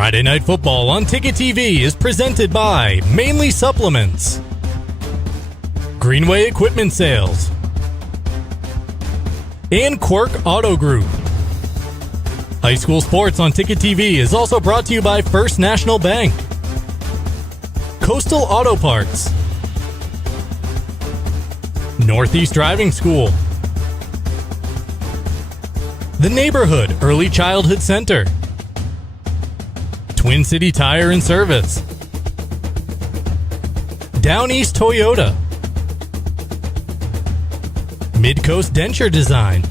Friday Night Football on Ticket TV is presented by Mainly Supplements, Greenway Equipment Sales, and Quirk Auto Group. High school sports on Ticket TV is also brought to you by First National Bank, Coastal Auto Parts, Northeast Driving School, The Neighborhood Early Childhood Center, Twin City Tire and Service, Down East Toyota, Midcoast Denture Design,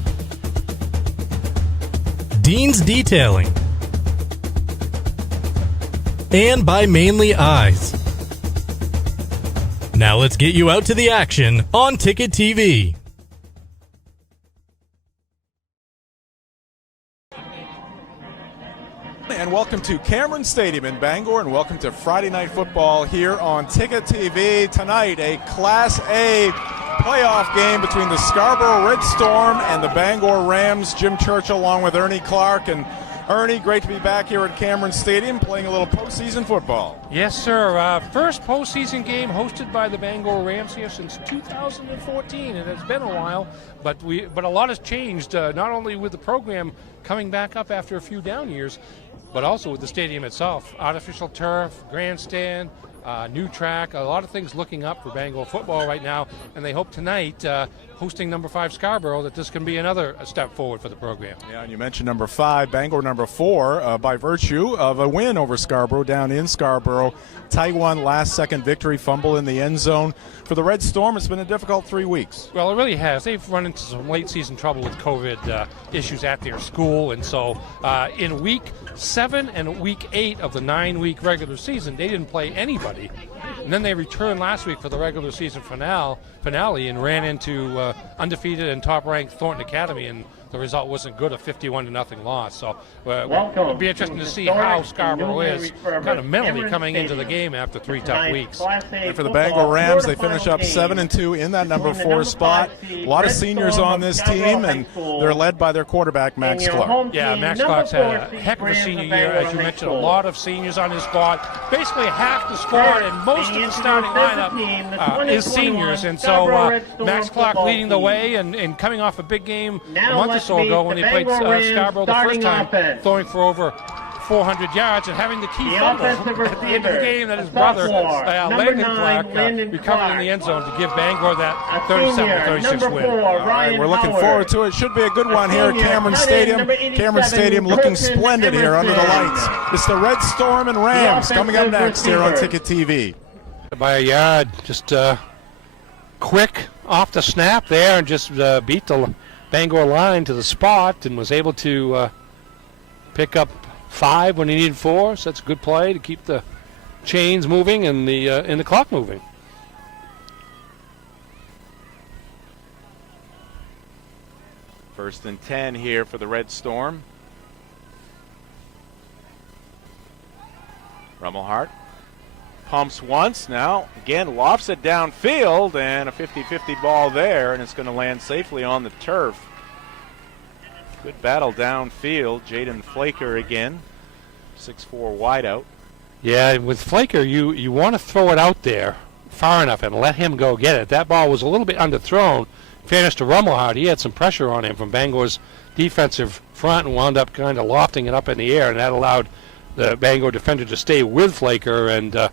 Dean's Detailing, and by Mainly Eyes. Now let's get you out to the action on Ticket TV. And welcome to Cameron Stadium in Bangor, and welcome to Friday Night Football here on Ticket TV. Tonight, a Class A playoff game between the Scarborough Red Storm and the Bangor Rams. Jim Churchill along with Ernie Clark. And Ernie, great to be back here at Cameron Stadium playing a little postseason football. Yes, sir. First postseason game hosted by the Bangor Rams here since 2014, and it's been a while. But a lot has changed, not only with the program coming back up after a few down years, but also with the stadium itself. Artificial turf, grandstand, new track, a lot of things looking up for Bangor football right now, and they hope tonight, hosting number 5 Scarborough, that this can be another step forward for the program. Yeah, and you mentioned number 5, Bangor number 4, by virtue of a win over Scarborough down in Scarborough. Taiwan last-second victory, fumble in the end zone. For the Red Storm, it's been a difficult 3 weeks. Well, it really has. They've run into some late-season trouble with COVID issues at their school, and so in Week 7 and Week 8 of the 9-week regular season, they didn't play anybody. And then they returned last week for the regular season finale and ran into undefeated and top-ranked Thornton Academy, and the result wasn't good, a 51-0 loss. So it'll be interesting to see how Scarborough is kind of mentally coming into the game after 3 tough weeks. And for the Bangor Rams, they finish up 7-2 in that number 4 spot. A lot of seniors on this team, and they're led by their quarterback, Max Clark. Yeah, Max Clark's had a heck of a senior year. As you mentioned, a lot of seniors on his squad. Basically half the squad and most of the starting lineup is seniors. And so Max Clark leading the way and coming off a big game a month or so ago when he played Scarborough the first time, throwing for over 400 yards and having the key fumble at the end of the game that his brother, Landon Clark, recovered in the end zone to give Bangor that 37-36 win. All right, we're looking forward to it. Should be a good one here at Cameron Stadium. Cameron Stadium looking splendid here under the lights. It's the Red Storm and Rams coming up next here on Ticket TV. By a yard, just quick off the snap there and just beat the Bangor line to the spot and was able to pick up 5 when he needed 4. So that's a good play to keep the chains moving and the clock moving. First and 10 here for the Red Storm. Rummelhart pumps once, now again lofts it downfield, and a 50-50 ball there, and it's going to land safely on the turf. Good battle downfield. Jaden Flaker again, 6'4" wideout. Yeah, with Flaker, you want to throw it out there far enough and let him go get it. That ball was a little bit underthrown. In fairness to Rummelhart, he had some pressure on him from Bangor's defensive front and wound up kind of lofting it up in the air, and that allowed the Bangor defender to stay with Flaker and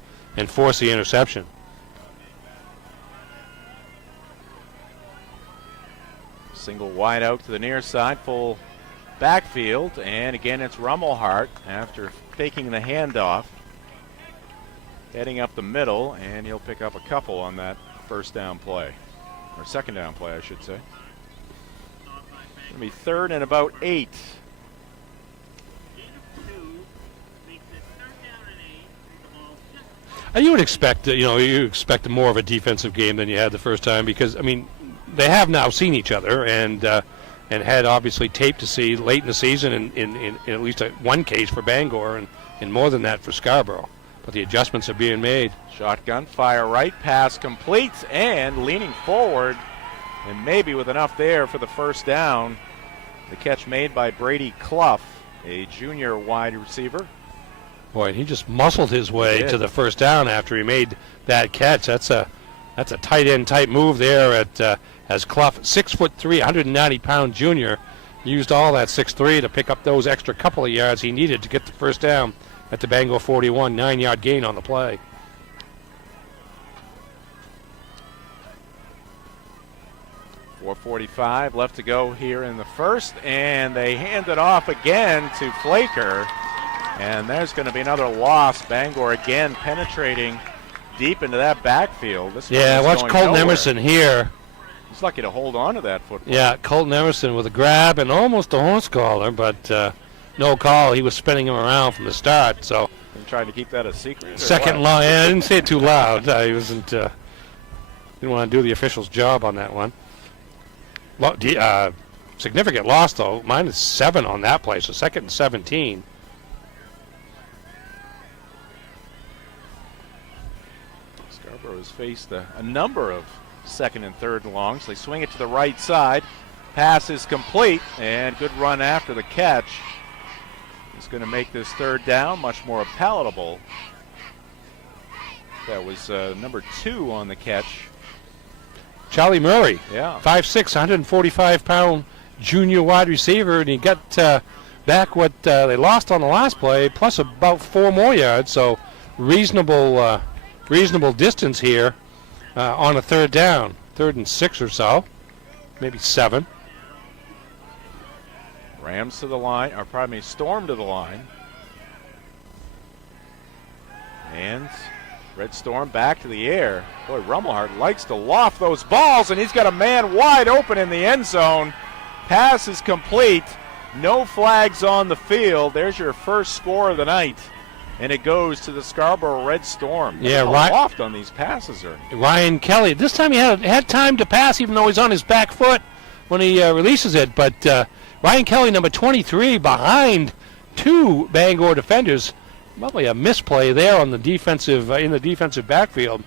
force the interception. Single wide out to the near side, full backfield, and again it's Rummelhart after faking the handoff, heading up the middle, and he'll pick up a couple on that first down play, or second down play, I should say. It'll be 3rd and about 8. You would expect, you expect more of a defensive game than you had the first time because, I mean, they have now seen each other and had obviously tape to see late in the season in at least one case for Bangor and more than that for Scarborough. But the adjustments are being made. Shotgun, fire right, pass complete, and leaning forward, and maybe with enough there for the first down. The catch made by Brady Clough, a junior wide receiver. Boy, he just muscled his way to the first down after he made that catch. That's a tight end type move there at as Clough, 6'3", 190-pound junior, used all that 6'3" to pick up those extra couple of yards he needed to get the first down at the Bangor 41, 9-yard gain on the play. .445 left to go here in the first, and they hand it off again to Flaker. And there's going to be another loss. Bangor again penetrating deep into that backfield. Watch Colton Emerson here. He's lucky to hold on to that football. Yeah, Colton Emerson with a grab and almost a horse collar, but no call. He was spinning him around from the start. So I'm trying to keep that a secret. Second line. Yeah, I didn't say it too loud. I wasn't. Didn't want to do the official's job on that one. Significant loss though. -7 on that play. So 2nd and 17. Scarborough has faced a number of 2nd and 3rd and longs. They swing it to the right side. Pass is complete, and good run after the catch. It's going to make this 3rd down much more palatable. That was number 2 on the catch. Charlie Murray, yeah, 5'6", 145-pound junior wide receiver, and he got back what they lost on the last play, plus about 4 more yards. So reasonable distance here on a 3rd down, 3rd and 6 or so, maybe 7. Rams to the line, or pardon me, Storm to the line. And Red Storm back to the air. Boy, Rummelhart likes to loft those balls, and he's got a man wide open in the end zone. Pass is complete. No flags on the field. There's your first score of the night. And it goes to the Scarborough Red Storm. Yeah, right. Loft on these passes are. Ryan Kelly. This time he had time to pass, even though he's on his back foot when he releases it. But Ryan Kelly, number 23, behind 2 Bangor defenders. Probably a misplay there on the defensive in the defensive backfield.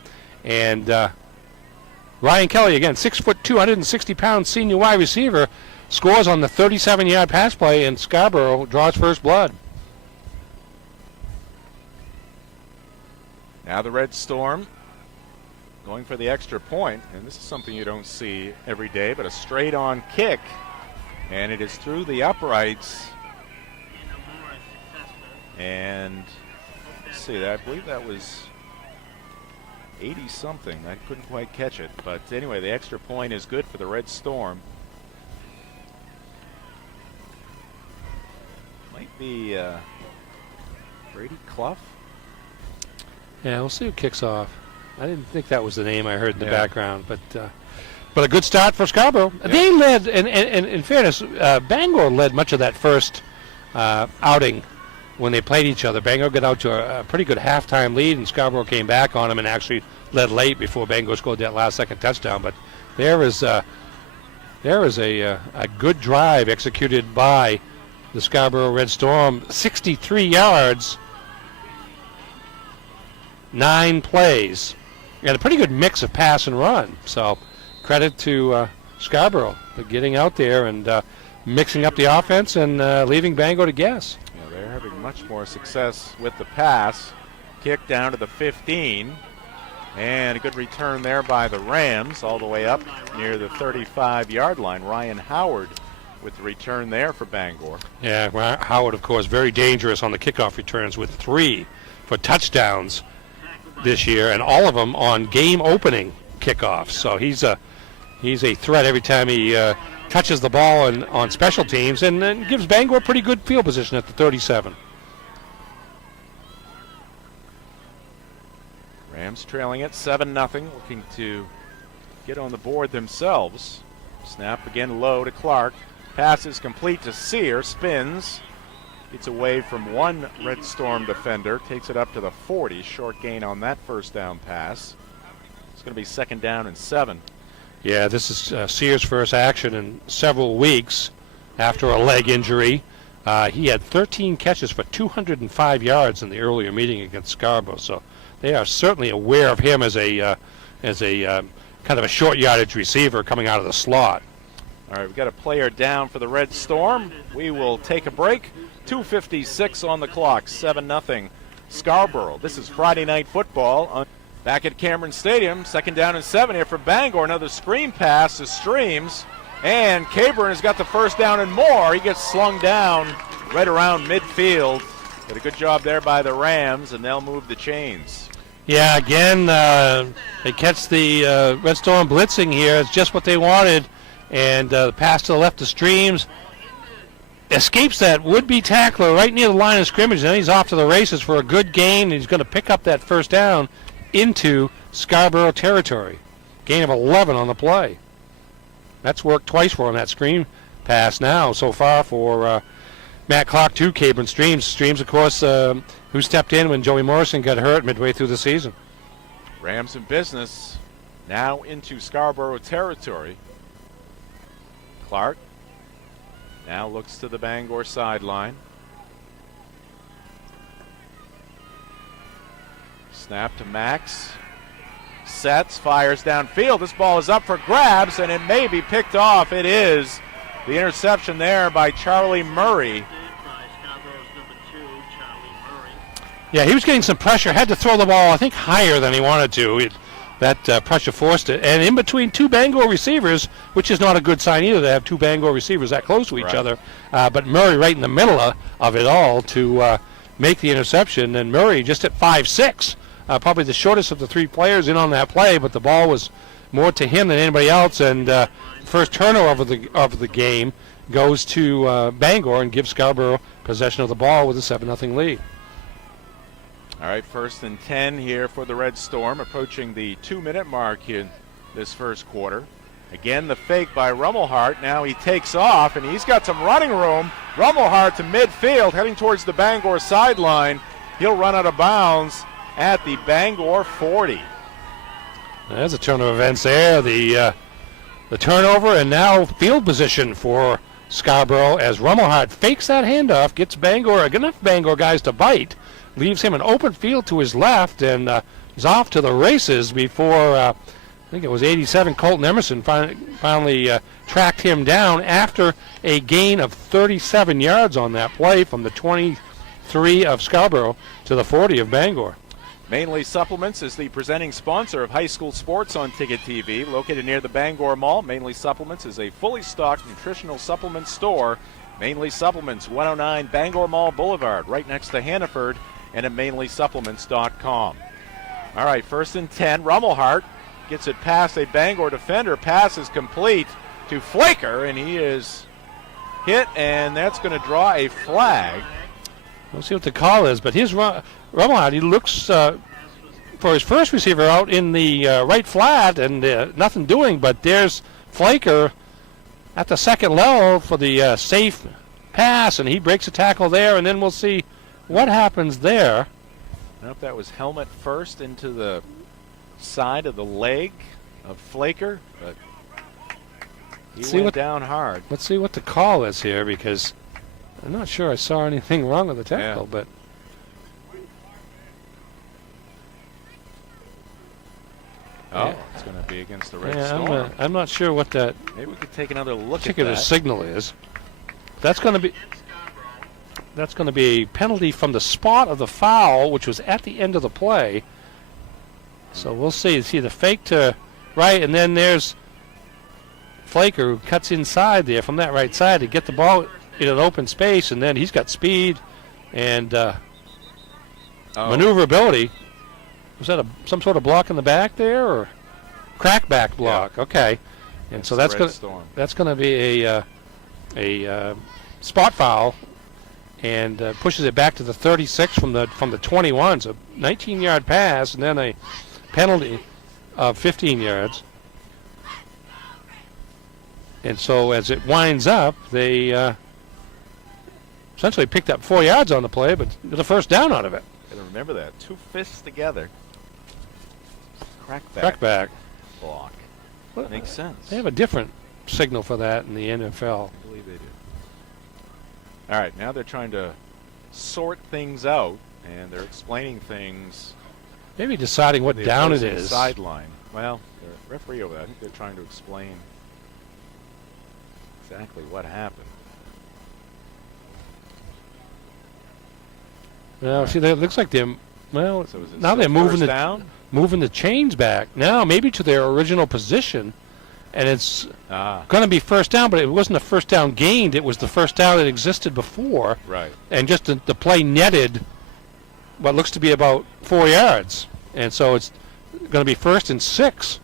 And Ryan Kelly, again, 6'2", 260-pound senior wide receiver, scores on the 37-yard pass play, and Scarborough draws first blood. Now the Red Storm going for the extra point, and this is something you don't see every day, but a straight-on kick, and it is through the uprights. And let's see, I believe that was 80-something. I couldn't quite catch it, but anyway, the extra point is good for the Red Storm. Might be Brady Clough. Yeah, we'll see who kicks off. I didn't think that was the name I heard in the background, but a good start for Scarborough. Yeah. They led, and in fairness, Bangor led much of that first outing when they played each other. Bangor got out to a pretty good halftime lead, and Scarborough came back on them and actually led late before Bangor scored that last-second touchdown. But there is a good drive executed by the Scarborough Red Storm, 63 yards. 9 plays. And a pretty good mix of pass and run. So credit to Scarborough for getting out there and mixing up the offense and leaving Bangor to guess. Yeah, they're having much more success with the pass. Kick down to the 15. And a good return there by the Rams all the way up near the 35-yard line. Ryan Howard with the return there for Bangor. Yeah, Howard, of course, very dangerous on the kickoff returns with 3 for touchdowns this year, and all of them on game-opening kickoffs. So he's a threat every time he touches the ball on special teams, and then gives Bangor pretty good field position at the 37. Rams trailing it 7-0, looking to get on the board themselves. Snap again low to Clark. Pass is complete to Sear. Spins. Gets away from one Red Storm defender. Takes it up to the 40. Short gain on that first down pass. It's going to be 2nd down and 7. Yeah, this is Sear's first action in several weeks after a leg injury. He had 13 catches for 205 yards in the earlier meeting against Scarborough. So they are certainly aware of him as a kind of a short yardage receiver coming out of the slot. All right, we've got a player down for the Red Storm. We will take a break. 2:56 on the clock. 7-0 Scarborough. This is Friday Night Football back at Cameron Stadium. 2nd down and 7 here for Bangor. Another screen pass to Streams. And Caburn has got the 1st down and more. He gets slung down right around midfield. Did a good job there by the Rams, and they'll move the chains. Yeah, again, they catch the Red Storm blitzing here. It's just what they wanted. And the pass to the left to Streams escapes that would-be tackler right near the line of scrimmage. And then he's off to the races for a good gain. And he's going to pick up that 1st down into Scarborough territory. Gain of 11 on the play. That's worked twice for him, that screen pass now so far for Matt Clark to Caburn Streams. Streams, of course, who stepped in when Joey Morrison got hurt midway through the season. Rams in business now into Scarborough territory. Clark now looks to the Bangor sideline. Snap to Max. Sets, fires downfield. This ball is up for grabs, and it may be picked off. It is. The interception there by Charlie Murray. Yeah, he was getting some pressure. Had to throw the ball, I think, higher than he wanted to. That pressure forced it. And in between 2 Bangor receivers, which is not a good sign either to have 2 Bangor receivers that close to each other. But Murray right in the middle of it all to make the interception. And Murray just at 5'6", probably the shortest of the 3 players in on that play, but the ball was more to him than anybody else. And first turnover of the game goes to Bangor and gives Scarborough possession of the ball with a 7-0 lead. All right, 1st and 10 here for the Red Storm, approaching the 2-minute mark in this first quarter. Again, the fake by Rummelhart. Now he takes off, and he's got some running room. Rummelhart to midfield, heading towards the Bangor sideline. He'll run out of bounds at the Bangor 40. There's a turn of events there. The turnover, and now field position for Scarborough as Rummelhart fakes that handoff, gets Bangor, enough Bangor guys to bite, leaves him an open field to his left, and is off to the races before, I think it was 87, Colton Emerson finally tracked him down after a gain of 37 yards on that play from the 23 of Scarborough to the 40 of Bangor. Mainly Supplements is the presenting sponsor of high school sports on Ticket TV. Located near the Bangor Mall, Mainly Supplements is a fully stocked nutritional supplement store. Mainly Supplements, 109 Bangor Mall Boulevard, right next to Hannaford, and at mainlysupplements.com. All right, 1st and 10. Rummelhart gets it past a Bangor defender. Pass is complete to Flaker, and he is hit, and that's going to draw a flag. We'll see what the call is, but here's Rummelhart. He looks for his first receiver out in the right flat, and nothing doing, but there's Flaker at the second level for the safe pass, and he breaks a tackle there, and then we'll see what happens there. I don't know if that was helmet first into the side of the leg of Flaker, but he went down hard. Let's see what the call is here, because I'm not sure I saw anything wrong with the tackle, but it's going to be against the Red Storm. I'm not sure what that maybe we could take another look particular at that. Signal is. That's going to be a penalty from the spot of the foul, which was at the end of the play. So we'll see. See the fake to right, and then there's Flaker who cuts inside there from that right side to get the ball in an open space, and then he's got speed and maneuverability. Was that some sort of block in the back there, or crackback block? Yeah. Okay, and so that's going to be a spot foul, and pushes it back to the 36 from the 21. So 19-yard pass, and then a penalty of 15 yards. And so as it winds up, they essentially picked up 4 yards on the play, but the first down out of it. Gotta remember that. 2 fists together. Crackback block. Well, makes sense. They have a different signal for that in the NFL. I believe they do. All right, now they're trying to sort things out, and they're explaining things. Maybe deciding what down it is. Sideline. Well, the referee over there, I think they're trying to explain exactly what happened. Well, see, it looks like they're now they're moving the chains back now, maybe to their original position, and it's going to be first down. But it wasn't a first down gained; it was the first down that existed before. Right. And just the play netted what looks to be about 4 yards, and so it's going to be 1st and 6.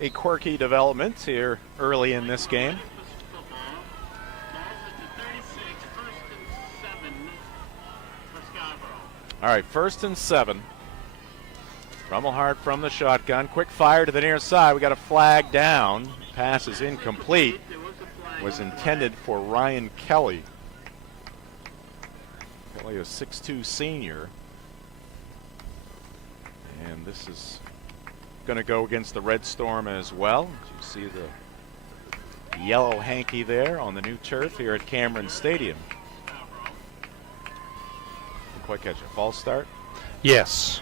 A quirky development here early in this game. All right, 1st and 7. Rummelhart from the shotgun. Quick fire to the near side. We got a flag down. Pass is incomplete. Was intended for Ryan Kelly. Kelly, a 6'2 senior. And this is going to go against the Red Storm as well. As you see the yellow hanky there on the new turf here at Cameron Stadium. Didn't quite catch a false start. Yes.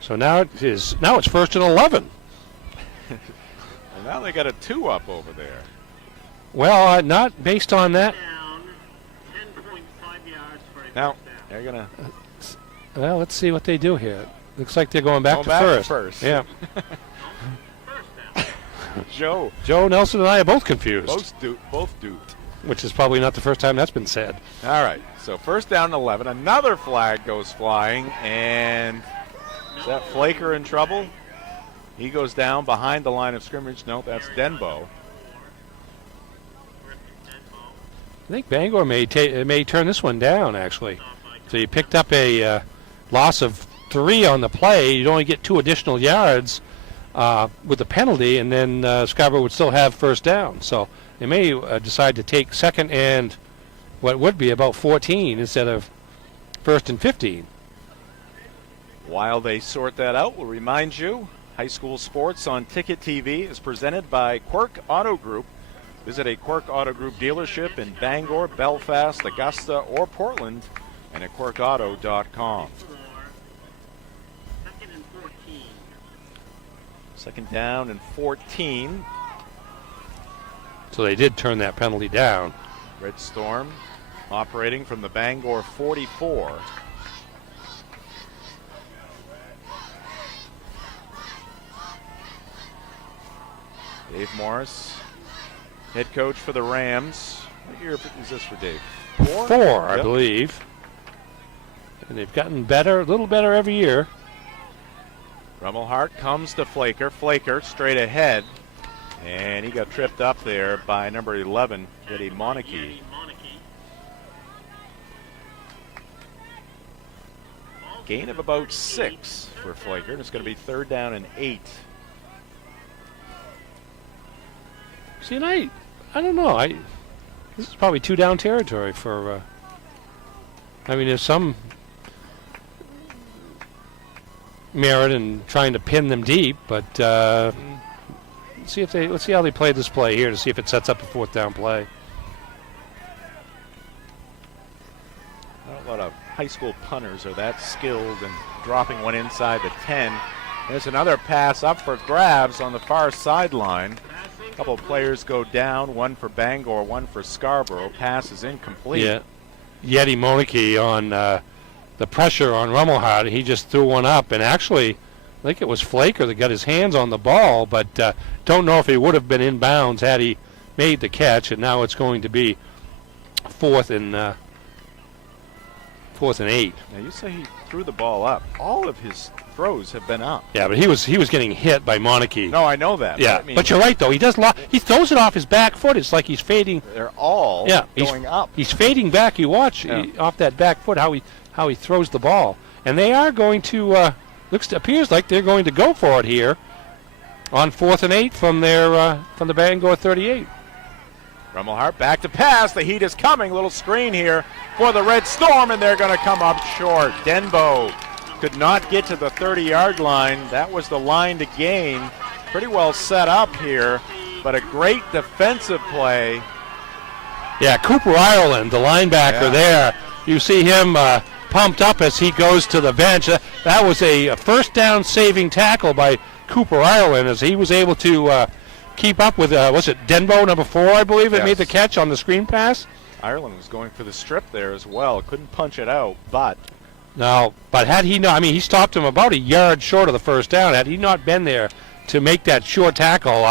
So now it's 1st and 11. And now they got a 2 up over there. Well, not based on that. Now they're gonna. Well, let's see what they do here. Looks like they're going back to first. Yeah. Joe Nelson and I are both confused. Both duped. Which is probably not the first time that's been said. All right. So 1st down and 11. Another flag goes flying, and is that Flaker in trouble? He goes down behind the line of scrimmage. No, that's Denbo. I think Bangor may turn this one down, actually. So you picked up a loss of 3 on the play. You'd only get 2 additional yards with the penalty, and then Scarborough would still have 1st down. So they may decide to take 2nd and what would be about 14 instead of 1st and 15. While they sort that out, we'll remind you, high school sports on Ticket TV is presented by Quirk Auto Group. Visit a Quirk Auto Group dealership in Bangor, Belfast, Augusta, or Portland, and at quirkauto.com. 2nd down and 14. So they did turn that penalty down. Red Storm operating from the Bangor 44. Dave Morris, head coach for the Rams. What year is this for Dave? 4, I believe. And they've gotten better, a little better every year. Rummelhart comes to Flaker. Flaker straight ahead. And he got tripped up there by number 11, Eddie Monarchy. Gain of about 6 for Flaker. And it's going to be 3rd down and 8. See, and I don't know. This is probably 2 down territory for. I mean, there's some merit in trying to pin them deep, but let's see how they play this play here to see if it sets up a 4th down play. Not a lot of high school punters are that skilled and dropping one inside the 10. There's another pass up for grabs on the far sideline. A couple of players go down, one for Bangor, one for Scarborough. Pass is incomplete. Yeah, Yeti Monarchy on the pressure on Rummelhart. He just threw one up, and actually, I think it was Flaker that got his hands on the ball, but don't know if he would have been in bounds had he made the catch, and now it's going to be 4th and 8. Now you say he threw the ball up. All of his throws have been up. Yeah, but he was getting hit by Monarchy. No, I know that. Yeah, but you're right though. He does he throws it off his back foot. It's like he's fading. They're all going up. He's fading back. You watch off that back foot how he throws the ball, and they are going to appears like they're going to go for it here on 4th and 8 from the Bangor 38. Rummelhart back to pass. The heat is coming. Little screen here for the Red Storm, and they're going to come up short. Denbo could not get to the 30-yard line. That was the line to gain. Pretty well set up here, but a great defensive play. Yeah, Cooper Ireland, the linebacker there. You see him pumped up as he goes to the bench. That was a 1st down saving tackle by Cooper Ireland as he was able to keep up with, was it Denbo, number 4, I believe, that made the catch on the screen pass? Ireland was going for the strip there as well. Couldn't punch it out, but No, but had he not, I mean, he stopped him about a yard short of the first down. Had he not been there to make that short tackle,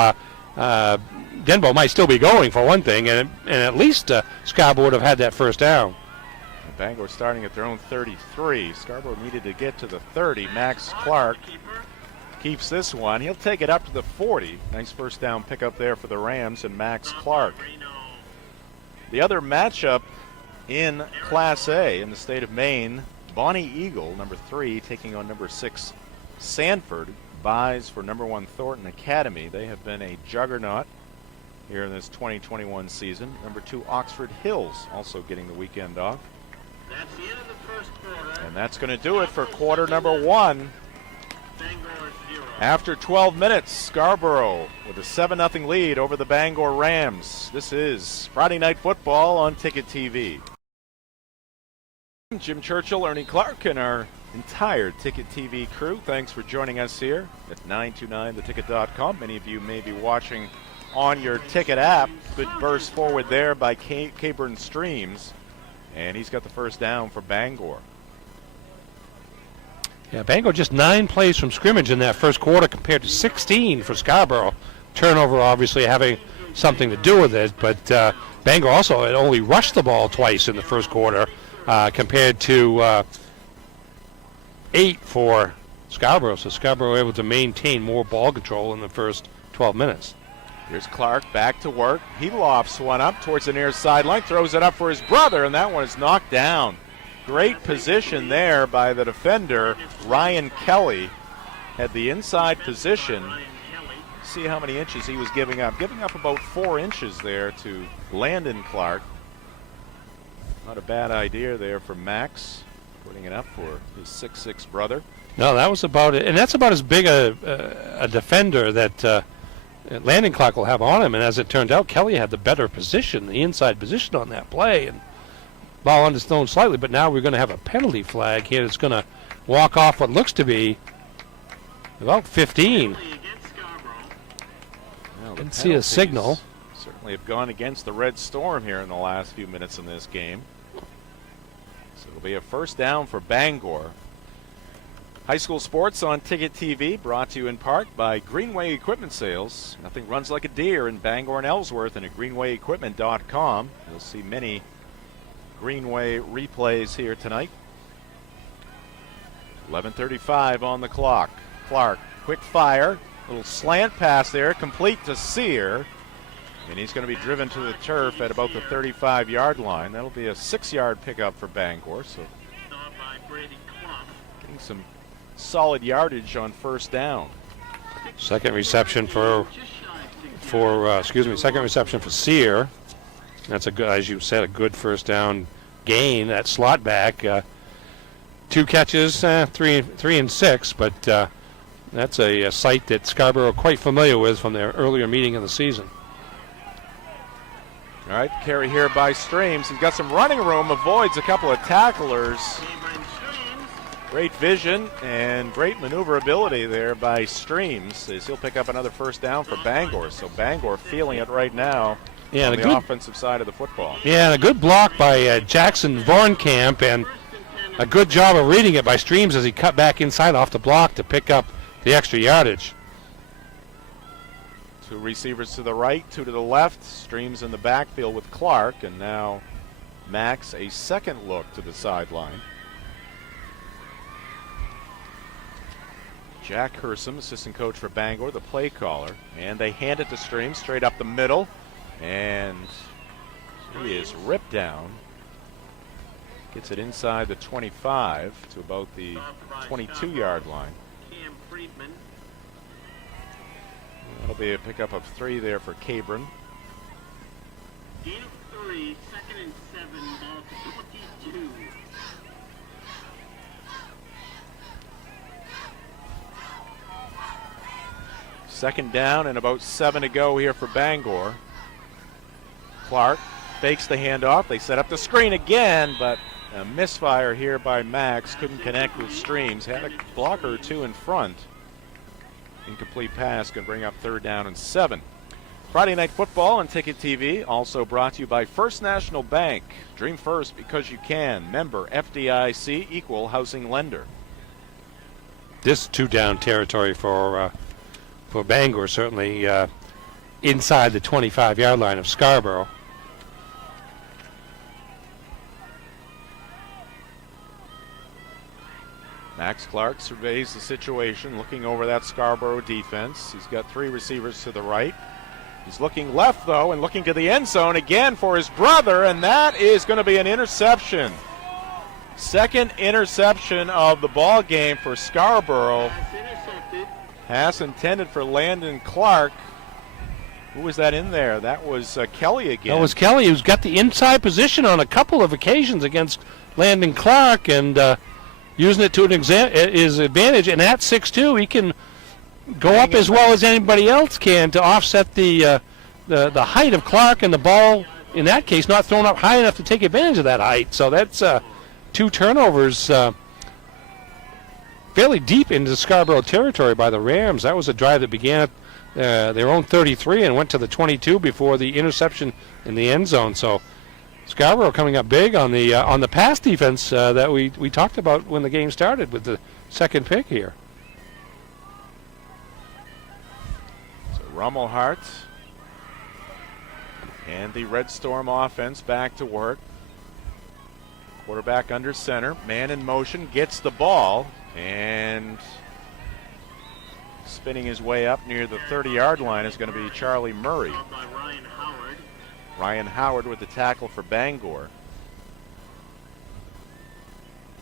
Denbo might still be going for one thing, and at least Scarborough would have had that first down. Bangor starting at their own 33. Scarborough needed to get to the 30. Max Clark keeps this one. He'll take it up to the 40. Nice first down pickup there for the Rams and Max Clark. The other matchup in Class A in the state of Maine, Bonnie Eagle, number 3, taking on number 6, Sanford. Buys for number 1 Thornton Academy. They have been a juggernaut here in this 2021 season. Number 2 Oxford Hills also getting the weekend off. That's the end of the first quarter. And that's going to do it for quarter number 1. After 12 minutes, Scarborough with a 7-0 lead over the Bangor Rams. This is Friday Night Football on Ticket TV. Jim Churchill, Ernie Clark, and our entire Ticket TV crew. Thanks for joining us here at 929theticket.com. Many of you may be watching on your Ticket app. Good burst forward there by Caburn Streams. And he's got the first down for Bangor. Yeah, Bangor just 9 plays from scrimmage in that first quarter compared to 16 for Scarborough. Turnover obviously having something to do with it, but Bangor also had only rushed the ball twice in the first quarter compared to 8 for Scarborough. So Scarborough able to maintain more ball control in the first 12 minutes. Here's Clark back to work. He lofts one up towards the near sideline, throws it up for his brother, and that one is knocked down. Great position there by the defender, Ryan Kelly. Had the inside position. See how many inches he was giving up. Giving up about 4 inches there to Landon Clark. Not a bad idea there for Max, putting it up for his 6'6" brother. No, that was about it. And that's about as big a defender that Landon Clark will have on him. And as it turned out, Kelly had the better position, the inside position on that play. And ball underthrown slightly, but now we're going to have a penalty flag here that's going to walk off what looks to be about 15. Well, Didn't see a signal. Certainly have gone against the Red Storm here in the last few minutes in this game. So it'll be a first down for Bangor. High school sports on Ticket TV, brought to you in part by Greenway Equipment Sales. Nothing runs like a deer in Bangor and Ellsworth, and at greenwayequipment.com. You'll see many Greenway replays here tonight. 11:35 on the clock. Clark, quick fire, little slant pass there, complete to Sear, and he's going to be driven to the turf at about the 35-yard line. That'll be a 6-yard pickup for Bangor, so getting some solid yardage on first down. Second reception for Sear. That's a good, as you said, a good first down gain. That slot back, 2 catches, 3 and 6, but that's a sight that Scarborough are quite familiar with from their earlier meeting of the season. All right, carry here by Streams. He's got some running room, avoids a couple of tacklers. Great vision and great maneuverability there by Streams as he'll pick up another first down for Bangor. So Bangor feeling it right now. Yeah, on the offensive side of the football. Yeah, and a good block by Jackson Vornkamp, and a good job of reading it by Streams as he cut back inside off the block to pick up the extra yardage. 2 receivers to the right, 2 to the left. Streams in the backfield with Clark, and now Max a second look to the sideline. Jack Hersom, assistant coach for Bangor, the play caller, and they hand it to Streams straight up the middle. And he is ripped down. Gets it inside the 25 to about the 22-yard line. That'll be a pickup of 3 there for Caburn. Gain of 3, 2nd and 7, ball 22. Second down and about 7 to go here for Bangor. Clark fakes the handoff. They set up the screen again, but a misfire here by Max. Couldn't connect with Streams. Had a blocker or 2 in front. Incomplete pass can bring up 3rd down and 7. Friday Night Football on Ticket TV, also brought to you by First National Bank. Dream first because you can. Member FDIC, equal housing lender. This 2-down territory for Bangor, certainly inside the 25-yard line of Scarborough. Max Clark surveys the situation, looking over that Scarborough defense. He's got 3 receivers to the right. He's looking left, though, and looking to the end zone again for his brother, and that is going to be an interception. Second interception of the ball game for Scarborough. Pass intended for Landon Clark. Who was that in there? That was Kelly again. That was Kelly, who's got the inside position on a couple of occasions against Landon Clark, and using it to his advantage. And at 6'2", he can go up as well as anybody else can to offset the height of Clark, and the ball, in that case, not thrown up high enough to take advantage of that height. So that's 2 turnovers fairly deep into Scarborough territory by the Rams. That was a drive that began at their own 33 and went to the 22 before the interception in the end zone. So Scarborough coming up big on the pass defense that we talked about when the game started with the second pick here. So Rummelhart and the Red Storm offense back to work. Quarterback under center, man in motion, gets the ball, and spinning his way up near the 30-yard line is going to be Charlie Murray. Ryan Howard with the tackle for Bangor.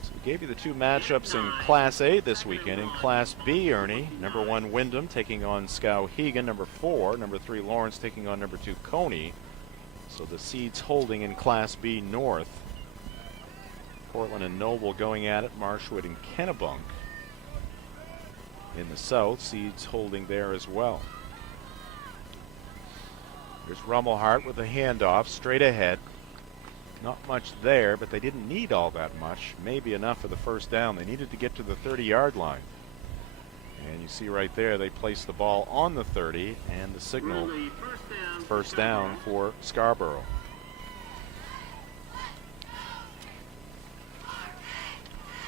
So we gave you the 2 matchups in Class A this weekend. In Class B, Ernie, number 1 Wyndham taking on Skowhegan. Number 4, number 3 Lawrence taking on number 2 Coney. So the seeds holding in Class B North. Portland and Noble going at it. Marshwood and Kennebunk in the south. Seeds holding there as well. There's Rummelhart with a handoff straight ahead. Not much there, but they didn't need all that much. Maybe enough for the first down. They needed to get to the 30-yard line. And you see right there, they placed the ball on the 30, and the signal first down for Scarborough.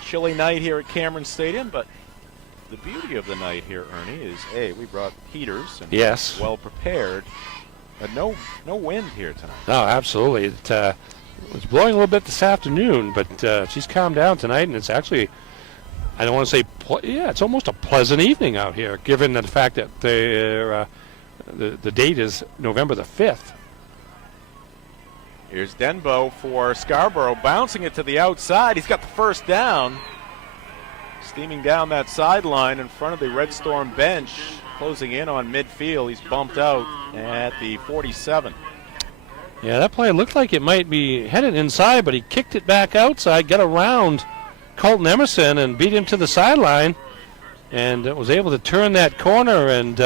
Chilly night here at Cameron Stadium, but the beauty of the night here, Ernie, is we brought heaters and well prepared, but no wind here tonight. No, absolutely. It was blowing a little bit this afternoon, but she's calmed down tonight, and it's actually, I don't want to say, it's almost a pleasant evening out here, given the fact that the date is November the 5th. Here's Denbo for Scarborough, bouncing it to the outside. He's got the first down. Steaming down that sideline in front of the Red Storm bench, closing in on midfield. He's bumped out at the 47. Yeah, that play looked like it might be headed inside, but he kicked it back outside, got around Colton Emerson and beat him to the sideline, and was able to turn that corner and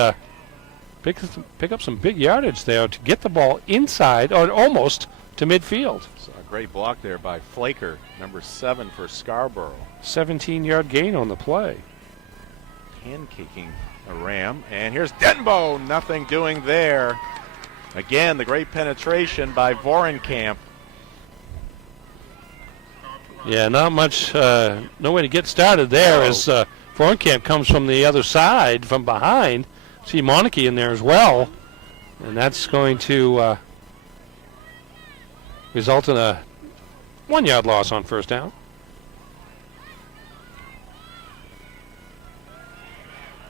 pick up some big yardage there to get the ball inside, or almost to midfield. So a great block there by Flaker, number 7 for Scarborough. 17-yard gain on the play. Hand-kicking a Ram. And here's Denbo, nothing doing there. Again, the great penetration by Vorenkamp. Yeah, not much, no way to get started there as Vorenkamp comes from the other side, from behind. See Monarchy in there as well. And that's going to result in a 1-yard loss on first down.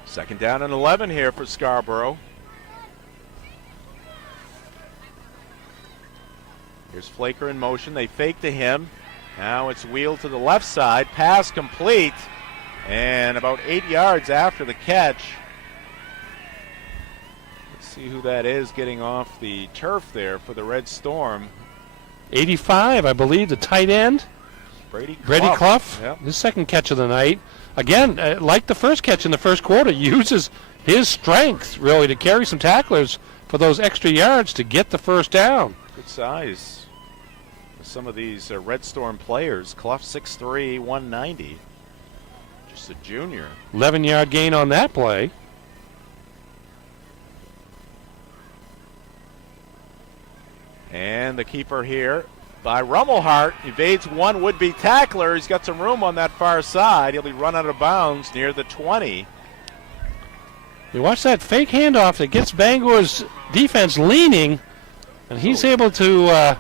Second down and 11 here for Scarborough. Here's Flaker in motion. They fake to him. Now it's wheeled to the left side. Pass complete. And about 8 yards after the catch. Let's see who that is getting off the turf there for the Red Storm. 85, I believe, the tight end. Brady Clough. Yep. His second catch of the night. Again, like the first catch in the first quarter, uses his strength, really, to carry some tacklers for those extra yards to get the first down. Good size. Some of these Red Storm players. Clough 6'3", 190. Just a junior. 11-yard gain on that play. And the keeper here by Rummelhart evades one would-be tackler. He's got some room on that far side. He'll be run out of bounds near the 20. You watch that fake handoff that gets Bangor's defense leaning, and he's able to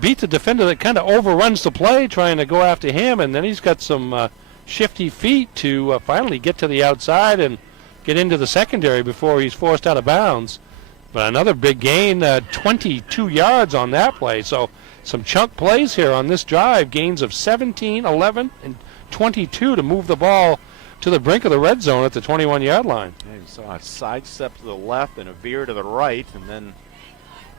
beat the defender that kind of overruns the play, trying to go after him, and then he's got some shifty feet to finally get to the outside and get into the secondary before he's forced out of bounds. But another big gain, 22 yards on that play. So some chunk plays here on this drive, gains of 17, 11, and 22 to move the ball to the brink of the red zone at the 21-yard line. Yeah, you saw a sidestep to the left and a veer to the right, and then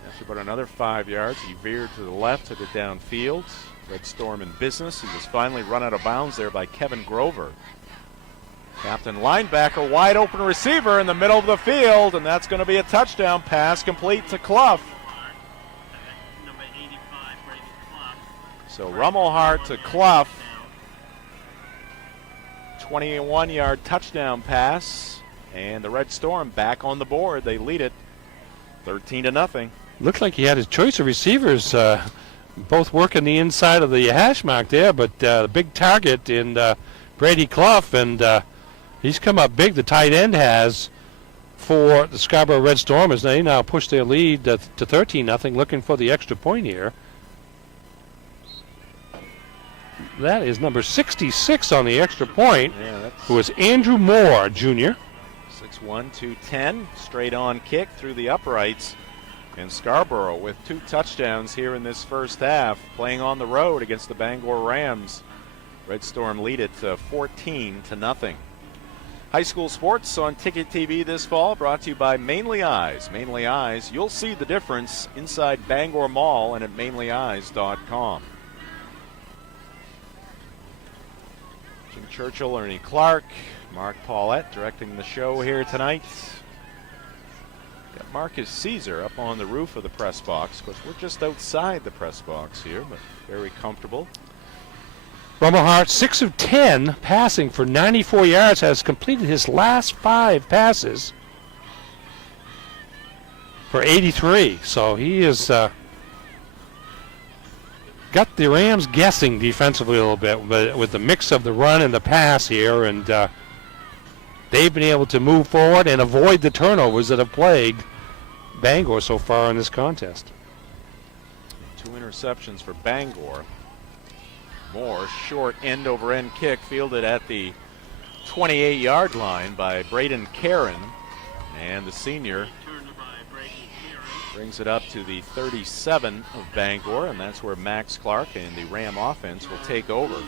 after about another 5 yards, he veered to the left, took it downfield. Red Storm in business. He was finally run out of bounds there by Kevin Grover. Captain linebacker, wide open receiver in the middle of the field, and that's going to be a touchdown pass complete to Clough. Number 85, Brady Clough. So Rummelhart to Clough. 21-yard touchdown pass, and the Red Storm back on the board. They lead it 13-0. Looked like he had his choice of receivers, both working the inside of the hash mark there, but the big target in Brady Clough, and he's come up big, the tight end has, for the Scarborough Red Storm as they now push their lead to 13-0, looking for the extra point here. That is number 66 on the extra point, who is Andrew Moore, Jr. 6'1", 210, straight on kick through the uprights. And Scarborough with 2 touchdowns here in this first half, playing on the road against the Bangor Rams. Red Storm lead it 14-0. High school sports on Ticket TV this fall, brought to you by Mainly Eyes. Mainly Eyes, you'll see the difference inside Bangor Mall and at mainlyeyes.com. Jim Churchill, Ernie Clark, Mark Paulette directing the show here tonight. Got Marcus Caesar up on the roof of the press box. Of course, we're just outside the press box here, but very comfortable. Rummelhart, 6 of 10, passing for 94 yards, has completed his last 5 passes for 83. So he has got the Rams guessing defensively a little bit, but with the mix of the run and the pass here, and they've been able to move forward and avoid the turnovers that have plagued Bangor so far in this contest. 2 interceptions for Bangor. Moore, short end-over-end kick fielded at the 28-yard line by Braden Caron. And the senior brings it up to the 37 of Bangor, and that's where Max Clark and the Ram offense will take over.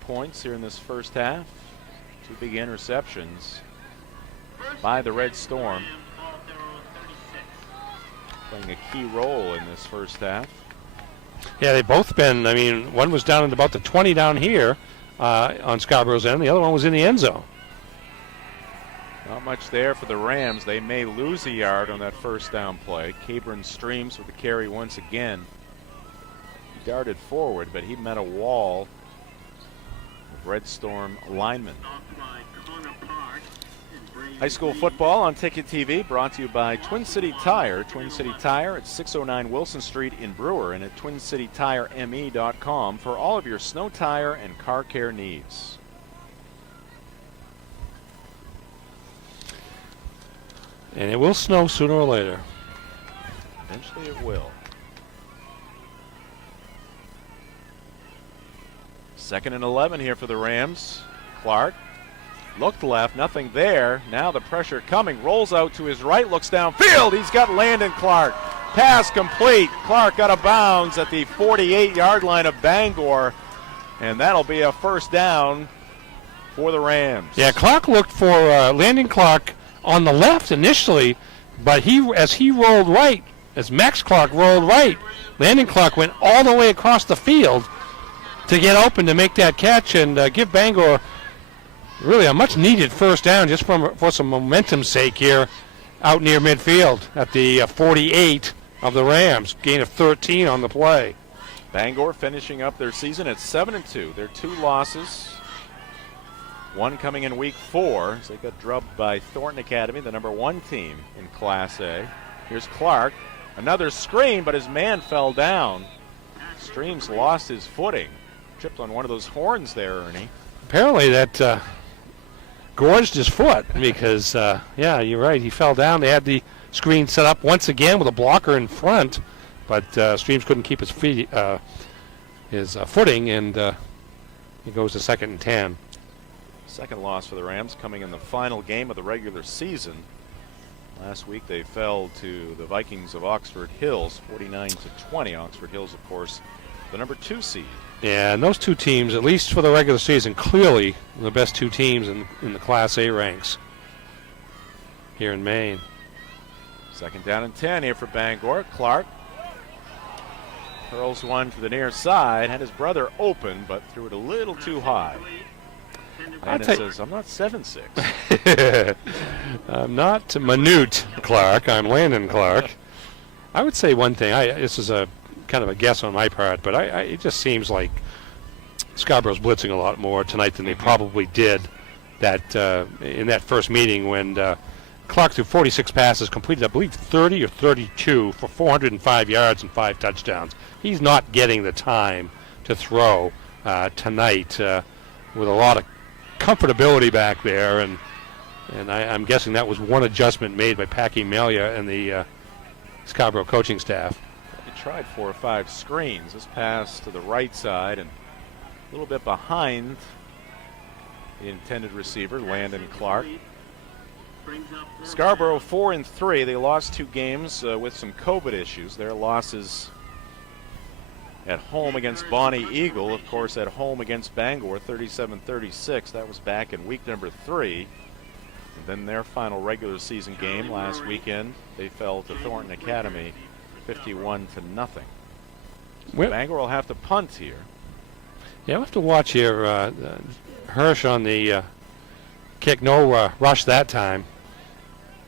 Points here in this first half. 2 big interceptions by the Red Storm, playing a key role in this first half. Yeah, they've both been, I mean, one was down at about the 20 down here on Scarborough's end. The other one was in the end zone. Not much there for the Rams. They may lose a yard on that first down play. Cabron Streams with the carry once again. He darted forward, but he met a wall. Red Storm lineman. High school football on Ticket TV, brought to you by Twin City Tire. Twin City Tire at 609 Wilson Street in Brewer, and at twincitytireme.com for all of your snow tire and car care needs. And it will snow sooner or later. Eventually it will. 2nd and 11 here for the Rams. Clark looked left, nothing there. Now the pressure coming, rolls out to his right, looks downfield. He's got Landon Clark. Pass complete. Clark out of bounds at the 48-yard line of Bangor, and that'll be a first down for the Rams. Yeah, Clark looked for Landon Clark on the left initially, but as Max Clark rolled right, Landon Clark went all the way across the field to get open to make that catch and give Bangor really a much-needed first down just for some momentum's sake here out near midfield at the 48 of the Rams. Gain of 13 on the play. Bangor finishing up their season at 7-2. Their 2 losses One coming in week 4 as they got drubbed by Thornton Academy, the number 1 team in Class A. Here's Clark. Another screen, but his man fell down. Streams lost his footing. Tripped on one of those horns there, Ernie. Apparently that gorged his foot because, yeah, you're right. He fell down. They had the screen set up once again with a blocker in front, but Streams couldn't keep his footing, and he goes to 2nd and 10. Second loss for the Rams coming in the final game of the regular season. Last week they fell to the Vikings of Oxford Hills, 49-20. Oxford Hills, of course, the number 2 seed. Yeah, and those two teams, at least for the regular season, clearly the best 2 teams in the Class A ranks here in Maine. 2nd down and 10 here for Bangor. Clark hurls one to the near side. Had his brother open, but threw it a little too high. And it says, I'm not 7'6". I'm not Minute Clark. I'm Landon Clark. I would say one thing. This is a kind of a guess on my part, but it just seems like Scarborough's blitzing a lot more tonight than they probably did in that first meeting when Clark threw 46 passes, completed, I believe, 30 or 32 for 405 yards and 5 touchdowns. He's not getting the time to throw tonight with a lot of comfortability back there, and I'm guessing that was one adjustment made by Packy Melia and the Scarborough coaching staff. He tried 4 or 5 screens. This pass to the right side and a little bit behind the intended receiver, Landon Clark. Scarborough 4-3. They lost 2 games with some COVID issues. Their losses at home against Bonnie Eagle, of course at home against Bangor, 37-36. That was back in week number 3. And then their final regular season game last weekend, they fell to Thornton Academy 51-0. Bangor will have to punt here. Yeah, we'll have to watch here. Hirsch on the kick, no rush that time.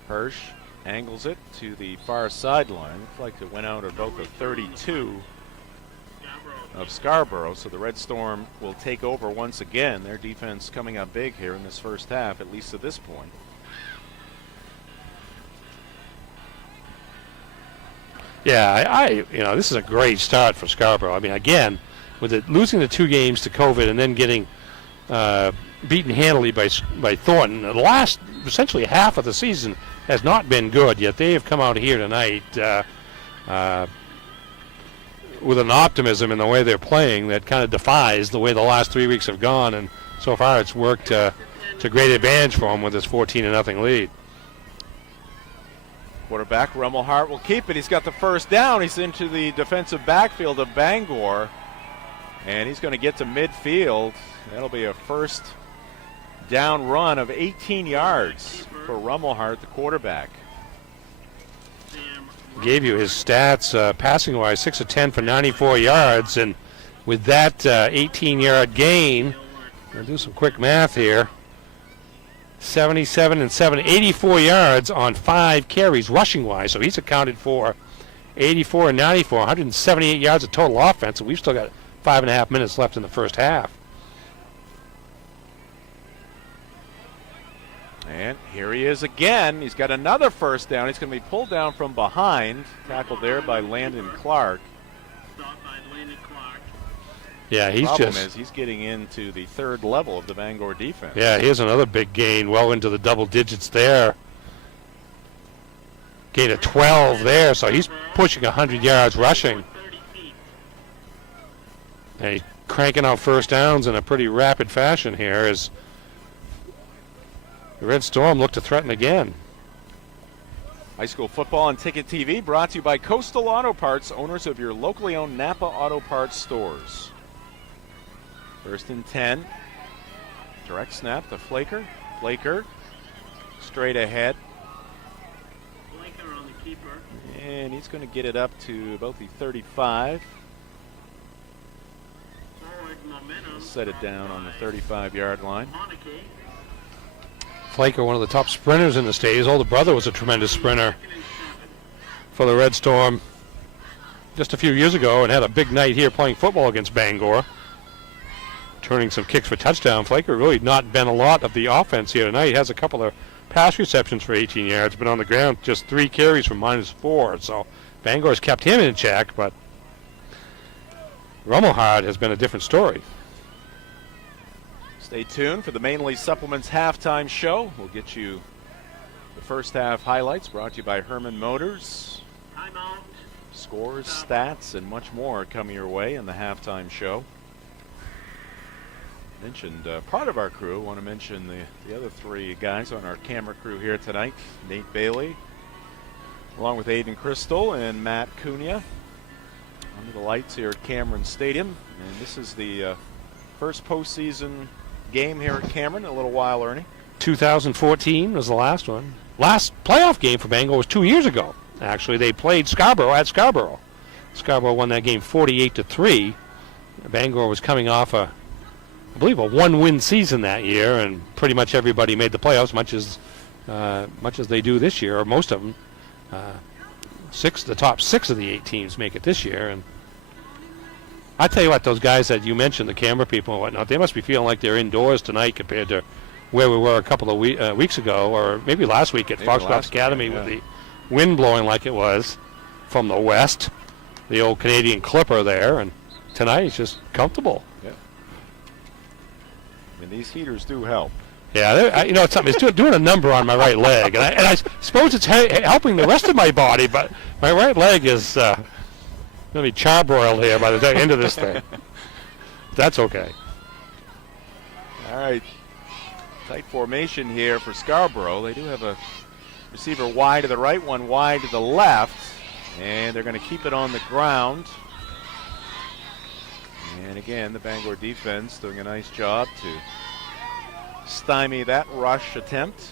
Hirsch angles it to the far sideline. Looks like it went out at about the 32 of Scarborough, so the Red Storm will take over once again. Their defense coming up big here in this first half, at least to this point. Yeah, this is a great start for Scarborough. I mean, again, with losing the 2 games to COVID and then getting beaten handily by Thornton, the last essentially half of the season has not been good, yet they have come out here tonight with an optimism in the way they're playing that kind of defies the way the last 3 weeks have gone, and so far it's worked to great advantage for them with this 14-0 lead. Quarterback Rummelhart will keep it. He's got the first down. He's into the defensive backfield of Bangor, and he's going to get to midfield. That'll be a first down run of 18 yards for Rummelhart, the quarterback. Gave you his stats passing-wise, 6 of 10 for 94 yards, and with that 18-yard gain, I'll do some quick math here, 77 and 7, 84 yards on 5 carries rushing-wise, so he's accounted for 84 and 94, 178 yards of total offense, and we've still got 5.5 minutes left in the first half. And here he is again. He's got another first down. He's going to be pulled down from behind. Tackled there by Landon Clark. Yeah, the problem is he's getting into the 3rd level of the Bangor defense. Yeah, here's another big gain, well into the double digits there. Gain of 12 there, so he's pushing 100 yards rushing. And he's cranking out first downs in a pretty rapid fashion here as the Red Storm look to threaten again. High school football on Ticket TV brought to you by Coastal Auto Parts, owners of your locally owned Napa Auto Parts stores. 1st and 10. Direct snap to Flaker. Flaker straight ahead. Flaker on the keeper. And he's going to get it up to about the 35. Forward momentum. Set it down on the 35-yard line. Monarchy. Flaker, one of the top sprinters in the state. His older brother was a tremendous sprinter for the Red Storm just a few years ago and had a big night here playing football against Bangor. returning some kicks for touchdown. Flaker really not been a lot of the offense here tonight. He has a couple of pass receptions for 18 yards, but on the ground just 3 carries for -4. So Bangor's kept him in check, but Rummelhard has been a different story. Stay tuned for the Mainly Supplements halftime show. We'll get you the first half highlights brought to you by Herman Motors. Timeout. Scores, stats, and much more coming your way in the halftime show. Mentioned part of our crew. Want to mention the other 3 guys on our camera crew here tonight. Nate Bailey, along with Aiden Crystal and Matt Cunha, under the lights here at Cameron Stadium. And this is the first postseason game here at Cameron in a little while, Ernie. 2014 was the last one. Last playoff game for Bangor was 2 years ago. Actually, they played Scarborough at Scarborough. Scarborough won that game 48-3. Bangor was coming off I believe a 1-win season that year, and pretty much everybody made the playoffs, much as they do this year, or most of them. The top 6 of the 8 teams make it this year, and I tell you what, those guys that you mentioned, the camera people and whatnot, they must be feeling like they're indoors tonight compared to where we were a couple of weeks ago, or maybe last week at Foxcroft Academy with the wind blowing like it was from the west, the old Canadian Clipper there, and tonight it's just comfortable. Yeah. And these heaters do help. Yeah, you know, it's something. It's doing a number on my right leg, and I suppose it's helping the rest of my body, but my right leg is going to be charbroiled here by the end of this thing. That's okay. All right. Tight formation here for Scarborough. They do have a receiver wide to the right, one wide to the left, and they're going to keep it on the ground. And again, the Bangor defense doing a nice job to stymie that rush attempt.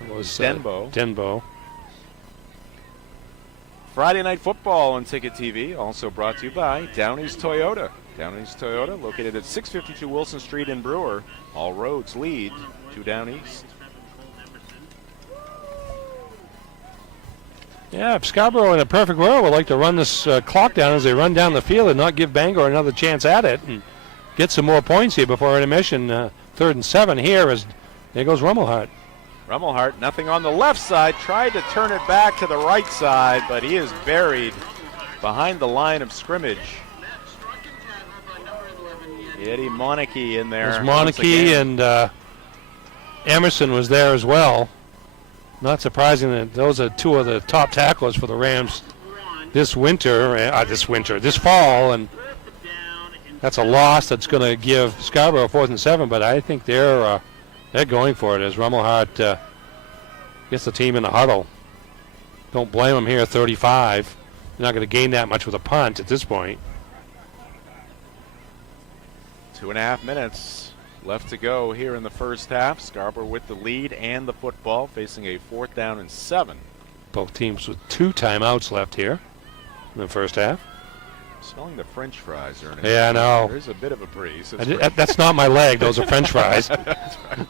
It was Denbo. Friday Night Football on Ticket TV, also brought to you by Downey's Toyota. Downey's Toyota, located at 652 Wilson Street in Brewer. All roads lead to Down East. Yeah, if Scarborough in a perfect world would like to run this clock down as they run down the field and not give Bangor another chance at it and get some more points here before intermission. 3rd and 7 here as there goes Rummelhart. Rummelhart, nothing on the left side, tried to turn it back to the right side, but he is buried behind the line of scrimmage. Eddie Monarchy in there. There's Monarchy and Emerson was there as well. Not surprising that those are 2 of the top tacklers for the Rams this fall, and that's a loss that's going to give Scarborough 4th and 7, but I think they're going for it as Rummelhart gets the team in the huddle. Don't blame them here, 35. They're not going to gain that much with a punt at this point. 2.5 minutes left to go here in the first half. Scarborough with the lead and the football, facing a 4th down and 7. Both teams with 2 timeouts left here in the first half. Smelling the French fries, Ernie. Yeah, I know. There's a bit of a breeze. That's not my leg. Those are French fries. That's right.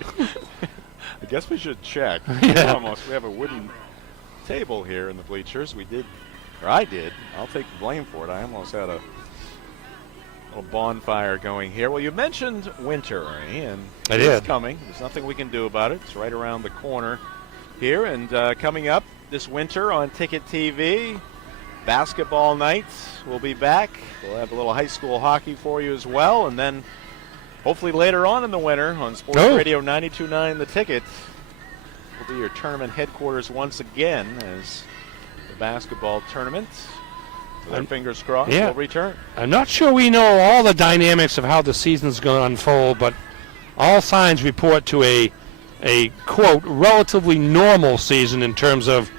I guess we should check. Yeah. We have a wooden table here in the bleachers. I did. I'll take the blame for it. I almost had a little bonfire going here. Well, you mentioned winter, Ernie, and it's coming. There's nothing we can do about it. It's right around the corner here. And coming up this winter on Ticket TV, basketball nights will be back. We'll have a little high school hockey for you as well. And then hopefully later on in the winter on Sports Radio 92.9 The Ticket will be your tournament headquarters once again as the basketball tournament, with our fingers crossed, will return. I'm not sure we know all the dynamics of how the season's going to unfold, but all signs report to a quote, relatively normal season in terms of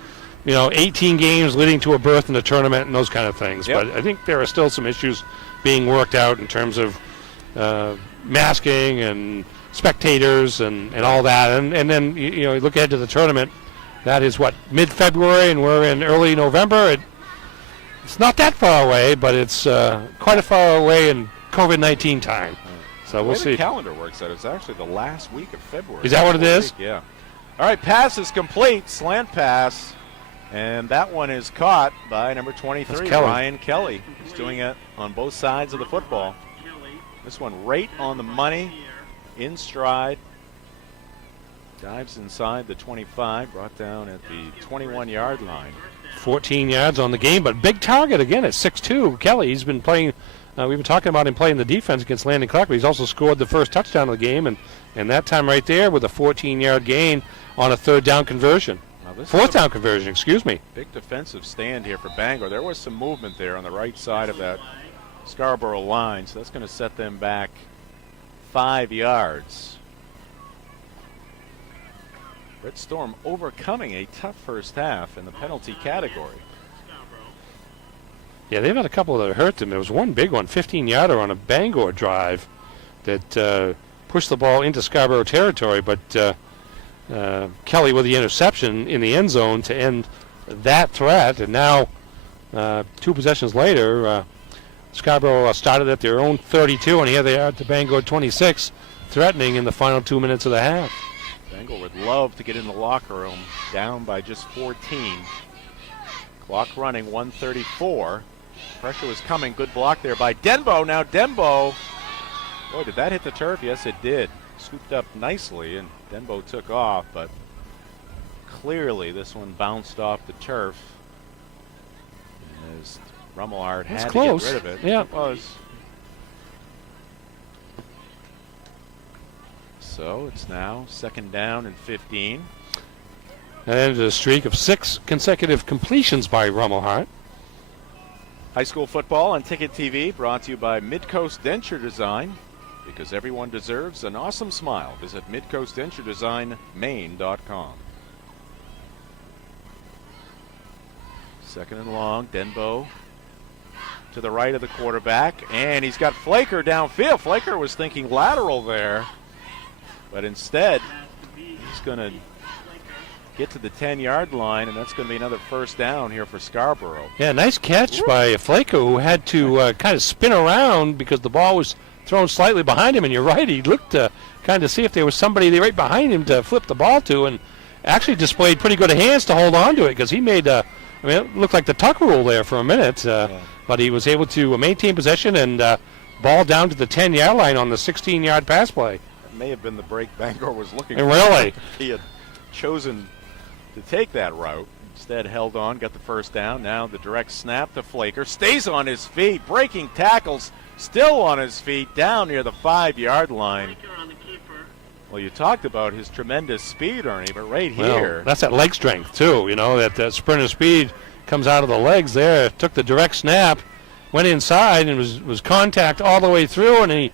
18 games leading to a berth in the tournament and those kind of things. Yep. But I think there are still some issues being worked out in terms of masking and spectators and all that. And then, you look ahead to the tournament. That is, mid-February, and we're in early November. It's not that far away, but it's quite a far away in COVID-19 time. So we'll see. The calendar works out. It's actually the last week of February. Is that what it is? Yeah. All right, pass is complete. Slant pass. And that one is caught by number 23, Ryan Kelly. He's doing it on both sides of the football. This one right on the money, in stride. Dives inside the 25, brought down at the 21-yard line. 14 yards on the game, but big target again at 6'2". Kelly, he's been playing, we've been talking about him playing the defense against Landon Clark, but he's also scored the first touchdown of the game, and that time right there with a 14-yard gain on a third down conversion. Fourth down conversion, excuse me. Big defensive stand here for Bangor. There was some movement there on the right side of that Scarborough line, so that's going to set them back 5 yards. Red Storm overcoming a tough first half in the penalty category. Yeah, they've had a couple that hurt them. There was one big one, 15-yarder on a Bangor drive that pushed the ball into Scarborough territory, but Kelly with the interception in the end zone to end that threat. And now, 2 possessions later, Scarborough started at their own 32, and here they are at the Bangor 26, threatening in the final 2 minutes of the half. Bangor would love to get in the locker room, down by just 14. Clock running, 1:34. Pressure was coming. Good block there by Denbo. Now Denbo. Boy, did that hit the turf? Yes, it did. Scooped up nicely, and Denbo took off, but clearly this one bounced off the turf. As Rummelhart had to get rid of it. Yeah. It was. So it's now 2nd down and 15. And a streak of 6 consecutive completions by Rummelhart. High school football on Ticket TV, brought to you by Midcoast Denture Design. Because everyone deserves an awesome smile. Visit midcoastdenturedesignmaine.com. 2nd and long. Denbo to the right of the quarterback. And he's got Flaker downfield. Flaker was thinking lateral there. But instead, he's going to get to the 10-yard line, and that's going to be another first down here for Scarborough. Yeah, nice catch by Flaker, who had to kind of spin around because the ball was thrown slightly behind him. And you're right, he looked to kind of see if there was somebody right behind him to flip the ball to, and actually displayed pretty good hands to hold on to it because he made it looked like the tuck rule there for a minute, but he was able to maintain possession and ball down to the 10-yard line on the 16-yard pass play. May have been the break Bangor was looking for. Really? If he had chosen to take that route. Instead held on, got the first down. Now the direct snap to Flaker. Stays on his feet, breaking tackles, still on his feet, down near the 5-yard line. Well, you talked about his tremendous speed, Ernie, but right here. That's that leg strength, too. You know, that sprinter speed comes out of the legs there. Took the direct snap, went inside, and was contact all the way through, and he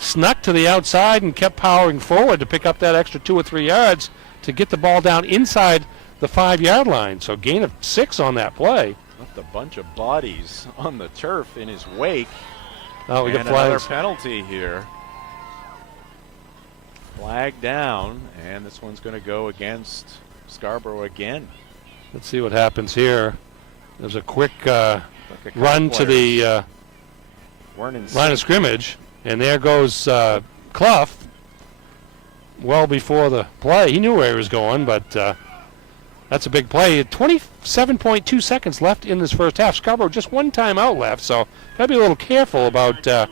snuck to the outside and kept powering forward to pick up that extra 2 or 3 yards to get the ball down inside the 5-yard line. So gain of 6 on that play. Left a bunch of bodies on the turf in his wake. Oh, we got another flags. Penalty here. Flag down, and this one's going to go against Scarborough again. Let's see what happens here. There's a quick run to the line of scrimmage. And there goes Clough well before the play. He knew where he was going, but that's a big play. 27.2 seconds left in this first half. Scarborough just 1 timeout left, so got to be a little careful about 2nd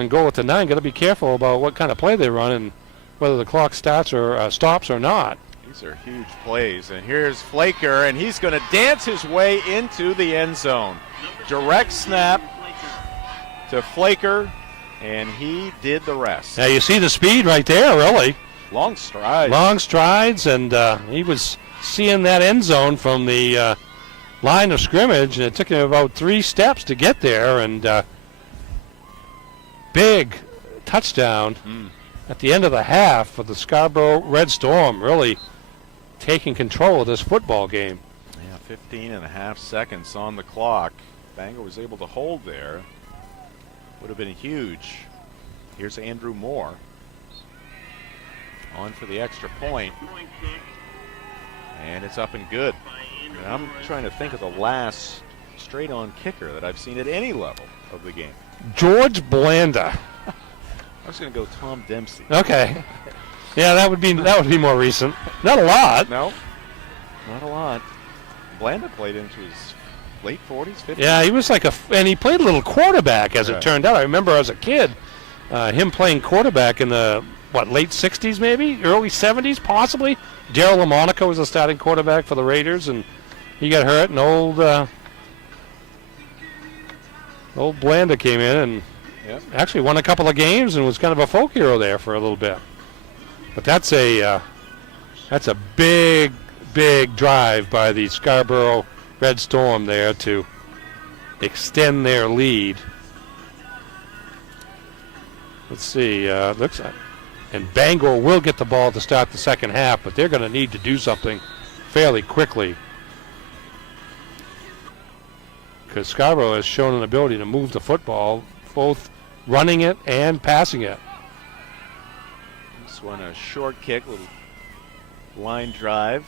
and goal at the 9. Got to be careful about what kind of play they run and whether the clock starts or stops or not. These are huge plays, and here's Flaker, and he's going to dance his way into the end zone. Direct snap to Flaker, and he did the rest. Now you see the speed right there, really. Long strides. Long strides, and he was seeing that end zone from the line of scrimmage, and it took him about 3 steps to get there, and big touchdown at the end of the half for the Scarborough Red Storm, really taking control of this football game. Yeah, 15 and a half seconds on the clock. Bangor was able to hold there. Would have been huge. Here's Andrew Moore on for the extra point. And it's up and good. And I'm trying to think of the last straight-on kicker that I've seen at any level of the game. George Blanda. I was going to go Tom Dempsey. Okay. Yeah, that would be more recent. Not a lot. No, not a lot. Blanda played into his late 40s, 50s. Yeah, he was like and he played a little quarterback as it turned out. I remember as a kid, him playing quarterback in the, late 60s maybe? Early 70s possibly? Darryl LaMonaco was the starting quarterback for the Raiders, and he got hurt, and old Blanda came in and actually won a couple of games and was kind of a folk hero there for a little bit. But that's a big drive by the Scarborough Red Storm there to extend their lead. Let's see, looks like, and Bangor will get the ball to start the second half, but they're going to need to do something fairly quickly, because Scarborough has shown an ability to move the football, both running it and passing it. This one a short kick, little line drive,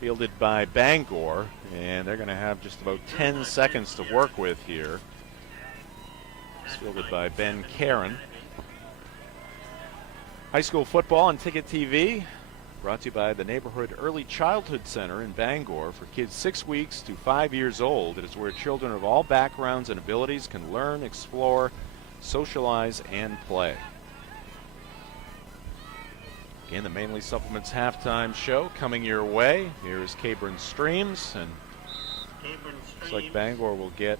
fielded by Bangor, and they're going to have just about 10 seconds to work with here. It's fielded by Ben Karen. High school football on Ticket TV, brought to you by the Neighborhood Early Childhood Center in Bangor for kids 6 weeks to 5 years old. It is where children of all backgrounds and abilities can learn, explore, socialize, and play. Again, the Mainly Supplements halftime show coming your way. Here is Cabron Streams, and looks like Bangor will get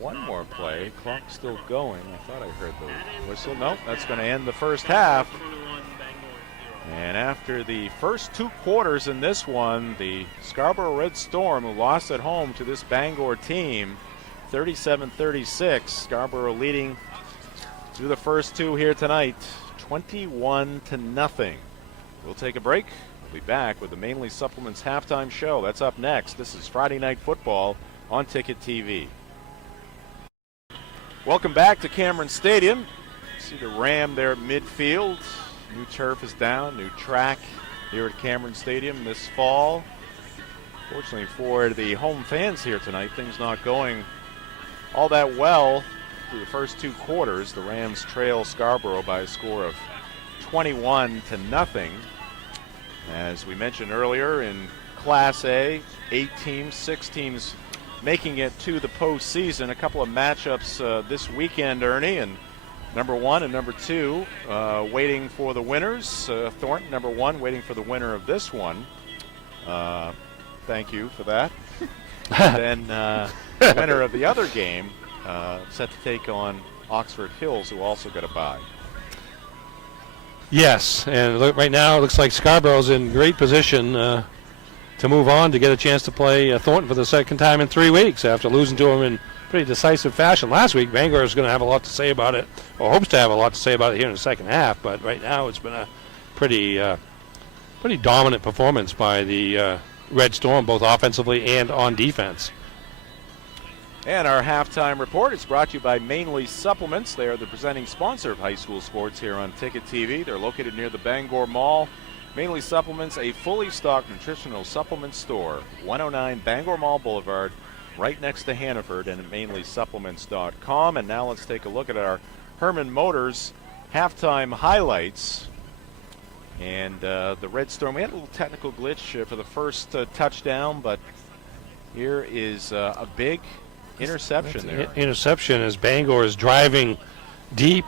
one more play. Clock's still going. I thought I heard the whistle. Nope, that's going to end the first half. And after the first 2 quarters in this one, the Scarborough Red Storm, who lost at home to this Bangor team, 37-36. Scarborough leading through the first 2 here tonight, 21-0. We'll take a break. We'll be back with the Mainly Supplements halftime show. That's up next. This is Friday Night Football on Ticket TV. Welcome back to Cameron Stadium. See the Ram there at midfield. New turf is down, new track here at Cameron Stadium this fall. Fortunately for the home fans here tonight, things not going all that well through the first 2 quarters. The Rams trail Scarborough by a score of 21-0. As we mentioned earlier, in Class A, 8 teams, 6 teams making it to the postseason. A couple of matchups this weekend, Ernie, and number 1 and number 2 waiting for the winners. Thornton, number 1, waiting for the winner of this one. Thank you for that. And then the winner of the other game set to take on Oxford Hills, who also got a bye. Yes, and right now it looks like Scarborough's in great position to move on to get a chance to play Thornton for the second time in 3 weeks after losing to him in pretty decisive fashion last week. Bangor is going to have a lot to say about it, or hopes to have a lot to say about it here in the second half, but right now it's been a pretty dominant performance by the Red Storm, both offensively and on defense. And our halftime report is brought to you by Mainly Supplements. They are the presenting sponsor of high school sports here on Ticket TV. They're located near the Bangor Mall. Mainly Supplements, a fully stocked nutritional supplement store, 109 Bangor Mall Boulevard, right next to Hannaford, and at mainlysupplements.com. And now let's take a look at our Herman Motors halftime highlights. And the Red Storm, we had a little technical glitch for the first touchdown, but here is a big interception there. Interception as Bangor is driving deep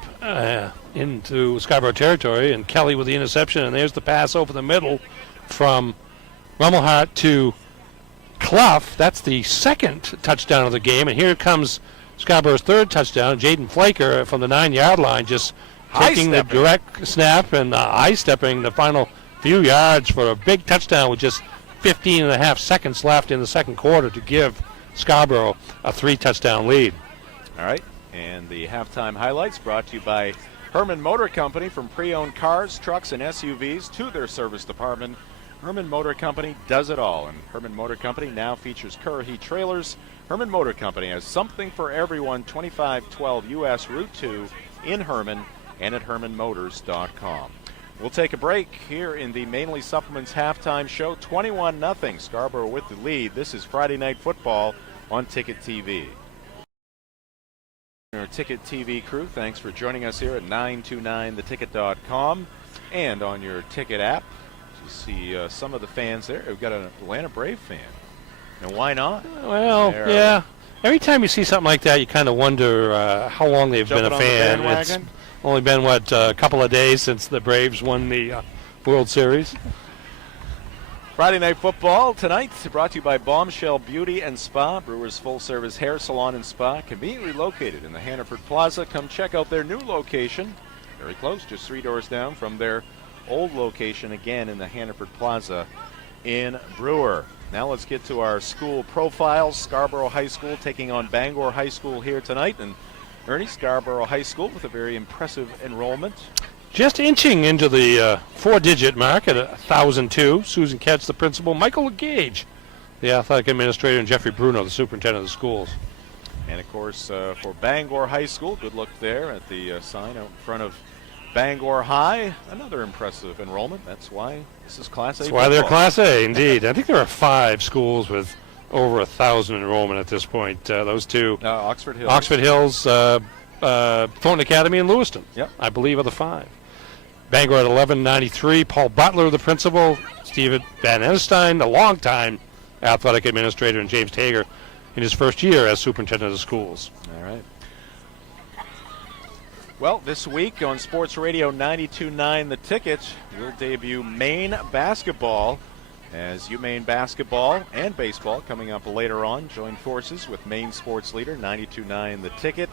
into Scarborough territory, and Kelly with the interception, and there's the pass over the middle from Rummelhart to Clough. That's the second touchdown of the game, and here comes Scarborough's third touchdown. Jaden Flaker from the 9-yard line just taking the direct snap and eye-stepping the final few yards for a big touchdown with just 15 and a half seconds left in the second quarter to give Scarborough a 3-touchdown lead. All right, and the halftime highlights brought to you by Herman Motor Company. From pre-owned cars, trucks, and SUVs to their service department, Herman Motor Company does it all. And Herman Motor Company now features Currahee trailers. Herman Motor Company has something for everyone. 2512 US Route 2 in Herman and at hermanmotors.com. We'll take a break here in the Mainly Supplements halftime show. 21-0, Scarborough with the lead. This is Friday Night Football on Ticket TV. Our Ticket TV crew, thanks for joining us here at 929theticket.com and on your Ticket app. You see some of the fans there. We've got an Atlanta Brave fan. And why not? Well, yeah. Every time you see something like that, you kind of wonder how long they've been a fan. It's only been, a couple of days since the Braves won the World Series. Friday Night Football tonight, brought to you by Bombshell Beauty and Spa, Brewers full-service hair salon and spa, conveniently located in the Hannaford Plaza. Come check out their new location, very close, just 3 doors down from their old location, again in the Hannaford Plaza in Brewer. Now let's get to our school profiles. Scarborough High School taking on Bangor High School here tonight, and Ernie, Scarborough High School with a very impressive enrollment. Just inching into the 4-digit mark at 1,002. Susan Ketz, the principal. Michael Gage, the athletic administrator, and Jeffrey Bruno, the superintendent of the schools. And, of course, for Bangor High School, good look there at the sign out in front of Bangor High. Another impressive enrollment. That's why this is Class A. That's why they're Class A, indeed. I think there are 5 schools with over 1,000 enrollment at this point. Those two. Oxford Hills. Oxford Hills, Thornton Academy, and Lewiston, yep, I believe, are the 5. Bangor at 1193. Paul Butler, the principal. Steven Van Enstein, the longtime athletic administrator, and James Tager in his first year as superintendent of schools. All right. Well, this week on Sports Radio 92.9 The Ticket, we'll debut Maine basketball, as UMaine basketball and baseball coming up later on join forces with Maine sports leader 92.9 The Ticket.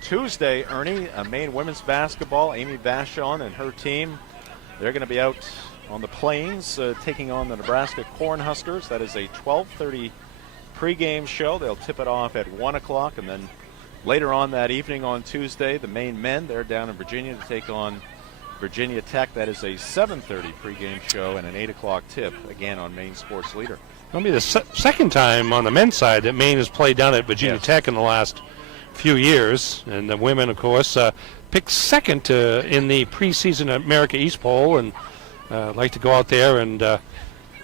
Tuesday, Ernie, Maine women's basketball, Amy Vachon and her team, they're going to be out on the plains taking on the Nebraska Cornhuskers. That is a 12:30 pregame show. They'll tip it off at 1 o'clock, and then later on that evening on Tuesday, the Maine men, they're down in Virginia to take on Virginia Tech. That is a 7:30 pregame show and an 8 o'clock tip, again on Maine Sports Leader. It'll be the second time on the men's side that Maine has played down at Virginia Tech in the last few years. And the women, of course, picked second in the preseason America East poll, and like to go out there and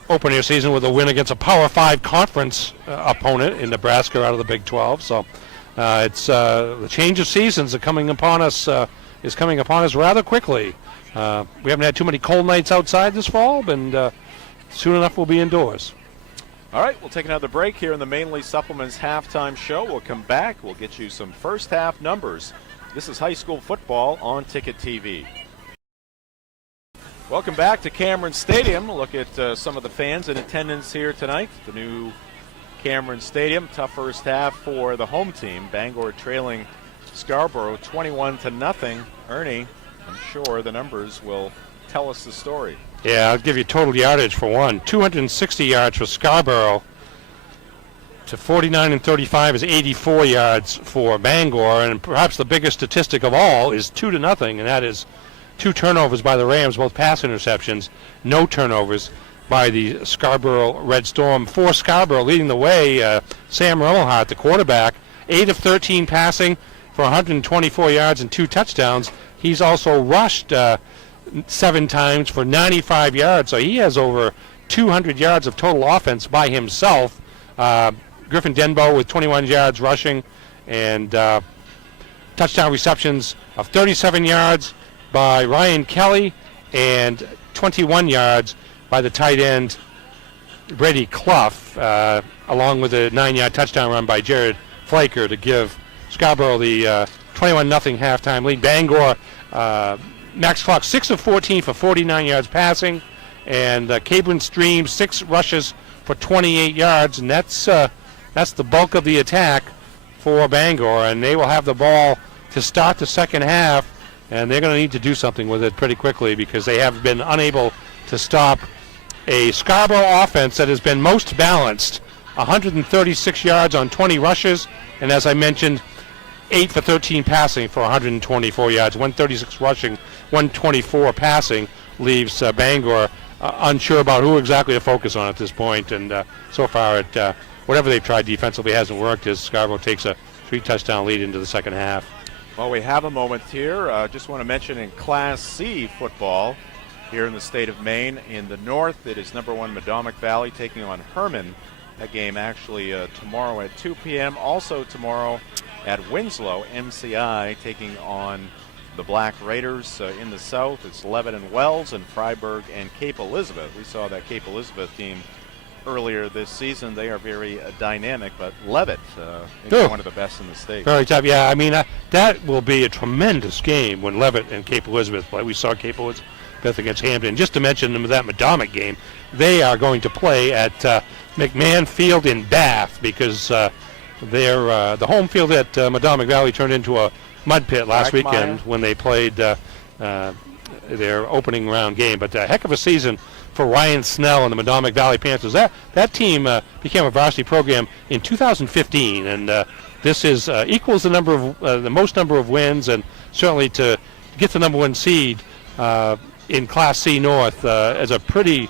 open their season with a win against a Power 5 conference opponent in Nebraska out of the Big 12. So it's the change of seasons are coming upon us. Is coming upon us rather quickly. We haven't had too many cold nights outside this fall, and soon enough we'll be indoors. All right, we'll take another break here in the Mainly Supplements halftime show. We'll come back. We'll get you some first half numbers. This is high school football on Ticket TV. Welcome back to Cameron Stadium. Look at some of the fans in attendance here tonight. The new Cameron Stadium. Tough first half for the home team. Bangor trailing Scarborough 21-0. Ernie, I'm sure the numbers will tell us the story. Yeah, I'll give you total yardage for one. 260 yards for Scarborough to 49 and 35 is 84 yards for Bangor, and perhaps the biggest statistic of all is 2-0, and that is 2 turnovers by the Rams, both pass interceptions, no turnovers by the Scarborough Red Storm. For Scarborough, leading the way, Sam Remmelhart, the quarterback, 8 of 13 passing for 124 yards and 2 touchdowns. He's also rushed 7 times for 95 yards, so he has over 200 yards of total offense by himself. Griffin Denbo with 21 yards rushing, and touchdown receptions of 37 yards by Ryan Kelly and 21 yards by the tight end Brady Clough, along with a 9-yard touchdown run by Jared Flaker to give Scarborough the 21-0 halftime lead. Bangor, max clock 6 of 14 for 49 yards passing, and Cabrin Stream 6 rushes for 28 yards, and that's the bulk of the attack for Bangor, and they will have the ball to start the second half, and they're going to need to do something with it pretty quickly because they have been unable to stop a Scarborough offense that has been most balanced. 136 yards on 20 rushes, and as I mentioned, 8 for 13 passing for 124 yards. 136 rushing, 124 passing leaves Bangor unsure about who exactly to focus on at this point, and so far whatever they've tried defensively hasn't worked as Scarborough takes a 3-touchdown lead into the second half. Well, we have a moment here. Just want to mention in Class C football here in the state of Maine. In the north, it is #1 Madomic Valley taking on Herman. That game actually tomorrow at 2 p.m. Also tomorrow at Winslow, MCI taking on the Black Raiders. In the south, it's Lebanon Wells and Freiburg and Cape Elizabeth. We saw that Cape Elizabeth team earlier this season. They are very dynamic, but Levitt is one of the best in the state. Very tough. Yeah, I mean, that will be a tremendous game when Levitt and Cape Elizabeth play. We saw Cape Elizabeth against Hampton. Just to mention that Madomic game, they are going to play at McMahon Field in Bath because the home field at Madomic Valley turned into a mud pit last weekend when they played their opening round game. But a heck of a season for Ryan Snell and the Madomic Valley Panthers. That team became a varsity program in 2015, and this is equals the most number of wins, and certainly to get the number 1 seed in Class C North is a pretty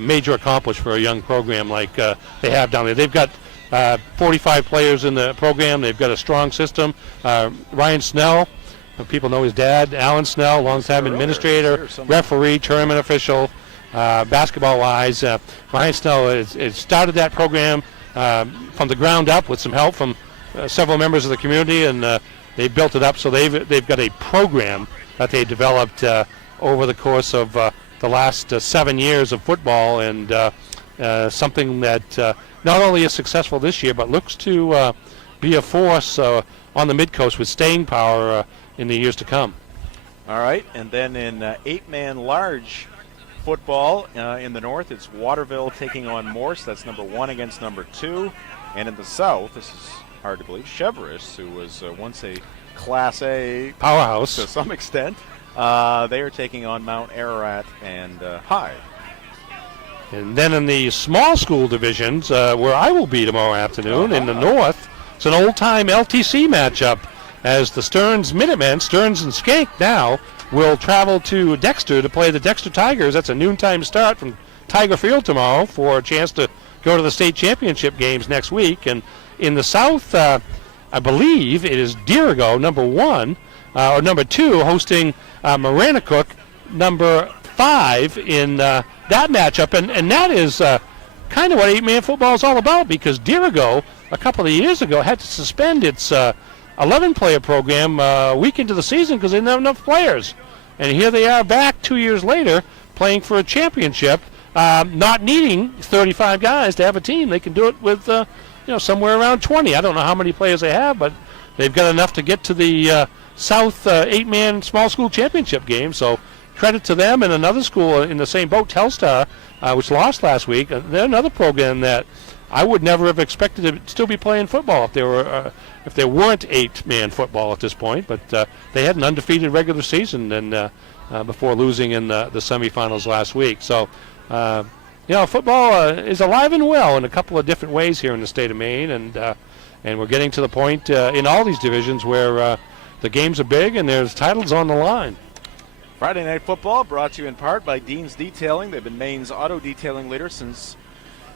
major accomplishment for a young program like they have down there. They've got 45 players in the program. They've got a strong system. Ryan Snell, people know his dad, Alan Snell, longtime administrator, referee, tournament official, basketball-wise. Ryan Snell has started that program from the ground up with some help from several members of the community, and they built it up. So they've got a program that they developed over the course of the last 7 years of football, and something that not only is successful this year, but looks to be a force on the Mid-Coast with staying power in the years to come. All right, and then in 8-man large football in the north, it's Waterville taking on Morse. That's number 1 against number 2. And in the south, this is hard to believe, Cheverus, who was once a Class A powerhouse to some extent, they are taking on Mount Ararat and Hyde. And then in the small school divisions, where I will be tomorrow afternoon in the north, it's an old-time LTC matchup as the Stearns Minutemen, Stearns and Skank now, will travel to Dexter to play the Dexter Tigers. That's a noontime start from Tiger Field tomorrow for a chance to go to the state championship games next week. And in the south, I believe it is Dirigo, number 1, or number 2, hosting Maranacook, number 5 in that matchup. And that is kind of what 8-man football is all about, because Dirigo, a couple of years ago, had to suspend its 11-player program a week into the season because they didn't have enough players. And here they are back 2 years later playing for a championship, not needing 35 guys to have a team. They can do it with somewhere around 20. I don't know how many players they have, but they've got enough to get to the South 8-man small school championship game. So credit to them. And another school in the same boat, Telstar, which lost last week, they're another program that I would never have expected to still be playing football if there weren't 8-man football at this point. But they had an undefeated regular season and before losing in the semifinals last week. So, football is alive and well in a couple of different ways here in the state of Maine, and we're getting to the point in all these divisions where the games are big and there's titles on the line. Friday Night Football brought to you in part by Dean's Detailing. They've been Maine's auto detailing leader since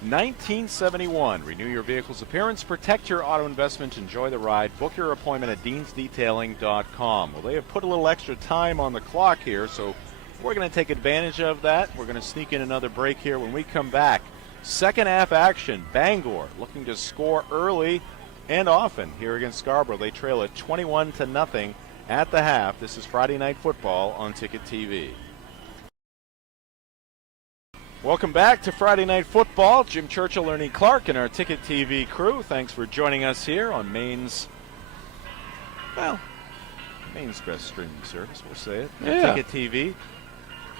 1971. Renew your vehicle's appearance, protect your auto investment, enjoy the ride. Book your appointment at deansdetailing.com. Well, they have put a little extra time on the clock here, so we're going to take advantage of that. We're going to sneak in another break here. When we come back, second half action. Bangor looking to score early and often here against Scarborough. They trail at 21-0 at the half. This is Friday Night Football on Ticket TV. Welcome back to Friday Night Football. Jim Churchill, Ernie Clark, and our Ticket TV crew. Thanks for joining us here on Maine's best streaming service, we'll say it. Yeah. Ticket TV.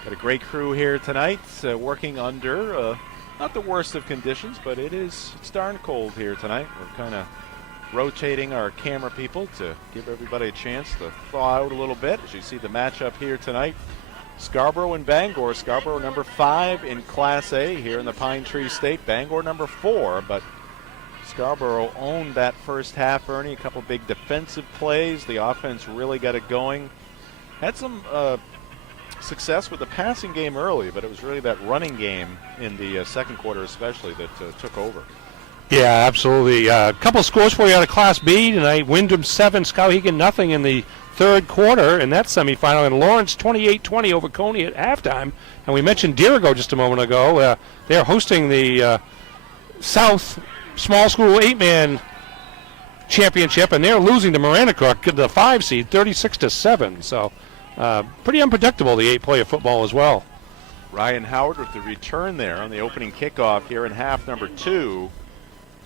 Got a great crew here tonight, working under not the worst of conditions, but it's darn cold here tonight. We're kind of rotating our camera people to give everybody a chance to thaw out a little bit. As you see the matchup here tonight, Scarborough and Bangor. Scarborough number 5 in Class A here in the Pine Tree State. Bangor number 4, but Scarborough owned that first half, Ernie. A couple big defensive plays. The offense really got it going. Had some success with the passing game early, but it was really that running game in the second quarter especially that took over. Yeah, absolutely. A couple scores for you out of Class B tonight. Wyndham 7, Skowhegan nothing in the third quarter in that semifinal, and Lawrence 28-20 over Coney at halftime. And we mentioned Dirigo just a moment ago. They're hosting the South Small School 8-man championship, and they're losing to Maranacook, the 5 seed, 36-7. So pretty unpredictable, the 8-player football as well. Ryan Howard with the return there on the opening kickoff here in half number 2.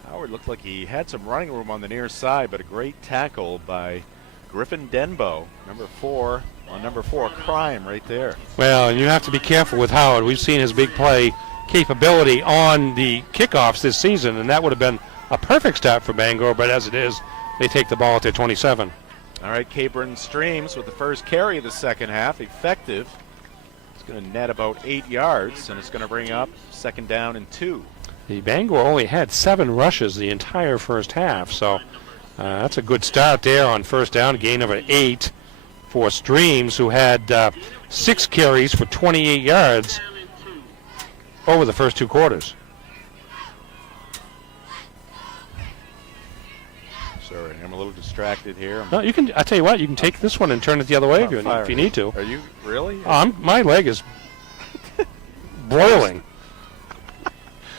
Howard looked like he had some running room on the near side, but a great tackle by Griffin Denbo, number 4, on number 4, crime right there. Well, and you have to be careful with Howard. We've seen his big play capability on the kickoffs this season, and that would have been a perfect start for Bangor, but as it is, they take the ball at their 27. All right, Cabron Streams with the first carry of the second half, effective. It's going to net about 8 yards, and it's going to bring up 2nd down and 2. The Bangor only had 7 rushes the entire first half, so that's a good start there on first down, gain of 8 for Streams, who had 6 carries for 28 yards over the first 2 quarters. Sorry, I'm a little distracted here. No, you can. I tell you what, you can take this one and turn it the other way if you need to. Are you really? My leg is boiling.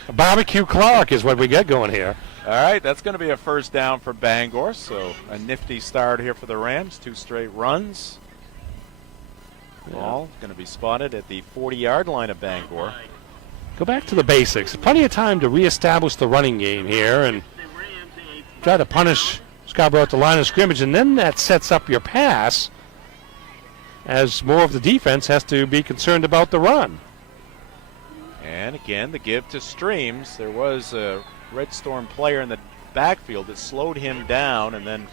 A barbecue Clark is what we get going here. All right, that's going to be a first down for Bangor, so a nifty start here for the Rams. 2 straight runs. Ball going to be spotted at the 40-yard line of Bangor. Go back to the basics. Plenty of time to reestablish the running game here and try to punish Scarborough at the line of scrimmage, and then that sets up your pass as more of the defense has to be concerned about the run. And again, the give to Streams. There was a Red Storm player in the backfield that slowed him down, and then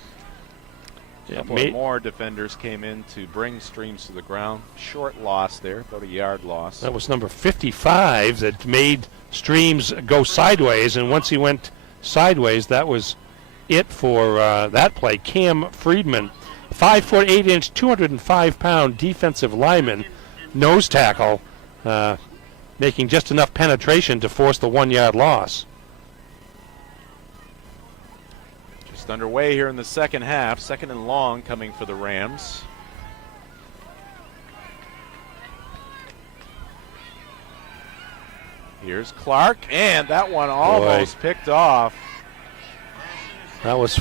a couple of more defenders came in to bring Streams to the ground. Short loss there, about a yard loss. That was number 55 that made Streams go sideways, and once he went sideways, that was it for that play. Cam Friedman, 5 foot 8 inch, 205-pound defensive lineman, nose tackle, making just enough penetration to force the 1-yard loss. Just underway here in the second half. 2nd and long coming for the Rams. Here's Clark, and that one almost picked off. That was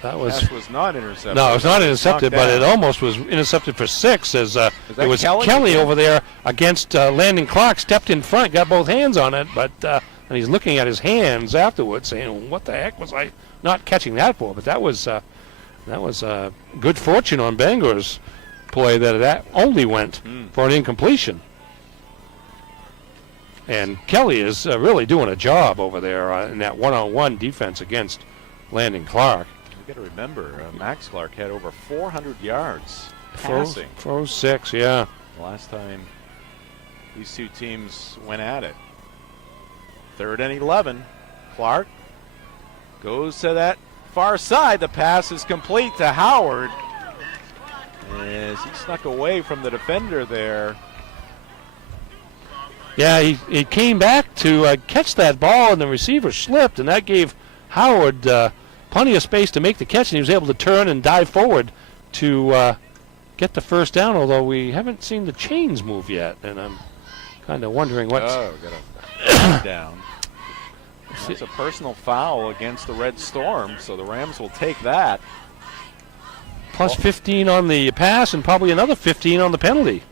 Pass was not intercepted. No, it was not intercepted, but it almost was intercepted for 6 as it was Kelly over there against Landon Clark, stepped in front, got both hands on it, but and he's looking at his hands afterwards saying, what the heck was I not catching that for? But that was good fortune on Bangor's play that only went for an incompletion. And Kelly is really doing a job over there in that one-on-one defense against Landon Clark. You got to remember, Max Clark had over 400 yards passing. 406, yeah. The last time these two teams went at it. 3rd and 11. Clark goes to that far side. The pass is complete to Howard as he snuck away from the defender there. Yeah, he came back to catch that ball, and the receiver slipped, and that gave Howard plenty of space to make the catch, and he was able to turn and dive forward to get the first down, although we haven't seen the chains move yet, and I'm kind of wondering what's... Oh, got a down. It's a personal foul against the Red Storm, so the Rams will take that. Plus 15 on the pass and probably another 15 on the penalty.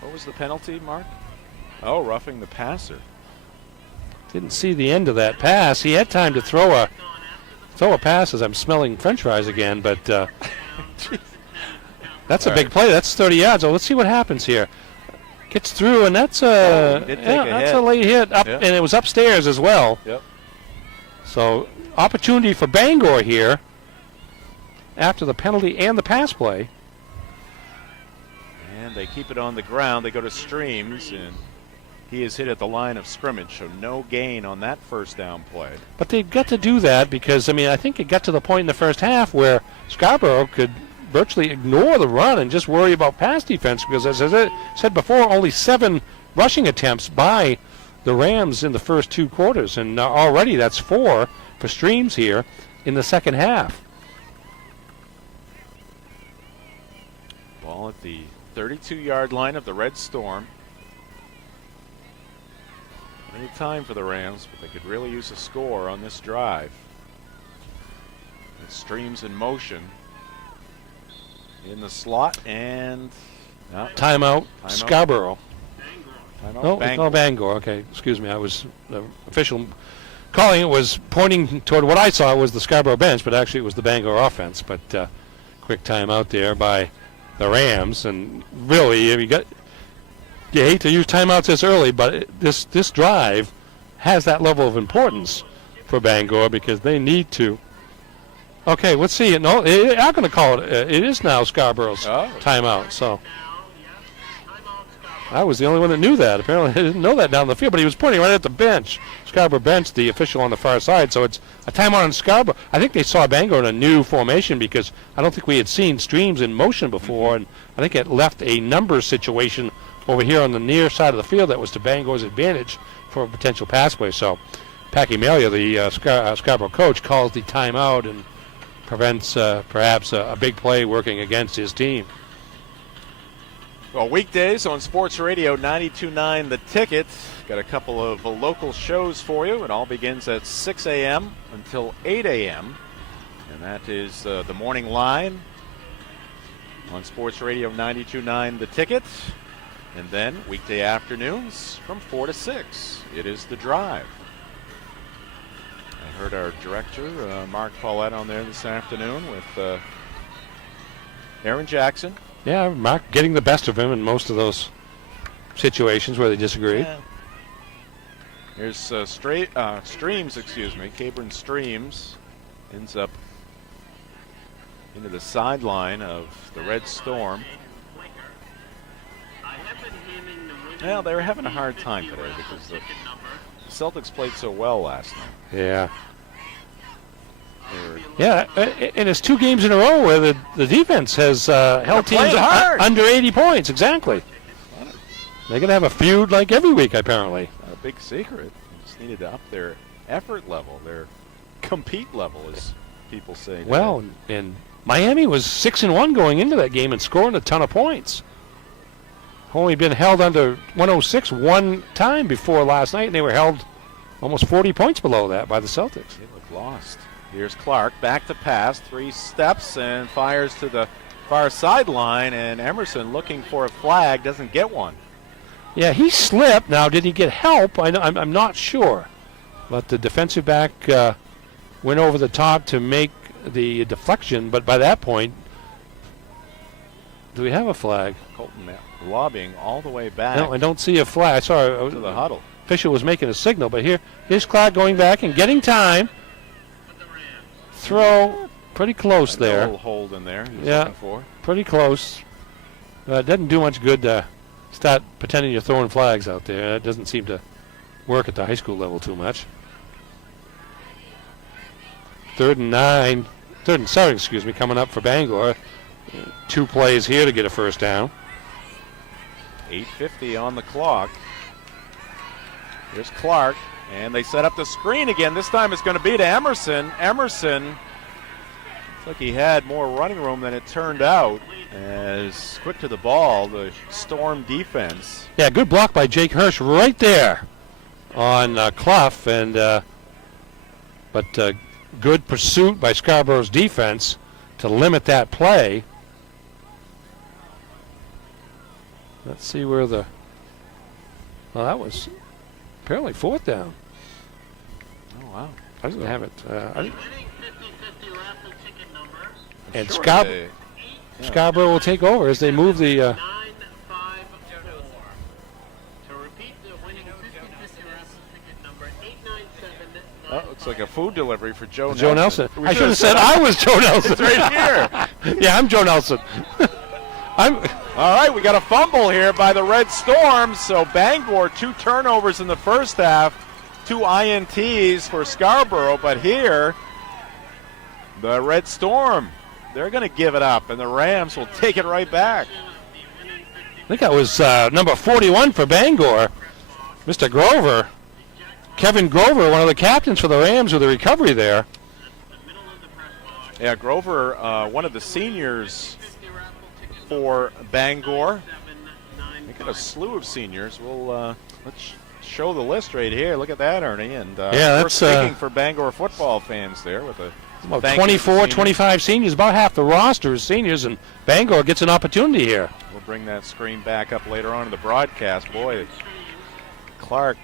What was the penalty, Mark? Oh, roughing the passer. Didn't see the end of that pass. He had time to throw a pass as I'm smelling French fries again, but that's a big play. That's 30 yards. So let's see what happens here. Gets through, and that's a late hit up, and it was upstairs as well. Yep. So opportunity for Bangor here after the penalty and the pass play. And they keep it on the ground. They go to Streams, and he is hit at the line of scrimmage, so no gain on that first down play. But they've got to do that because, I mean, I think it got to the point in the first half where Scarborough could virtually ignore the run and just worry about pass defense because, as I said before, only 7 rushing attempts by the Rams in the first 2 quarters, and already that's 4 for Streams here in the second half. Ball at the 32-yard line of the Red Storm. Plenty of time for the Rams, but they could really use a score on this drive. It Streams in motion. in the slot, and Timeout. Scarborough. Timeout. No, Bangor. Bangor. Okay, excuse me. I was the official calling it was pointing toward what I saw was the Scarborough bench, but actually it was the Bangor offense. But quick timeout there by the Rams, and really you hate to use timeouts this early, but this drive has that level of importance for Bangor because they need to. Okay, let's see. No, they're not going to call it. It is now Scarborough's timeout. So I was the only one that knew that. Apparently, I didn't know that down the field, but he was pointing right at the bench. Scarborough bench, the official on the far side. So it's a timeout on Scarborough. I think they saw Bangor in a new formation because I don't think we had seen Streams in motion before, and I think it left a numbers situation over here on the near side of the field that was to Bangor's advantage for a potential pass play. So Packy Malia, the Scarborough coach, calls the timeout and prevents perhaps a big play working against his team. Well, weekdays on Sports Radio 92.9 The Ticket. Got a couple of local shows for you. It all begins at 6 a.m. until 8 a.m. And that is the morning line on Sports Radio 92.9 The Ticket. And then weekday afternoons from 4 to 6. It is The Drive. I heard our director, Mark Paulette, on there this afternoon with Aaron Jackson. Yeah, Mark getting the best of him in most of those situations where they disagreed. Yeah. Here's Streams, Cabron Streams ends up into the sideline of the Red Storm. Well, they were having a hard time today because the Celtics played so well last night. Yeah. Yeah, and it's 2 games in a row where the defense has held teams under 80 points. Exactly. They're going to have a feud like every week, apparently. Not a big secret. They just needed to up their effort level, their compete level, as people say. Well, and Miami was 6-1 going into that game and scoring a ton of points. Only been held under 106 one time before last night, and they were held almost 40 points below that by the Celtics. They look lost. Here's Clark, back to pass, 3 steps, and fires to the far sideline, and Emerson looking for a flag, doesn't get one. Yeah, he slipped. Now, did he get help? I'm not sure. But the defensive back went over the top to make the deflection, but by that point, do we have a flag? Colton lobbying all the way back. No, I don't see a flag. I saw to the huddle. Official was making a signal, but here's Clark going back and getting time. Throw pretty close there. A little hold in there. Looking for. Pretty close. It doesn't do much good to start pretending you're throwing flags out there. It doesn't seem to work at the high school level too much. 3rd and 7, coming up for Bangor. 2 plays here to get a first down. 8:50 on the clock. Here's Clark, and they set up the screen again. This time it's going to be to Emerson. Emerson, looks like he had more running room than it turned out. As quick to the ball, the Storm defense. Yeah, good block by Jake Hirsch right there on Clough, and but good pursuit by Scarborough's defense to limit that play. Let's see where well, that was apparently 4th down. Oh, wow. I didn't have it. And Sure Scarborough will take over as they move the... To repeat the winning 50/50 raffle ticket number 897. looks like a food delivery for Joe Nelson. I should have said I was Joe Nelson. It's right here. Yeah, I'm Joe Nelson. All right, we got a fumble here by the Red Storm. So Bangor, 2 turnovers in the first half, 2 INTs for Scarborough. But here, the Red Storm, they're going to give it up, and the Rams will take it right back. I think that was number 41 for Bangor, Mr. Grover. Kevin Grover, one of the captains for the Rams with the recovery there. Yeah, Grover, one of the seniors for Bangor. They got a slew of seniors. Let's show the list right here. Look at that, Ernie. And yeah, we're that's speaking for Bangor football fans there with a about Thank you to the 24, seniors. 25 seniors. About half the roster is seniors, and Bangor gets an opportunity here. We'll bring that screen back up later on in the broadcast. Boy, Clark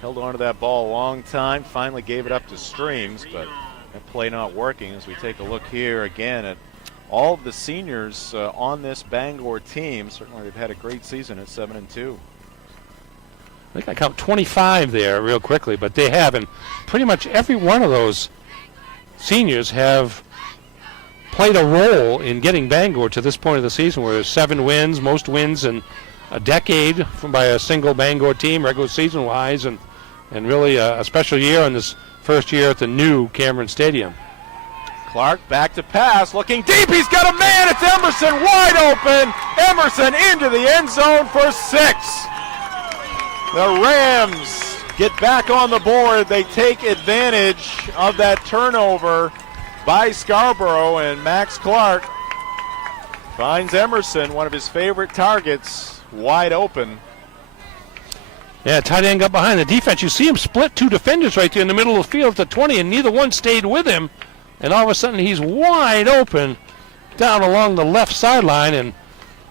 held on to that ball a long time, finally gave it up to Streams, but that play not working as we take a look here again at all of the seniors on this Bangor team. Certainly they've had a great season at 7-2. I think I count 25 there real quickly, but they have, and pretty much every one of those seniors have played a role in getting Bangor to this point of the season where there's 7 wins, most wins in a decade by a single Bangor team, regular season-wise, and really a special year in this first year at the new Cameron Stadium. Clark back to pass, looking deep. He's got a man. It's Emerson wide open. Emerson into the end zone for 6. The Rams get back on the board. They take advantage of that turnover by Scarborough, and Max Clark finds Emerson, one of his favorite targets, wide open. Yeah, tight end got behind the defense. You see him split 2 defenders right there in the middle of the field at the 20, and neither one stayed with him. And all of a sudden, he's wide open down along the left sideline and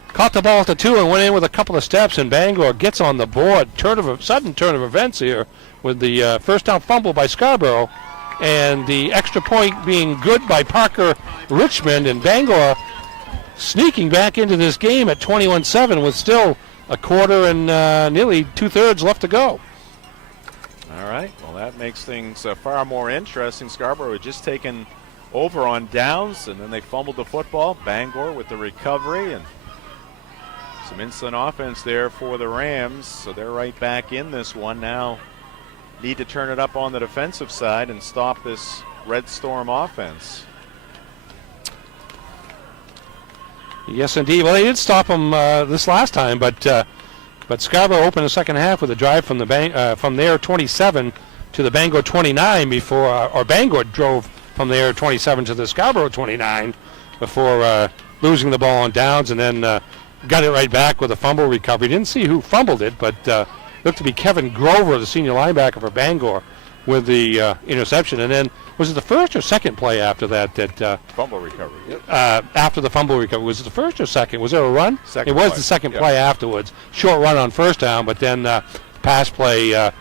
caught the ball at the 2 and went in with a couple of steps, and Bangor gets on the board. Sudden turn of events here with the first down fumble by Scarborough, and the extra point being good by Parker Richmond, and Bangor sneaking back into this game at 21-7 with still a quarter and nearly 2/3 left to go. All right, well, that makes things far more interesting. Scarborough had just taken over on downs, and then they fumbled the football. Bangor with the recovery, and some instant offense there for the Rams, so they're right back in this one now. Need to turn it up on the defensive side and stop this Red Storm offense. Yes, indeed. Well, they did stop them this last time, but Scarborough opened the second half with a drive from from their 27 to the Bangor 29 before, or Bangor drove from their 27 to the Scarborough 29 before losing the ball on downs, and then got it right back with a fumble recovery. Didn't see who fumbled it, but looked to be Kevin Grover, the senior linebacker for Bangor, with the interception. And then, was it the first or second play after that? Fumble recovery. Yep. After the fumble recovery, was it the first or second? Was there a run? Second it was play. the second Yep. play afterwards. Short run on first down, but then pass play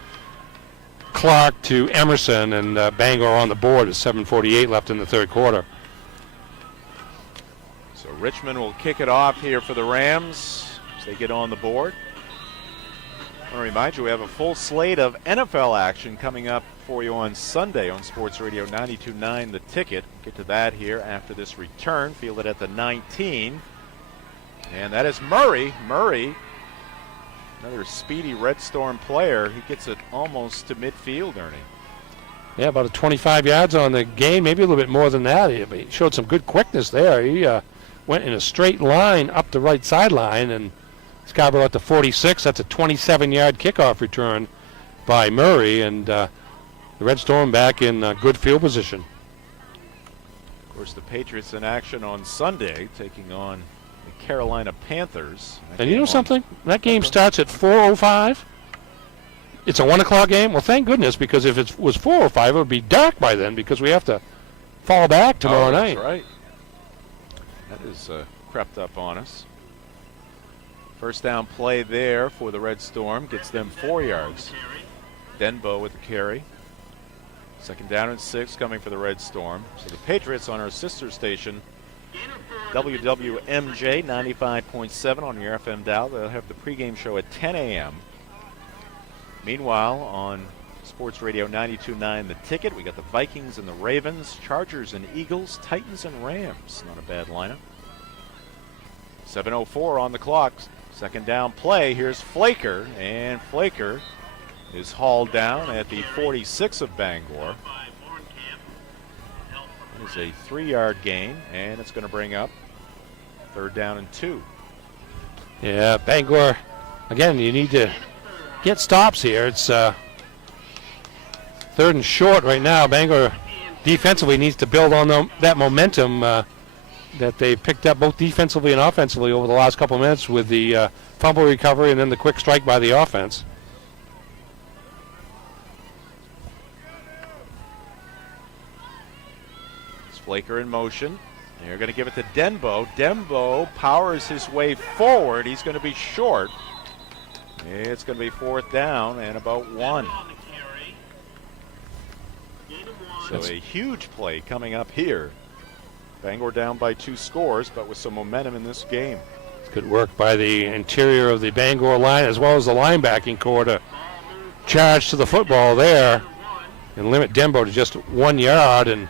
Clark to Emerson, and Bangor on the board with 7:48 left in the third quarter. So Richmond will kick it off here for the Rams as they get on the board. I want to remind you we have a full slate of NFL action coming up for you on Sunday on Sports Radio 92.9 The Ticket. Get to that here after this return. Field it at the 19. And that is Murray. Murray, another speedy Red Storm player. He gets it almost to midfield, Ernie. Yeah, about 25 yards on the game, maybe a little bit more than that. He showed some good quickness there. He went in a straight line up the right sideline, and Scarborough at the 46. That's a 27-yard kickoff return by Murray, and the Red Storm back in good field position. Of course, the Patriots in action on Sunday, taking on the Carolina Panthers. And you know something? That game starts at 4:05. It's a 1 o'clock game. Well, thank goodness, because if it was 4:05, it would be dark by then, because we have to fall back tomorrow night. That's right. That is crept up on us. First down play there for the Red Storm gets them 4 yards. Denbo with the carry. Second down and 6 coming for the Red Storm. So the Patriots on our sister station, WWMJ 95.7 on your FM dial. They'll have the pregame show at 10 a.m. Meanwhile, on Sports Radio 92.9 The Ticket, we got the Vikings and the Ravens, Chargers and Eagles, Titans and Rams. Not a bad lineup. 7:04 on the clock. Second down play. Here's Flaker, and Flaker is hauled down at the 46 of Bangor. It is a 3-yard gain, and it's going to bring up third down and 2. Yeah, Bangor, again, you need to get stops here. It's third and short right now. Bangor defensively needs to build on that momentum that they picked up both defensively and offensively over the last couple of minutes with the fumble recovery and then the quick strike by the offense. Flaker in motion. They're going to give it to Denbo. Denbo powers his way forward. He's going to be short. It's going to be 4th down and about 1. So a huge play coming up here. Bangor down by 2 scores, but with some momentum in this game. Good work by the interior of the Bangor line as well as the linebacking core to charge to the football there and limit Denbo to just 1 yard. And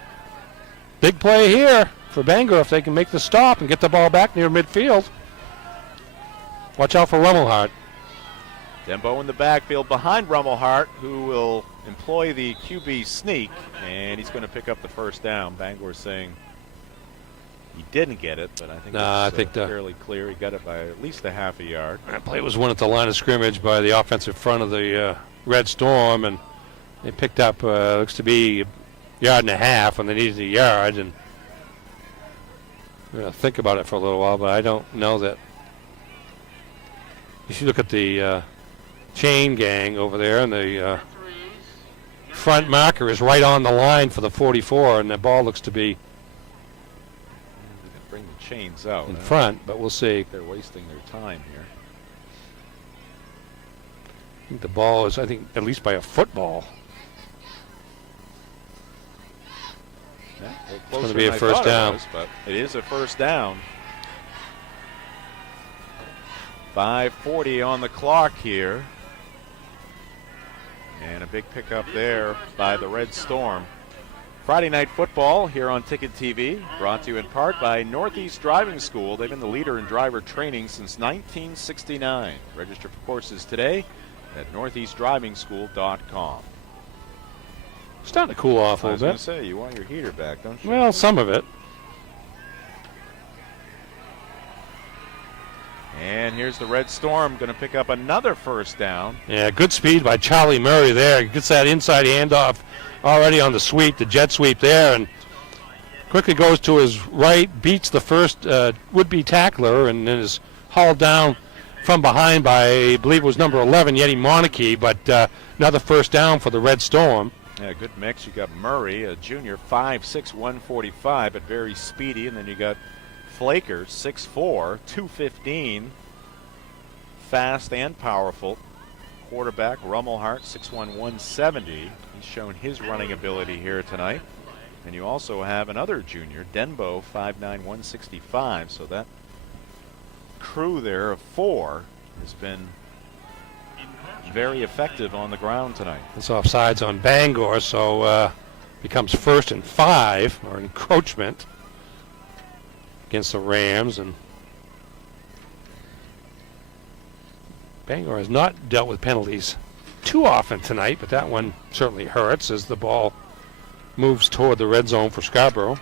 big play here for Bangor if they can make the stop and get the ball back near midfield. Watch out for Rummelhart. Denbo in the backfield behind Rummelhart, who will employ the QB sneak, and he's going to pick up the 1st down. Bangor saying he didn't get it, but I think it's fairly clear. He got it by at least a half a yard. That play was won at the line of scrimmage by the offensive front of the Red Storm, and they picked up, looks to be a yard and a half, and they needed a yard. And I'm going to think about it for a little while, but I don't know that. You should look at the chain gang over there, and the front marker is right on the line for the 44, and the ball looks to be bring the chains out in front, but we'll see. They're wasting their time here. I think the ball is, at least by a football. Yeah, it's going to be a 1st down. But it is a 1st down. 5:40 on the clock here. And a big pickup there by the Red Storm. Friday Night Football here on Ticket TV, brought to you in part by Northeast Driving School. They've been the leader in driver training since 1969. Register for courses today at northeastdrivingschool.com. Starting to cool off a little bit. I was going to say, you want your heater back, don't you? Well, some of it. And here's the Red Storm going to pick up another 1st down. Yeah, good speed by Charlie Murray there. He gets that inside handoff already on the sweep, the jet sweep there, and quickly goes to his right, beats the first would-be tackler, and then is hauled down from behind by, I believe it was number 11, Yeti Monarchy, but another 1st down for the Red Storm. Yeah, good mix. You got Murray, a junior, 5'6", 145, but very speedy, and then you got Flaker, 6'4", 215, fast and powerful. Quarterback Rummelhart, 6'1", 170. He's shown his running ability here tonight. And you also have another junior, Denbo, 5'9", 165. So that crew there of 4 has been very effective on the ground tonight. It's offsides on Bangor, so becomes 1st and 5, or encroachment against the Rams. And Bangor has not dealt with penalties too often tonight, but that one certainly hurts as the ball moves toward the red zone for Scarborough.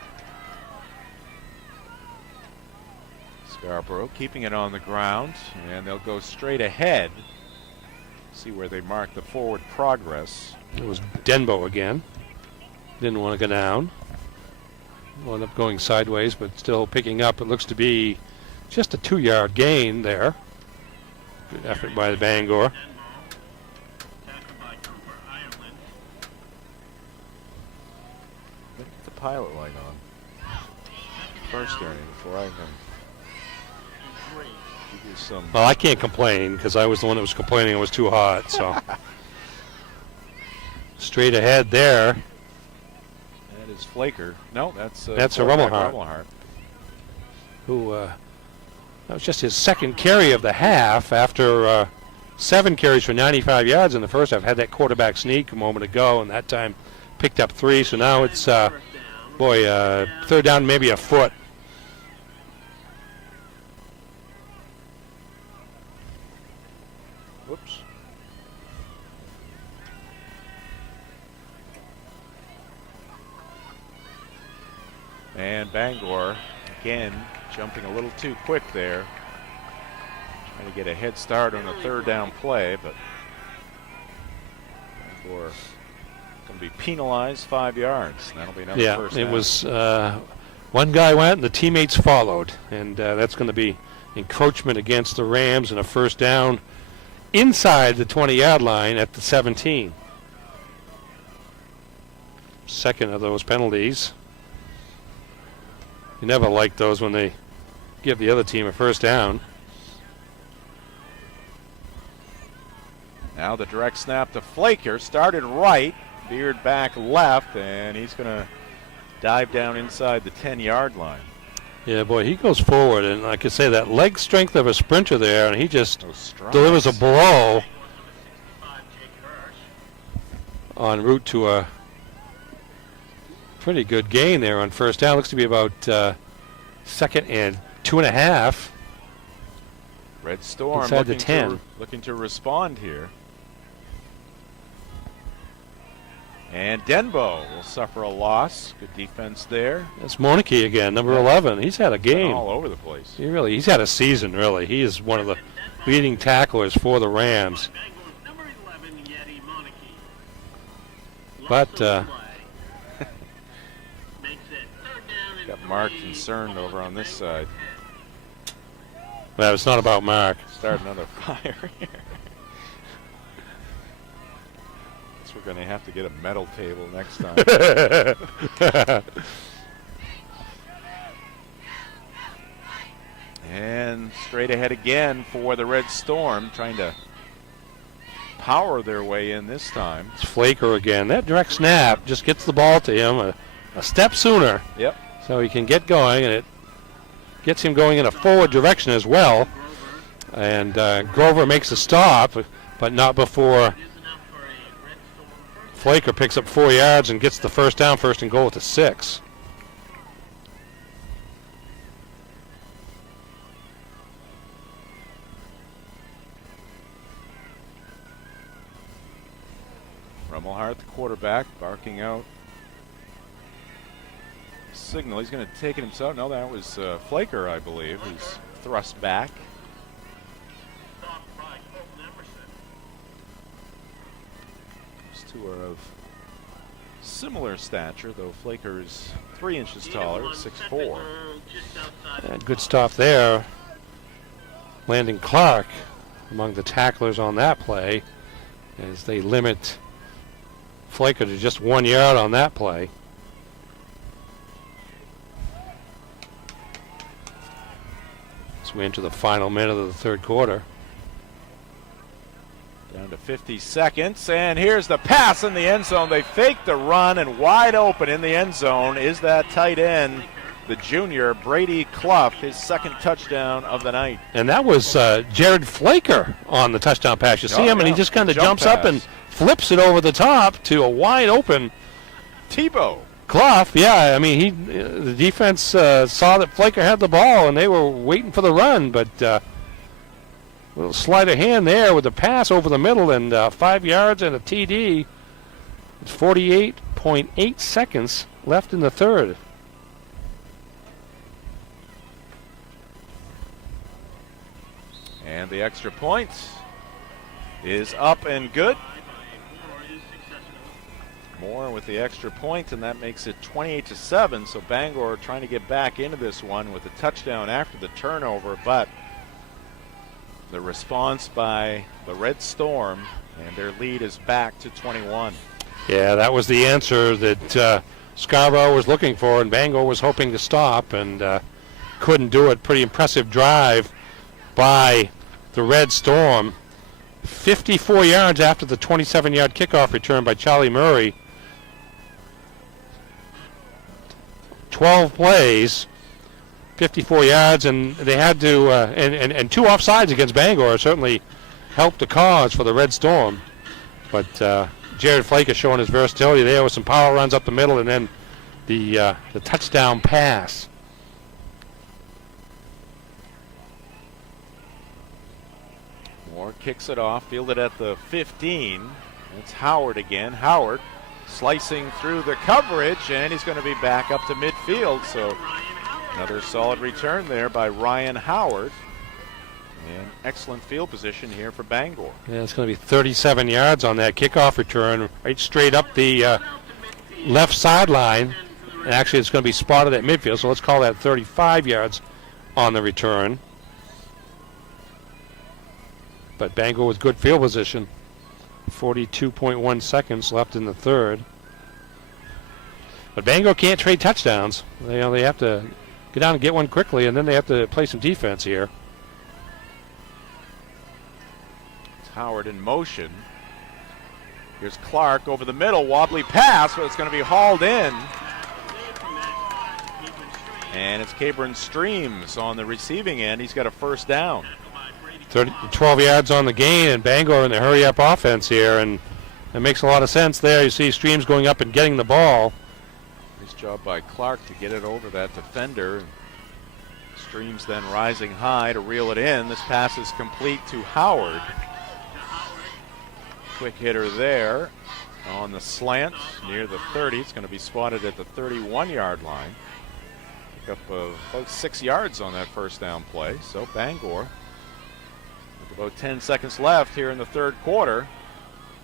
Scarborough keeping it on the ground, and they'll go straight ahead. See where they mark the forward progress. It was Denbo again. Didn't want to go down. Wound up going sideways, but still picking up. It looks to be just a 2-yard gain there. Good effort by the Bangor. Get the pilot light on first, Ernie, before I can give you some. Well, I can't complain because I was the one that was complaining it was too hot. So straight ahead there. That is Flaker. No, that's a Rummelhart. Who that was just his 2nd carry of the half after 7 carries for 95 yards in the first half. Had that quarterback sneak a moment ago, and that time picked up 3. So now it's 3rd down, maybe a foot. Whoops. And Bangor again jumping a little too quick there. Trying to get a head start on a 3rd down play, but Bangor going to be penalized 5 yards. That'll be another 1st down. Yeah, it was one guy went and the teammates followed, and that's going to be encroachment against the Rams and a 1st down inside the 20-yard line at the 17. 2nd of those penalties. You never like those when they give the other team a first down. Now the direct snap to Flaker. Started right, veered back left, and he's going to dive down inside the 10-yard line. Yeah, boy, he goes forward, and like I say, that leg strength of a sprinter there, and he just delivers a blow en route to a pretty good gain there on first down. Looks to be about 2nd and 2.5. Red Storm inside the 10. Looking to respond here. And Denbo will suffer a loss. Good defense there. That's Monarchy again, number 11. He's had a game. All over the place. He's had a season, really. He is one of the leading tacklers for the Rams. But got Mark concerned over on this side. well, it's not about Mark. Start another fire here. We're going to have to get a metal table next time. And straight ahead again for the Red Storm, trying to power their way in this time. It's Flaker again. That direct snap just gets the ball to him a step sooner. Yep. So he can get going, and it gets him going in a forward direction as well. And Grover makes a stop, but not before Flaker picks up 4 yards and gets the first down, 1st and goal at the 6. Rummelhart, the quarterback, barking out signal. He's going to take it himself. No, that was Flaker, I believe, who's thrust back. These two are of similar stature, though Flaker is 3 inches taller, 6'4". Good stuff there. Landon Clark among the tacklers on that play as they limit Flaker to just 1 yard on that play. As we enter the final minute of the third quarter. Down to 50 seconds, and here's the pass in the end zone. They fake the run, and wide open in the end zone is that tight end, the junior, Brady Clough, his 2nd touchdown of the night. And that was Jared Flaker on the touchdown pass. You see him, and he just kind of jumps up and flips it over the top to a wide open Tebow. Clough. Yeah, I mean, the defense saw that Flaker had the ball, and they were waiting for the run, but little sleight of hand there with the pass over the middle and 5 yards and a TD. It's 48.8 seconds left in the third. And the extra point is up and good. Moore with the extra point, and that makes it 28-7. So Bangor trying to get back into this one with a touchdown after the turnover, but the response by the Red Storm, and their lead is back to 21. Yeah, that was the answer that Scarborough was looking for, and Bangor was hoping to stop, and couldn't do it. Pretty impressive drive by the Red Storm. 54 yards after the 27-yard kickoff return by Charlie Murray. 12 plays. 54 yards, and they had to, and 2 offsides against Bangor certainly helped the cause for the Red Storm. But Jared Flaker showing his versatility there with some power runs up the middle, and then the touchdown pass. Moore kicks it off, fielded at the 15. It's Howard again. Howard slicing through the coverage, and he's going to be back up to midfield. So another solid return there by Ryan Howard. And excellent field position here for Bangor. Yeah, it's going to be 37 yards on that kickoff return, right straight up the left sideline. And actually, it's going to be spotted at midfield, so let's call that 35 yards on the return. But Bangor with good field position. 42.1 seconds left in the third. But Bangor can't trade touchdowns. They have to get down and get one quickly, and then they have to play some defense here. It's Howard in motion. Here's Clark over the middle, wobbly pass, but it's going to be hauled in. And it's Cabron Streams on the receiving end. He's got a first down. 12 yards on the gain, and Bangor in the hurry-up offense here, and it makes a lot of sense there. You see Streams going up and getting the ball. Nice job by Clark to get it over that defender. Streams then rising high to reel it in. This pass is complete to Howard. Quick hitter there on the slant near the 30. It's going to be spotted at the 31-yard line. Pick up about 6 yards on that first down play. So Bangor, with about 10 seconds left here in the third quarter.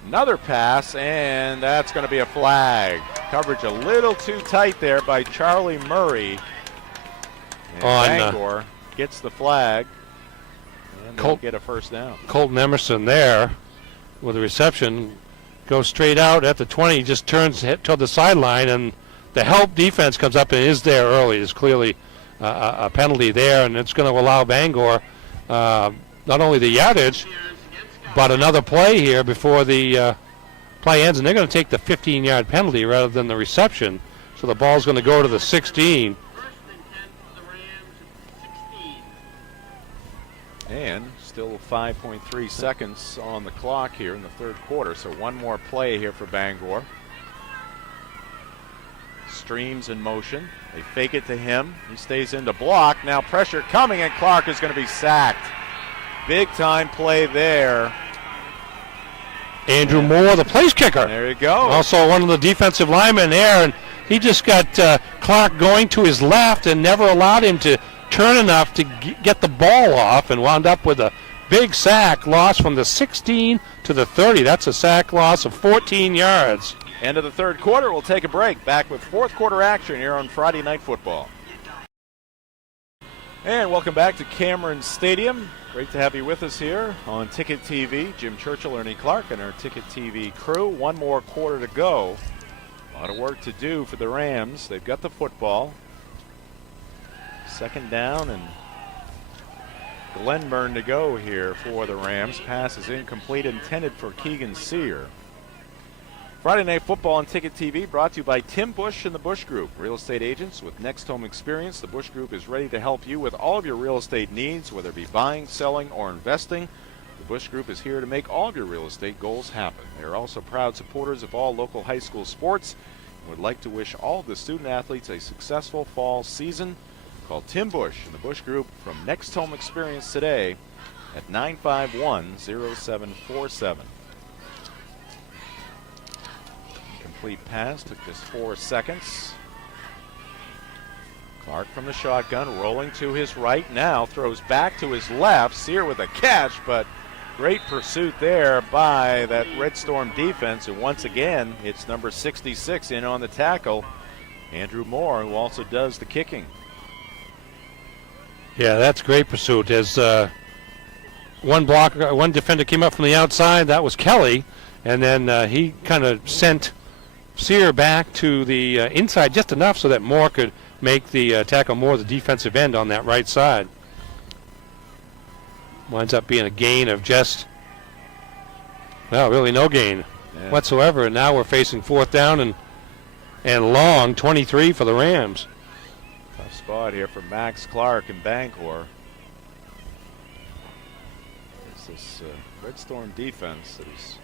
Another pass, and that's going to be a flag. Coverage a little too tight there by Charlie Murray. And Bangor gets the flag, and they'll get a first down. Colton Emerson there with the reception, goes straight out at the 20, just turns toward the sideline, and the help defense comes up and is there early. There's clearly a penalty there, and it's going to allow Bangor not only the yardage, but another play here before the play ends, and they're going to take the 15-yard penalty rather than the reception. So the ball's going to go to the 16. And still 5.3 seconds on the clock here in the third quarter. So one more play here for Bangor. Streams in motion. They fake it to him. He stays in to block. Now pressure coming, and Clark is going to be sacked. Big time play there. Andrew Moore, the place kicker. There you go. Also one of the defensive linemen there, and he just got Clark going to his left and never allowed him to turn enough to get the ball off, and wound up with a big sack loss from the 16 to the 30. That's a sack loss of 14 yards. End of the third quarter. We'll take a break. Back with fourth quarter action here on Friday Night Football. And welcome back to Cameron Stadium. Great to have you with us here on Ticket TV. Jim Churchill, Ernie Clark, and our Ticket TV crew. One more quarter to go. A lot of work to do for the Rams. They've got the football. Second down and Glenburn to go here for the Rams. Pass is incomplete, intended for Keegan Sear. Friday Night Football on Ticket TV brought to you by Tim Bush and the Bush Group. Real estate agents with Next Home Experience. The Bush Group is ready to help you with all of your real estate needs, whether it be buying, selling, or investing. The Bush Group is here to make all of your real estate goals happen. They are also proud supporters of all local high school sports and would like to wish all of the student athletes a successful fall season. Call Tim Bush and the Bush Group from Next Home Experience today at 951-0747. Complete pass, took just 4 seconds. Clark from the shotgun, rolling to his right now, throws back to his left. Sear with a catch, but great pursuit there by that Red Storm defense. And once again, it's number 66 in on the tackle, Andrew Moore, who also does the kicking. Yeah, that's great pursuit. As one defender came up from the outside, that was Kelly, and then he kind of sent Sear back to the inside just enough so that Moore could make the tackle Moore the defensive end on that right side. Winds up being a gain of just, well, really no gain whatsoever. And now we're facing fourth down and long, 23 for the Rams. Tough spot here for Max Clark and Bangor. It's this Red Storm defense that is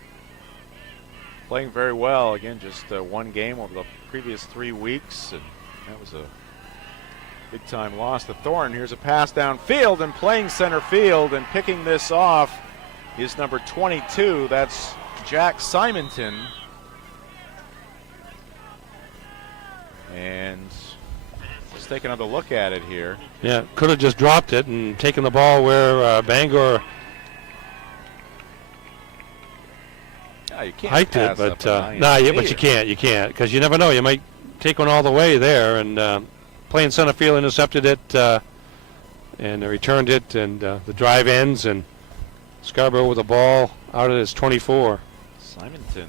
playing very well. Again, just one game over the previous 3 weeks, and that was a big-time loss to Thorne. Here's a pass downfield and playing center field, and picking this off is number 22. That's Jack Simonton. And let's take another look at it here. Yeah, could have just dropped it and taken the ball where Bangor you can't hiked it, but but you can't, because you never know. You might take one all the way there, and playing center field intercepted it and returned it, and the drive ends, and Scarborough with the ball out at his 24. Simonton,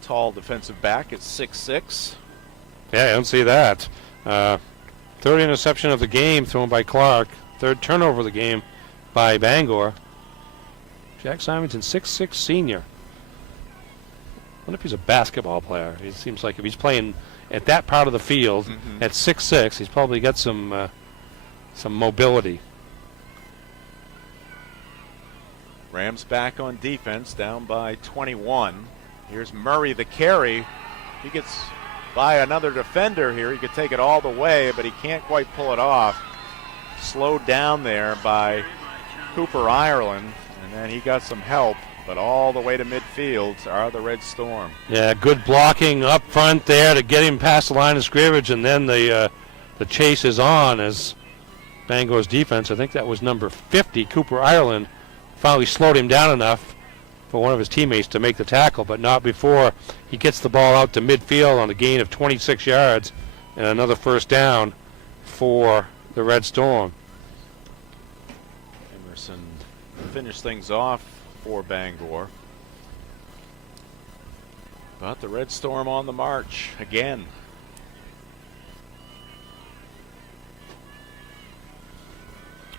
tall defensive back at 6'6". Yeah, I don't see that. Third interception of the game thrown by Clark. Third turnover of the game by Bangor. Jack Simonson, 6'6", senior. I wonder if he's a basketball player. It seems like if he's playing at that part of the field at 6'6", he's probably got some mobility. Rams back on defense, down by 21. Here's Murray, the carry. He gets by another defender here. He could take it all the way, but he can't quite pull it off. Slowed down there by Cooper Ireland, and then he got some help, but all the way to midfield are the Red Storm. Yeah, good blocking up front there to get him past the line of scrimmage, and then the chase is on as Bangor's defense, I think that was number 50, Cooper Ireland, finally slowed him down enough for one of his teammates to make the tackle, but not before he gets the ball out to midfield on a gain of 26 yards and another first down for the Red Storm. Emerson finished things off for Bangor. But the Red Storm on the march again.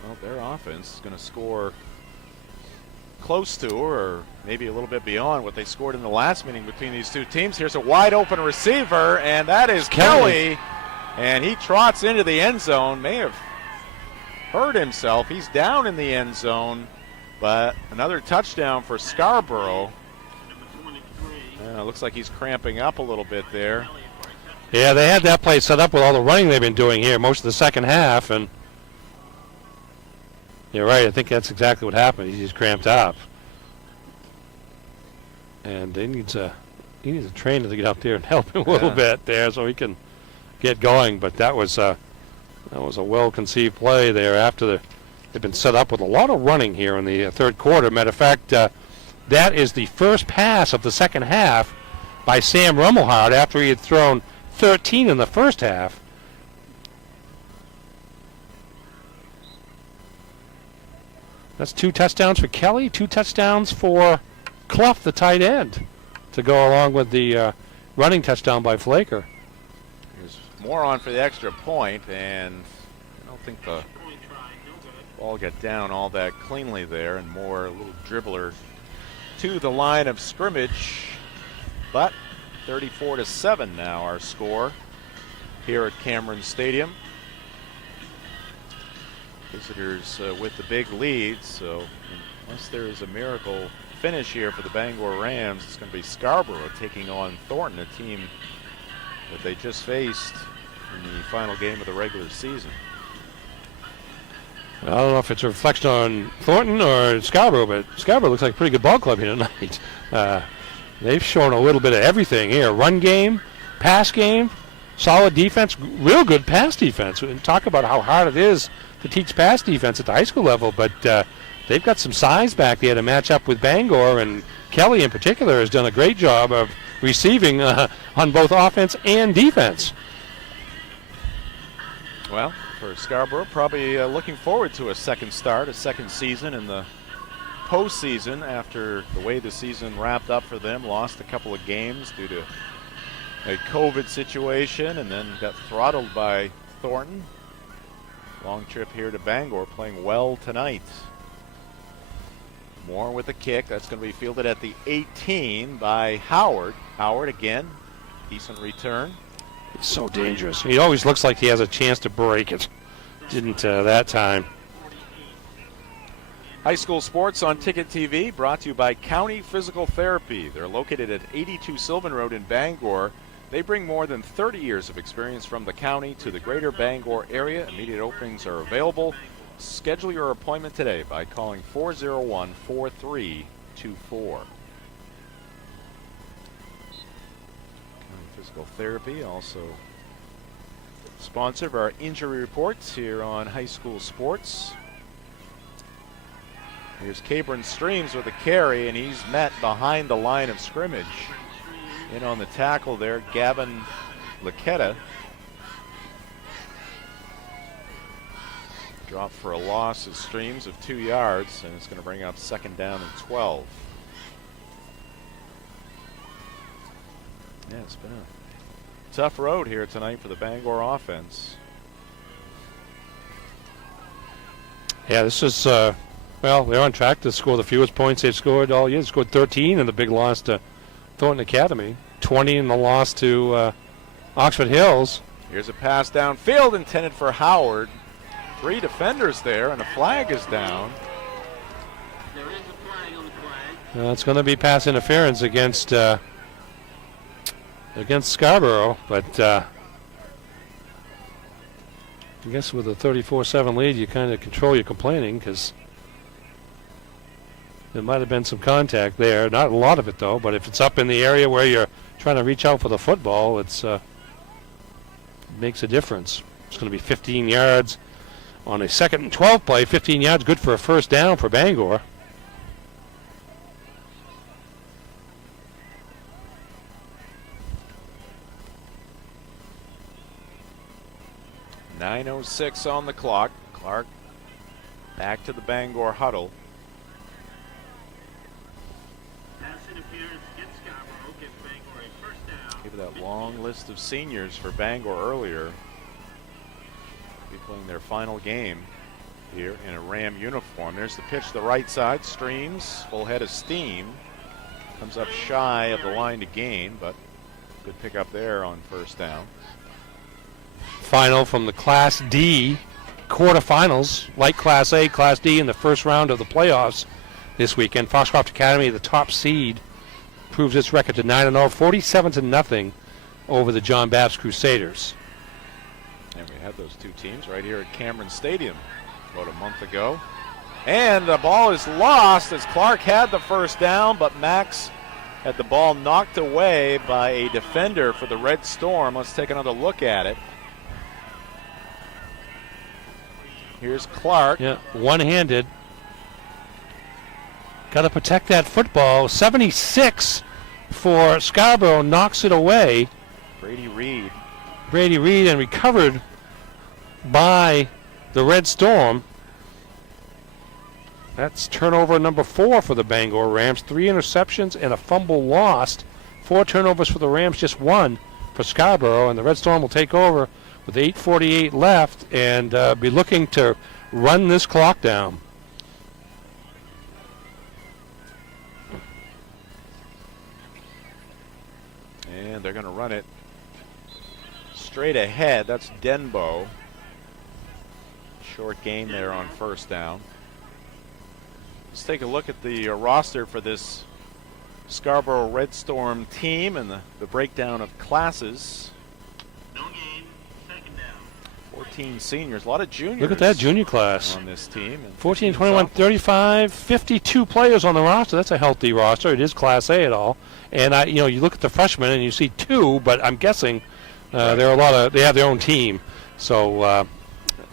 Well, their offense is going to score close to or maybe a little bit beyond what they scored in the last meeting between these two teams. Here's a wide open receiver, and that is Kelly. And he trots into the end zone. May have hurt himself. He's down in the end zone, but another touchdown for Scarborough. And it looks like he's cramping up a little bit there. Yeah, they had that play set up with all the running they've been doing here most of the second half, and you're right, I think that's exactly what happened. He's cramped up. And he needs a trainer to get out there and help him a little bit there so he can get going. But that was a well-conceived play there after they've been set up with a lot of running here in the third quarter. Matter of fact, that is the first pass of the second half by Sam Rummelhard after he had thrown 13 in the first half. That's 2 touchdowns for Kelly, 2 touchdowns for Clough, the tight end, to go along with the running touchdown by Flaker. There's more on for the extra point, and I don't think the ball got down all that cleanly there, and more a little dribbler to the line of scrimmage. But 34-7 now our score here at Cameron Stadium. Visitors with the big lead, so unless there is a miracle finish here for the Bangor Rams, it's going to be Scarborough taking on Thornton, a team that they just faced in the final game of the regular season. I don't know if it's a reflection on Thornton or Scarborough, but Scarborough looks like a pretty good ball club here tonight. They've shown a little bit of everything here. Run game, pass game, solid defense, real good pass defense. And talk about how hard it is to teach pass defense at the high school level, but they've got some size back there to match up with Bangor, and Kelly in particular has done a great job of receiving on both offense and defense. Well, for Scarborough, probably looking forward to a second start, a second season in the postseason after the way the season wrapped up for them. Lost a couple of games due to a COVID situation and then got throttled by Thornton. Long trip here to Bangor, playing well tonight. Moore with a kick. That's going to be fielded at the 18 by Howard. Howard again, decent return. He's so dangerous. He always looks like he has a chance to break it. Didn't that time. High school sports on Ticket TV, brought to you by County Physical Therapy. They're located at 82 Sylvan Road in Bangor. They bring more than 30 years of experience from the county to the greater Bangor area. Immediate openings are available. Schedule your appointment today by calling 401-4324. County Physical Therapy, also sponsor of our injury reports here on High School Sports. Here's Cabron Streams with a carry, and he's met behind the line of scrimmage. In on the tackle there, Gavin Laquetta. Drop for a loss of Streams of 2 yards, and it's going to bring up second down and 12. Yeah, it's been a tough road here tonight for the Bangor offense. Yeah, this is, well, they're on track to score the fewest points they've scored all year. They scored 13 in the big loss to Thornton Academy, 20 in the loss to Oxford Hills. Here's a pass downfield intended for Howard. 3 defenders there, and a flag is down. There is a flag on the flag. It's going to be pass interference against Scarborough, but I guess with a 34-7 lead, you kind of control your complaining because there might have been some contact there. Not a lot of it, though, but if it's up in the area where you're trying to reach out for the football, it makes a difference. It's going to be 15 yards on a 2nd and 12 play. 15 yards, good for a first down for Bangor. .9:06 on the clock. Clark back to the Bangor huddle. Pass interference against Scarborough gives Bangor a first down. Give that long list of seniors for Bangor earlier. Be playing their final game here in a Ram uniform. There's the pitch to the right side. Streams, full head of steam. Comes up shy of the line to gain, but good pick up there on first down. Final from the Class D quarterfinals, like Class A, Class D in the first round of the playoffs this weekend. Foxcroft Academy, the top seed, proves its record to 9-0, 47-0 over the John Babs Crusaders. And we had those two teams right here at Cameron Stadium about a month ago. And the ball is lost as Clark had the first down, but Max had the ball knocked away by a defender for the Red Storm. Let's take another look at it. Here's Clark. Yeah, one-handed. Got to protect that football. 76 for Scarborough, knocks it away. Brady Reed. And recovered by the Red Storm. That's turnover number 4 for the Bangor Rams. 3 interceptions and a fumble lost. 4 turnovers for the Rams, just 1 for Scarborough. And the Red Storm will take over with 8:48 left and be looking to run this clock down. And they're going to run it straight ahead. That's Denbo. Short gain there on first down. Let's take a look at the roster for this Scarborough Red Storm team and the breakdown of classes. No gain, second down. 14 seniors, a lot of juniors. Look at that junior class. On this team. And 14, 21, 35, 52 players on the roster. That's a healthy roster. It is Class A at all. And you look at the freshmen and you see 2, but I'm guessing there are they have their own team. So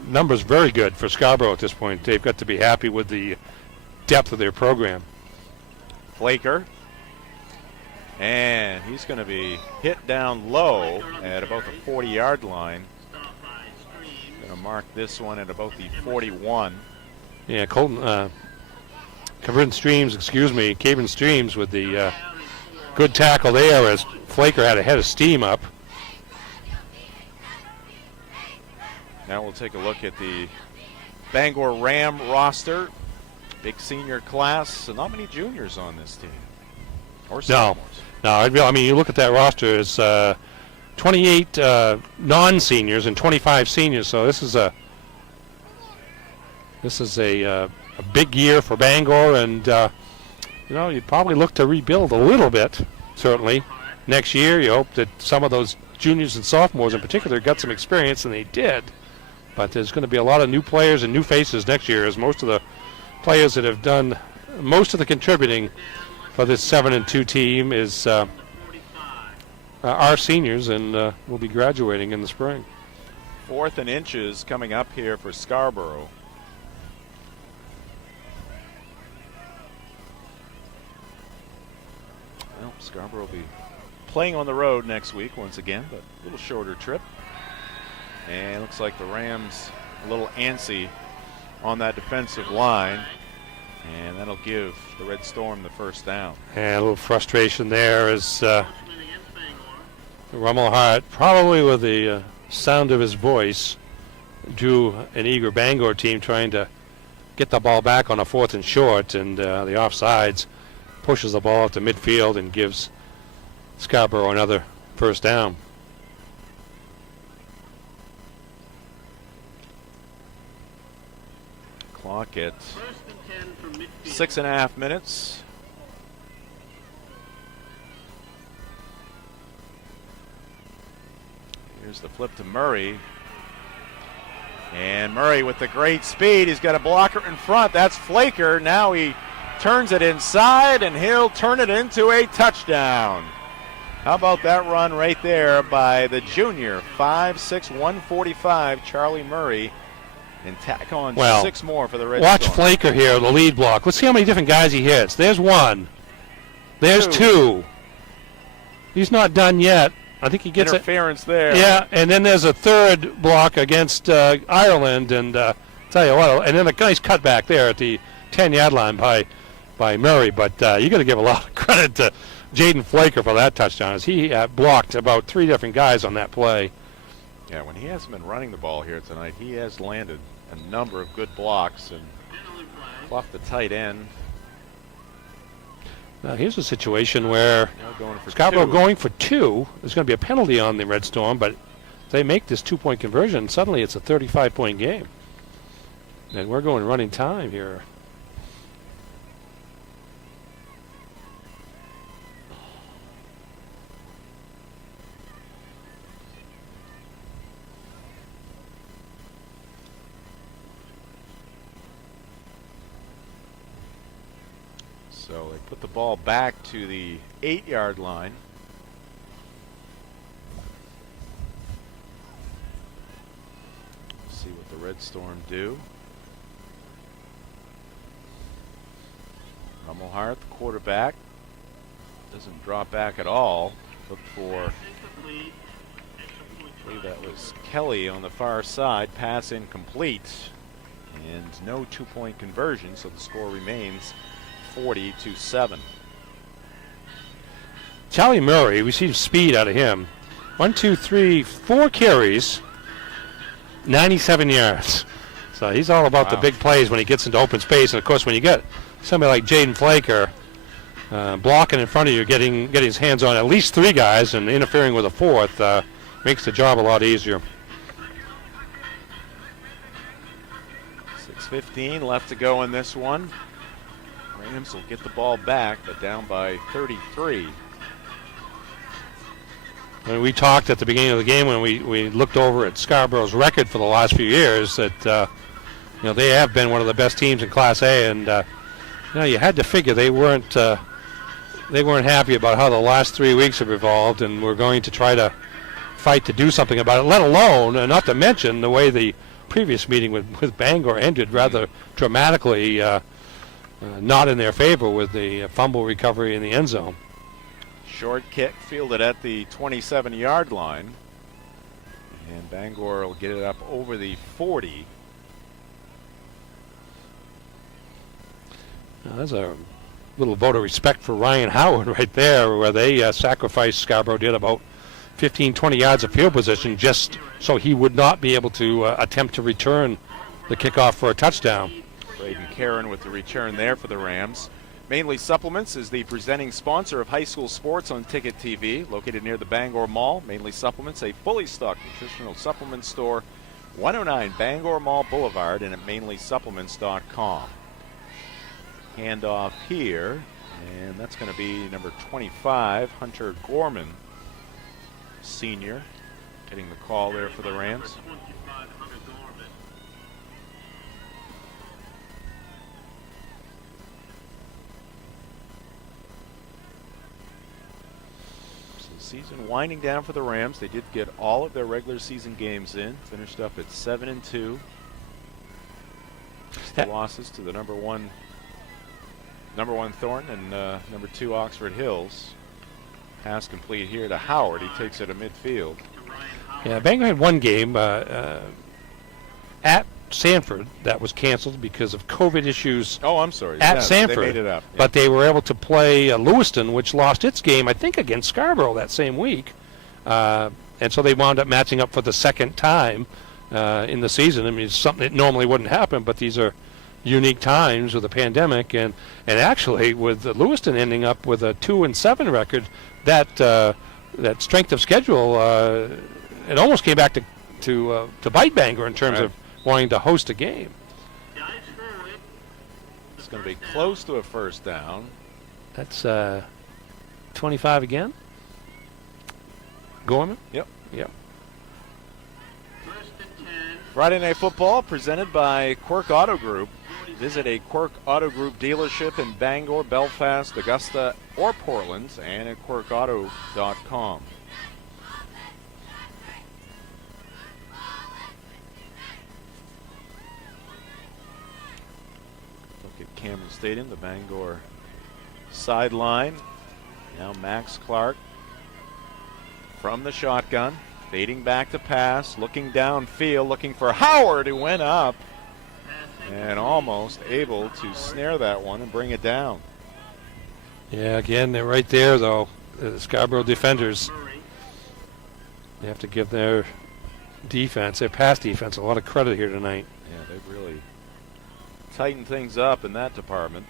numbers very good for Scarborough at this point. They've got to be happy with the depth of their program. Flaker. And he's going to be hit down low at about the 40-yard line. Going to mark this one at about the 41. Yeah, Cavan Streams with the good tackle there as Flaker had a head of steam up. Now we'll take a look at the Bangor Ram roster. Big senior class, and not many juniors on this team. Or sophomores. No. I mean, you look at that roster, it's 28 non-seniors and 25 seniors. So this is a big year for Bangor, and you'd probably look to rebuild a little bit. Certainly, next year you hope that some of those juniors and sophomores in particular got some experience, and they did. But there's going to be a lot of new players and new faces next year, as most of the players that have done most of the contributing for this 7-2 team is our seniors, and will be graduating in the spring. 4th and inches coming up here for Scarborough. Well, Scarborough will be playing on the road next week once again, but a little shorter trip. And looks like the Rams a little antsy on that defensive line. And that'll give the Red Storm the first down. And a little frustration there as Rummel Hart, probably with the sound of his voice, drew an eager Bangor team trying to get the ball back on a 4th and short, and the offsides pushes the ball up to midfield and gives Scarborough another first down. Clock at 1st and 10 from midfield. 6.5 minutes. Here's the flip to Murray. And Murray with the great speed. He's got a blocker in front. That's Flaker. Now he turns it inside, and he'll turn it into a touchdown. How about that run right there by the junior, 5'6", 145, Charlie Murray, and tack on 6 more for the Red Storm. Watch Flaker here, the lead block. Let's see how many different guys he hits. There's 1. There's 2. He's not done yet. I think he gets interference there. Yeah, and then there's a 3rd block against Ireland, and tell you what, and then a nice cutback there at the 10-yard line by Murray. But you got to give a lot of credit to Jaden Flaker for that touchdown, as he blocked about 3 different guys on that play. Yeah, when he hasn't been running the ball here tonight, he has landed a number of good blocks and off the tight end. Now here's a situation where Scarborough going for 2. There's going to be a penalty on the Red Storm, but if they make this 2-point conversion, suddenly it's a 35-point game. And we're going running time here. So they put the ball back to the 8-yard line. See what the Red Storm do. Rummelhart, the quarterback, doesn't drop back at all. Look for, I believe that was Kelly on the far side. Pass incomplete. And no 2-point conversion, so the score remains 40-7. Charlie Murray, we see speed out of him. 1, 2, 3, 4 carries, 97 yards. So he's all about the big plays when he gets into open space. And of course, when you get somebody like Jaden Flaker blocking in front of you, getting his hands on at least 3 guys and interfering with a 4th, makes the job a lot easier. 6:15 left to go in this one. Rams will get the ball back, but down by 33. And we talked at the beginning of the game when we looked over at Scarborough's record for the last few years that they have been one of the best teams in Class A, and you had to figure they weren't happy about how the last 3 weeks have evolved, and we're going to try to fight to do something about it. Let alone, not to mention the way the previous meeting with Bangor ended rather dramatically. Not in their favor with the fumble recovery in the end zone. Short kick fielded at the 27-yard line. And Bangor will get it up over the 40. Now, there's a little vote of respect for Ryan Howard right there, where they sacrificed, Scarborough did, about 15, 20 yards of field position just so he would not be able to attempt to return the kickoff for a touchdown. Braden Karen with the return there for the Rams. Mainly Supplements is the presenting sponsor of high school sports on Ticket TV, located near the Bangor Mall. Mainly Supplements, a fully stocked nutritional supplement store, 109 Bangor Mall Boulevard, and at mainlysupplements.com. Handoff here, and that's going to be number 25, Hunter Gorman, senior, getting the call there for the Rams. Season winding down for the Rams. They did get all of their regular season games in. Finished up at 7-2. The losses to the number one Thornton and number 2 Oxford Hills. Pass complete here to Howard. He takes it to midfield. Yeah, Bangor had one game at Sanford that was canceled because of COVID issues. Oh, I'm sorry. At Sanford. They made it up. Yeah. But they were able to play Lewiston, which lost its game, I think, against Scarborough that same week. And so they wound up matching up for the second time in the season. I mean, it's something that normally wouldn't happen, but these are unique times with the pandemic, and actually with Lewiston ending up with a 2-7 record, that strength of schedule, it almost came back to bite Bangor in terms of wanting to host a game. It's going to be close to a first down. That's 25 again. Gorman? Yep. First and 10. Friday Night Football presented by Quirk Auto Group. Visit a Quirk Auto Group dealership in Bangor, Belfast, Augusta, or Portland, and at quirkauto.com. Look at Cameron Stadium, the Bangor sideline. Now Max Clark from the shotgun, fading back to pass, looking downfield, looking for Howard, who went up and almost able to snare that one and bring it down. Yeah, again, they're right there, though. The Scarborough defenders, they have to give their defense, their pass defense, a lot of credit here tonight. Yeah, they've really tightened things up in that department.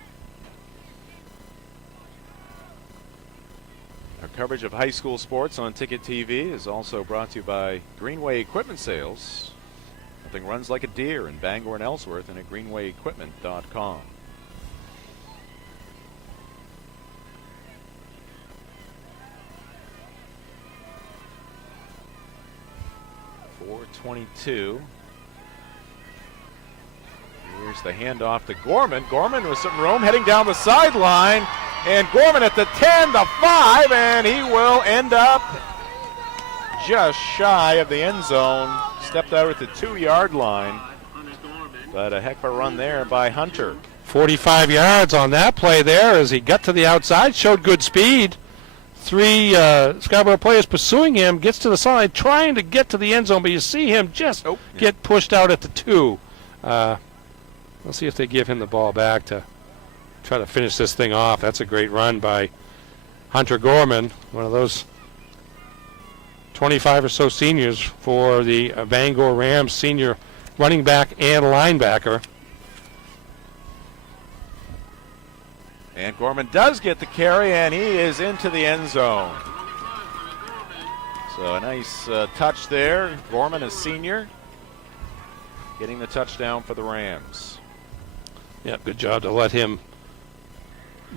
Our coverage of high school sports on Ticket TV is also brought to you by Greenway Equipment Sales. Nothing runs like a deer in Bangor and Ellsworth, and at greenwayequipment.com. .422. Here's the handoff to Gorman. Gorman with some room heading down the sideline. And Gorman at the 10, the 5, and he will end up just shy of the end zone. Stepped out at the 2-yard line. But a heck of a run there by Hunter. 45 yards on that play there as he got to the outside, showed good speed. 3 Scarborough players pursuing him, gets to the side, trying to get to the end zone, but you see him just get pushed out at the 2. Let's see if they give him the ball back to try to finish this thing off. That's a great run by Hunter Gorman, one of those 25 or so seniors for the Bangor Rams, senior running back and linebacker. And Gorman does get the carry, and he is into the end zone. So a nice touch there. Gorman, a senior, getting the touchdown for the Rams. Yeah, good job to let him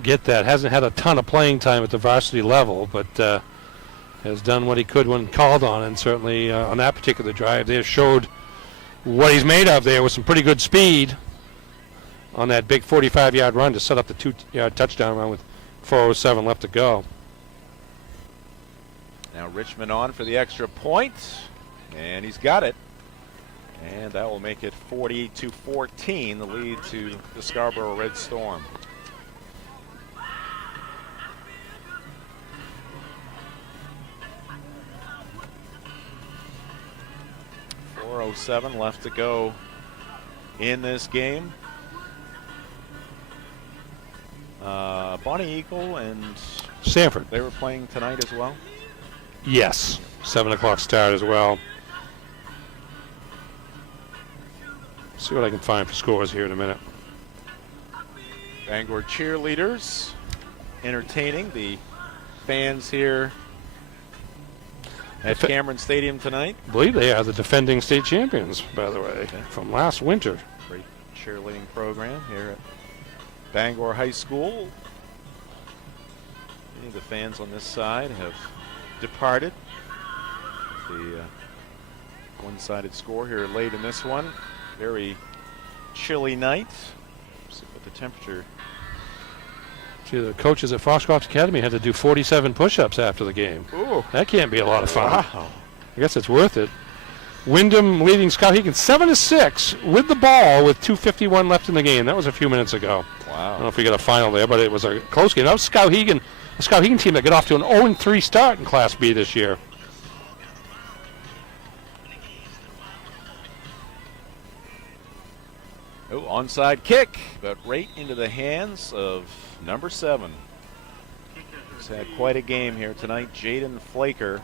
get that. Hasn't had a ton of playing time at the varsity level, but has done what he could when called on, and certainly on that particular drive there showed what he's made of there with some pretty good speed on that big 45-yard run to set up the 2-yard touchdown run with 4:07 left to go. Now Richmond on for the extra point, and he's got it. And that will make it 40-14, the lead to the Scarborough Red Storm. .407 left to go in this game. Bonnie Eagle and Sanford, they were playing tonight as well? Yes, 7 o'clock start as well. See what I can find for scores here in a minute. Bangor cheerleaders entertaining the fans here at Cameron Stadium tonight. I believe they are the defending state champions, by the way, from last winter. Great cheerleading program here at Bangor High School. Many of the fans on this side have departed. The one-sided score here late in this one. Very chilly night. See what the temperature. See, the coaches at Foxcroft Academy had to do 47 push-ups after the game. Ooh. That can't be a lot of fun. Wow. I guess it's worth it. Wyndham leading Skowhegan 7-6 with the ball with 2:51 left in the game. That was a few minutes ago. Wow. I don't know if we got a final there, but it was a close game. That was Skowhegan, a Skowhegan team that got off to an 0-3 start in Class B this year. Oh, onside kick, but right into the hands of number 7. He's had quite a game here tonight. Jaden Flaker.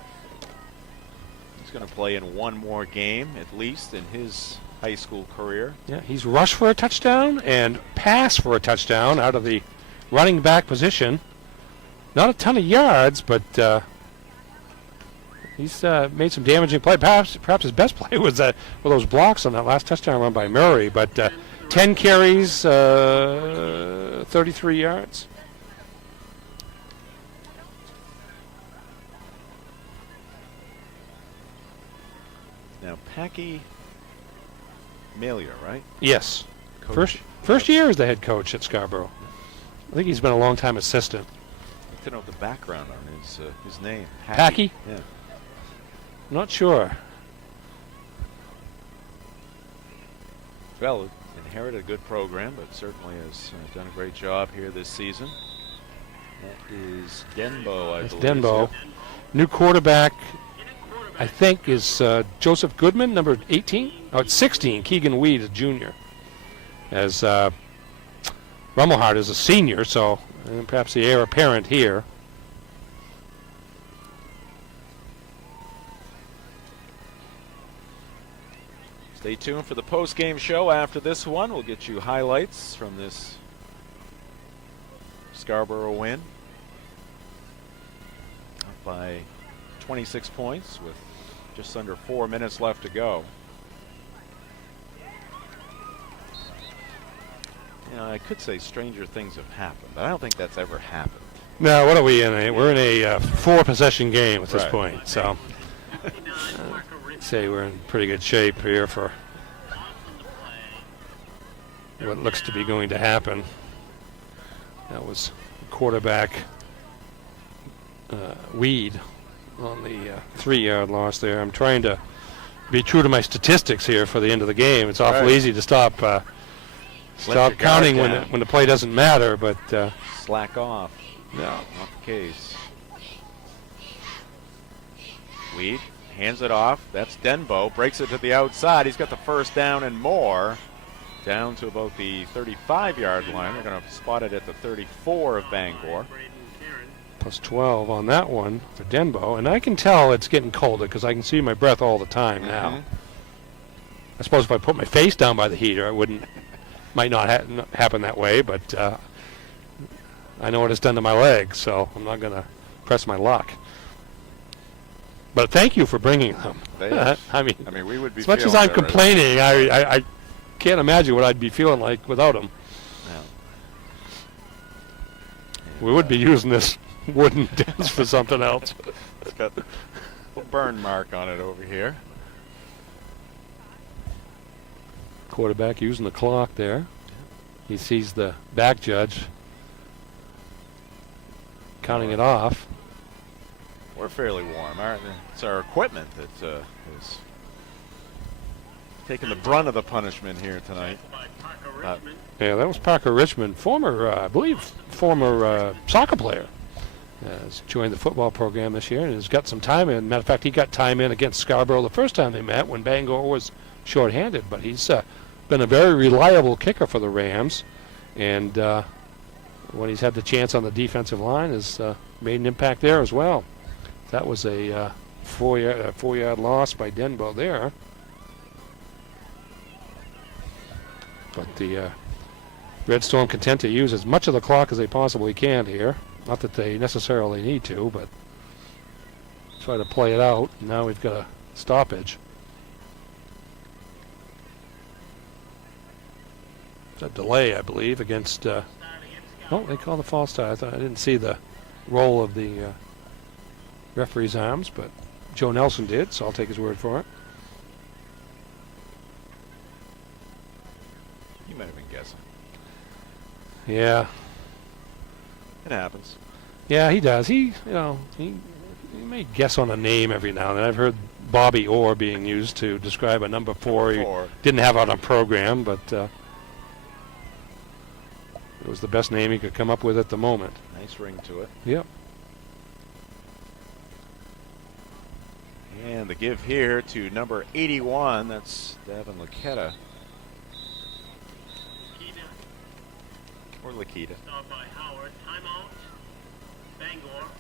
He's going to play in one more game, at least, in his high high school career. Yeah, he's rushed for a touchdown and passed for a touchdown out of the running back position. Not a ton of yards, but he's made some damaging play. Perhaps his best play was were those blocks on that last touchdown run by Murray. But 10 carries, 33 yards. Now, Packy Malia, right? Yes. Coach. First year as the head coach at Scarborough. I think he's been a long-time assistant. I'd like to know the background on his name. Packy? Yeah. Not sure. Well, inherited a good program, but certainly has done a great job here this season. That is Denbo, I believe. Denbo. Yep. New quarterback, I think, is Joseph Goodman, number 18. Oh, it's 16. Keegan Weed, a junior. As Rummelhart is a senior, so perhaps the heir apparent here. Stay tuned for the post-game show after this one. We'll get you highlights from this Scarborough win. Up by 26 points with just under 4 minutes left to go. You know, I could say stranger things have happened, but I don't think that's ever happened. No, what are we in? We're in a 4-possession game at this Right. point, so I'd say we're in pretty good shape here for what looks to be going to happen. That was quarterback Weed on the 3-yard loss there. I'm trying to be true to my statistics here for the end of the game. It's awful Right. easy to stop your guard counting when down. when the play doesn't matter, but Slack off. no. Not the case. Weed hands it off. That's Denbo. Breaks it to the outside. He's got the first down and more. Down to about the 35-yard line. They're going to spot it at the 34 of Bangor. Plus 12 on that one for Denbo. And I can tell it's getting colder because I can see my breath all the time now. I suppose if I put my face down by the heater, it might not happen that way, but I know what it's done to my legs, so I'm not going to press my luck. But thank you for bringing them. I mean, we would be as much as feeling I'm it, right? complaining, I can't imagine what I'd be feeling like without them. We would be using this wooden desk for something else. It's got a burn mark on it over here. Quarterback using the clock there. He sees the back judge counting it off. We're fairly warm. It's our equipment that is taking the brunt of the punishment here tonight. Yeah, that was Parker Richmond, I believe, former soccer player. Has joined the football program this year and has got some time in. Matter of fact, he got time in against Scarborough the first time they met when Bangor was shorthanded. But he's been a very reliable kicker for the Rams, and when he's had the chance on the defensive line, has made an impact there as well. That was a 4-yard loss by Denbo there. But the Red Storm content to use as much of the clock as they possibly can here. Not that they necessarily need to, but try to play it out. Now we've got a stoppage. It's a delay, I believe, against... oh, they call the false start. I didn't see the roll of the referee's arms, but Joe Nelson did, so I'll take his word for it. You might have been guessing. Yeah. It happens. Yeah, he does. He may guess on a name every now and then. I've heard Bobby Orr being used to describe a number 4 he didn't have on a program, but it was the best name he could come up with at the moment. Nice ring to it. Yep. And the give here to number 81. That's Davin Laketa. Or Lakita.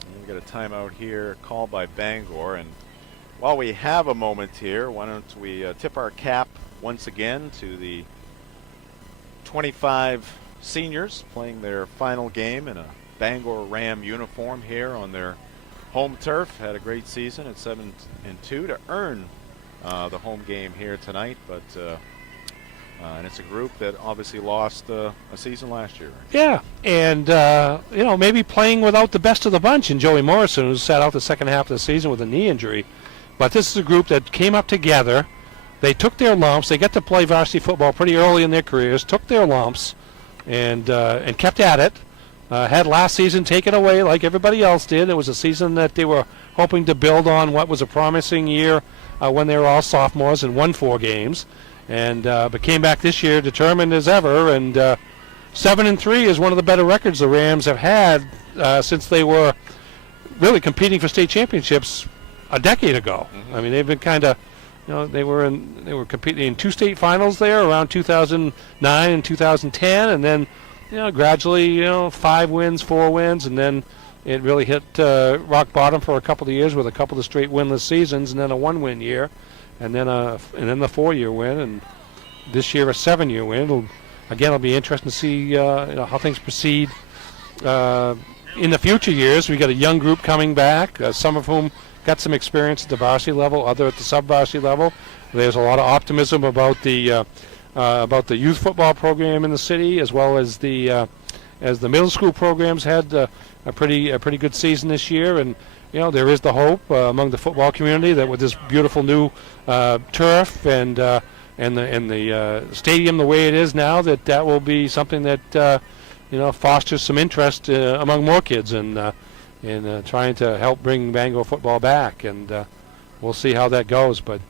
And we got a timeout here called by Bangor. And while we have a moment here, why don't we tip our cap once again to the 25 seniors playing their final game in a Bangor Ram uniform here on their home turf. Had a great season at 7-2 to earn the home game here tonight, but and it's a group that obviously lost a season last year. Yeah, and maybe playing without the best of the bunch in Joey Morrison, who sat out the second half of the season with a knee injury. But this is a group that came up together. They took their lumps. They got to play varsity football pretty early in their careers, took their lumps, and kept at it. Had last season taken away like everybody else did. It was a season that they were hoping to build on what was a promising year when they were all sophomores and won 4 games. And but came back this year determined as ever. And 7-3 is one of the better records the Rams have had since they were really competing for state championships a decade ago. Mm-hmm. I mean, they've been kind of, they were competing in 2 state finals there around 2009 and 2010, and then gradually 5 wins, 4 wins, and then it really hit rock bottom for a couple of years with a couple of straight winless seasons, and then a 1-win year, and then the 4-year win, and this year a 7-year win. It'll be interesting to see how things proceed in the future years. We got a young group coming back, some of whom got some experience at the varsity level, other at the sub-varsity level. There's a lot of optimism about the youth football program in the city, as well as the middle school programs had a pretty good season this year. And there is the hope among the football community that with this beautiful new turf and the stadium the way it is now, that will be something that fosters some interest among more kids in trying to help bring Bangor football back. And we'll see how that goes. But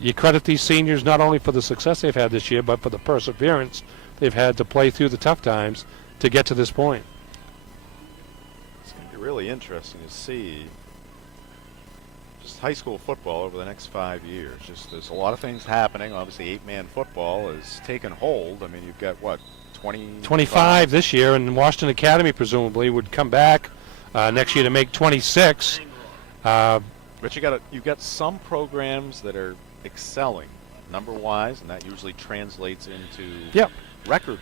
you credit these seniors not only for the success they've had this year, but for the perseverance they've had to play through the tough times to get to this point. It's going to be really interesting to see just high school football over the next 5 years. There's a lot of things happening. Obviously, 8-man football has taken hold. I mean, you've got, 25 this year, and Washington Academy presumably would come back next year to make 26. But you've got some programs that are excelling number-wise, and that usually translates into record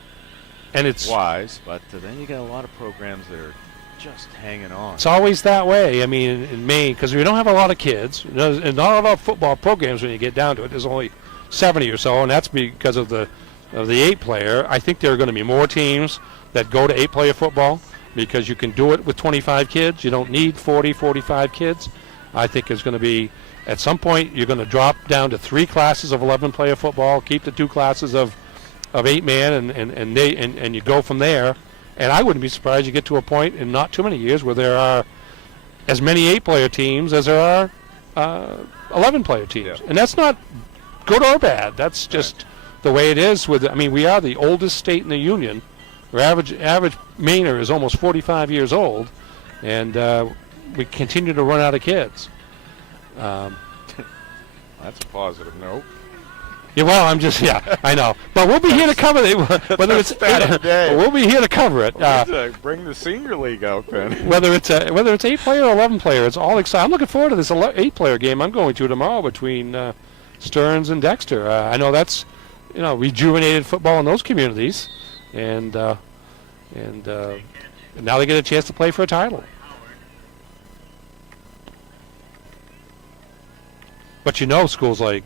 and it's wise. But then you got a lot of programs that are just hanging on. It's always that way. I mean, in Maine, because we don't have a lot of kids, and not a lot of football programs when you get down to it. There's only 70 or so, and that's because of the 8-player. I think there are going to be more teams that go to 8-player football because you can do it with 25 kids. You don't need 40, 45 kids. I think there's going to be, at some point, you're going to drop down to 3 classes of 11-player football, keep the 2 classes of 8-man, and you go from there. And I wouldn't be surprised you get to a point in not too many years where there are as many 8-player teams as there are 11-player teams. Yeah. And that's not good or bad. That's just the way it is. We are the oldest state in the union. Our average Mainer is almost 45 years old, and we continue to run out of kids. That's a positive note. Yeah, well, I know. But we'll be here to cover it. Whether it's we'll be here to cover it. Bring the senior league out then. Whether it's 8-player or 11-player, it's all exciting. I'm looking forward to this 8-player game I'm going to tomorrow between Stearns and Dexter. I know that's rejuvenated football in those communities, and now they get a chance to play for a title. But schools like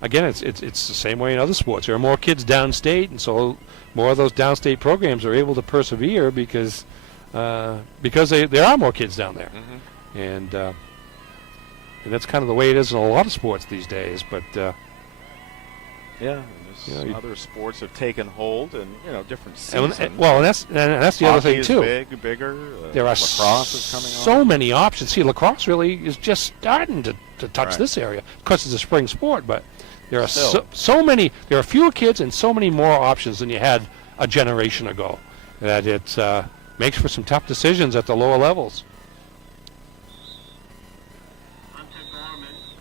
again, it's the same way in other sports. There are more kids downstate, and so more of those downstate programs are able to persevere because there are more kids down there, and that's kind of the way it is in a lot of sports these days. But other sports have taken hold, and different seasons. And that's the other thing too. Bigger. There are lacrosse is coming so on. many options. See, lacrosse really is just starting to touch this area. Of course, it's a spring sport, but there are so many. There are fewer kids and so many more options than you had a generation ago. That it makes for some tough decisions at the lower levels.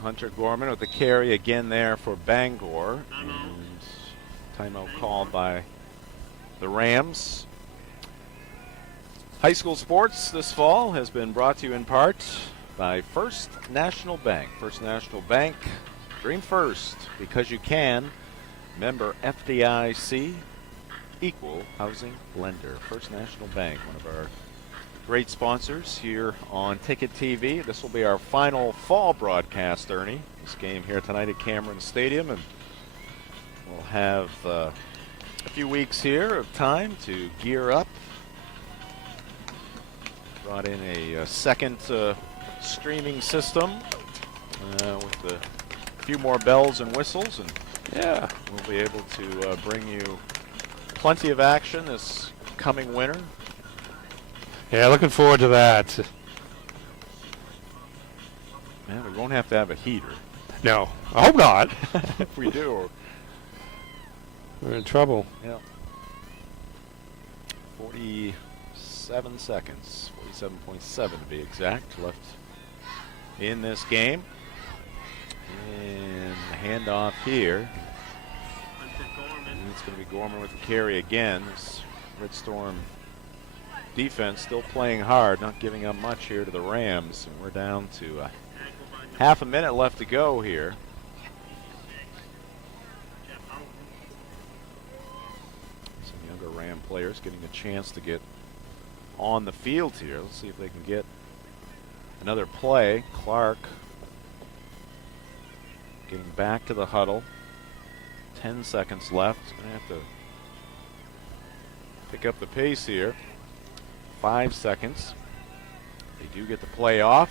Hunter Gorman with the carry again there for Bangor. Timeout called by the Rams. High school sports this fall has been brought to you in part by First National Bank. First National Bank Dream first, because you can. Member FDIC, equal housing lender. First National Bank, one of our great sponsors here on Ticket TV. This will be our final fall broadcast, Ernie. This game here tonight at Cameron Stadium, and we'll have a few weeks here of time to gear up. Brought in a second streaming system with a few more bells and whistles, and Yeah. we'll be able to bring you plenty of action this coming winter. Yeah, looking forward to that. Man, we won't have to have a heater. No, I hope not. If we do, We're in trouble. yeah. 47 seconds, 47.7 to be exact, left in this game. And the handoff here. And it's going to be Gorman with the carry again. This Red Storm defense still playing hard, not giving up much here to the Rams. And we're down to half a minute left to go here. Some younger Ram players getting a chance to get on the field here. Let's see if they can get another play. Clark getting back to the huddle. 10 seconds left. Going to have to pick up the pace here. 5 seconds. They do get the play off,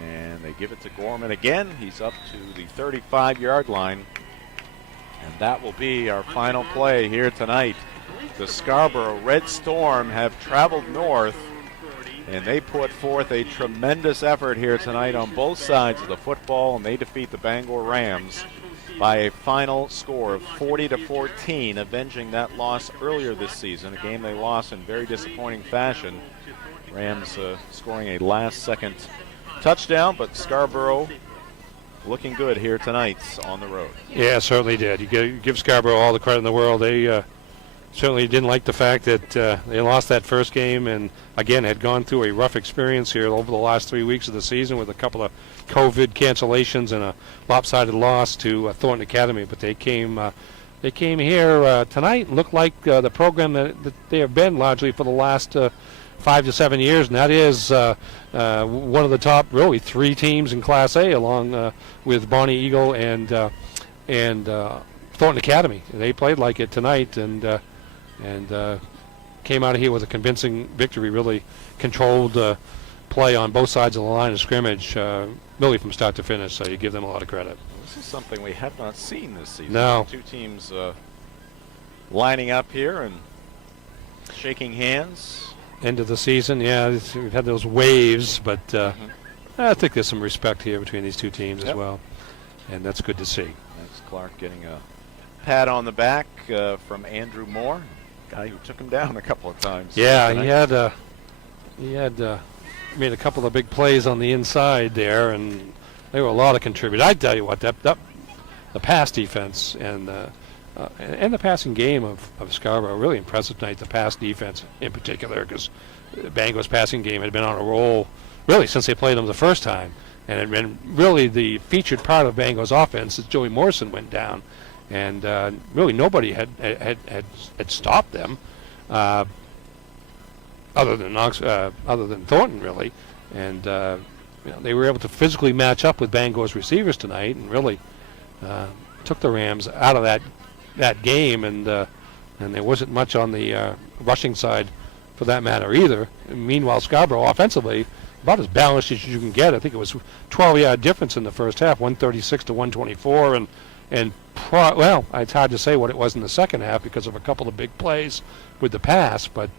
and they give it to Gorman again. He's up to the 35-yard line, and that will be our final play here tonight. The Scarborough Red Storm have traveled north, and they put forth a tremendous effort here tonight on both sides of the football, and they defeat the Bangor Rams by a final score of 40-14, avenging that loss earlier this season, a game they lost in very disappointing fashion. Rams scoring a last-second touchdown, but Scarborough looking good here tonight on the road. Yeah, certainly did. You give Scarborough all the credit in the world. They certainly didn't like the fact that they lost that first game, and again had gone through a rough experience here over the last 3 weeks of the season with a couple of COVID cancellations and a lopsided loss to Thornton Academy. But they came here tonight and looked like the program that they have been largely for the last 5 to 7 years, and that is one of the top, really, 3 teams in Class A, along with Bonnie Eagle and Thornton Academy. They played like it tonight, and came out of here with a convincing victory. Really controlled play on both sides of the line of scrimmage, really from start to finish. So you give them a lot of credit. This is something we have not seen this season. No. 2 teams lining up here and shaking hands. End of the season, yeah, we've had those waves, but I think there's some respect here between these 2 teams as well, and that's good to see. That's Clark getting a pat on the back from Andrew Moore, guy who took him down a couple of times. Yeah, he had made a couple of big plays on the inside there, and there were a lot of contributors. I tell you what, that the pass defense and the passing game of Scarborough really impressive tonight. The pass defense in particular, because Bangor's passing game had been on a roll really since they played them the first time, and it had been really the featured part of Bangor's offense as Joey Morrison went down, and really nobody had stopped them. Other than Thornton, really, and they were able to physically match up with Bangor's receivers tonight, and really took the Rams out of that game, and there wasn't much on the rushing side for that matter either. And meanwhile, Scarborough offensively about as balanced as you can get. I think it was 12-yard difference in the first half, 136 to 124, and well, it's hard to say what it was in the second half because of a couple of big plays with the pass, but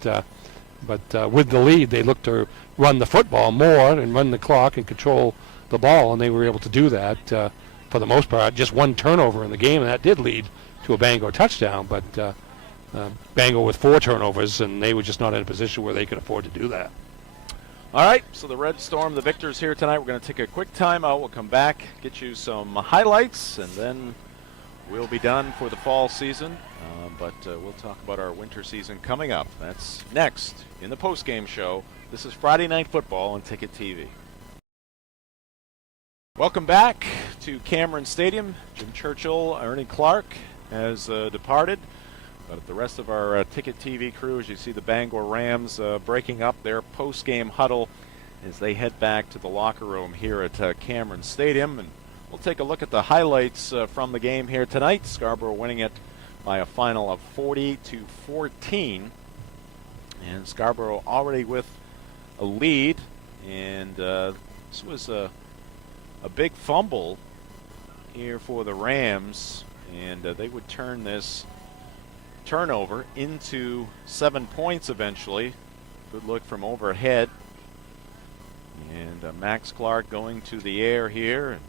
with the lead, they looked to run the football more and run the clock and control the ball, and they were able to do that for the most part. Just 1 turnover in the game, and that did lead to a Bangor touchdown, but Bangor with 4 turnovers, and they were just not in a position where they could afford to do that. All right, so the Red Storm, the victors here tonight. We're going to take a quick timeout. We'll come back, get you some highlights, and then we'll be done for the fall season. But we'll talk about our winter season coming up. That's next in the postgame show. This is Friday Night Football on Ticket TV. Welcome back to Cameron Stadium. Jim Churchill, Ernie Clark has departed. But the rest of our Ticket TV crew, as you see the Bangor Rams breaking up their post-game huddle as they head back to the locker room here at Cameron Stadium. And we'll take a look at the highlights from the game here tonight. Scarborough winning it by a final of 40-14. And Scarborough already with a lead. And this was a big fumble here for the Rams. And they would turn this turnover into 7 points eventually. Good look from overhead. And Max Clark going to the air here. And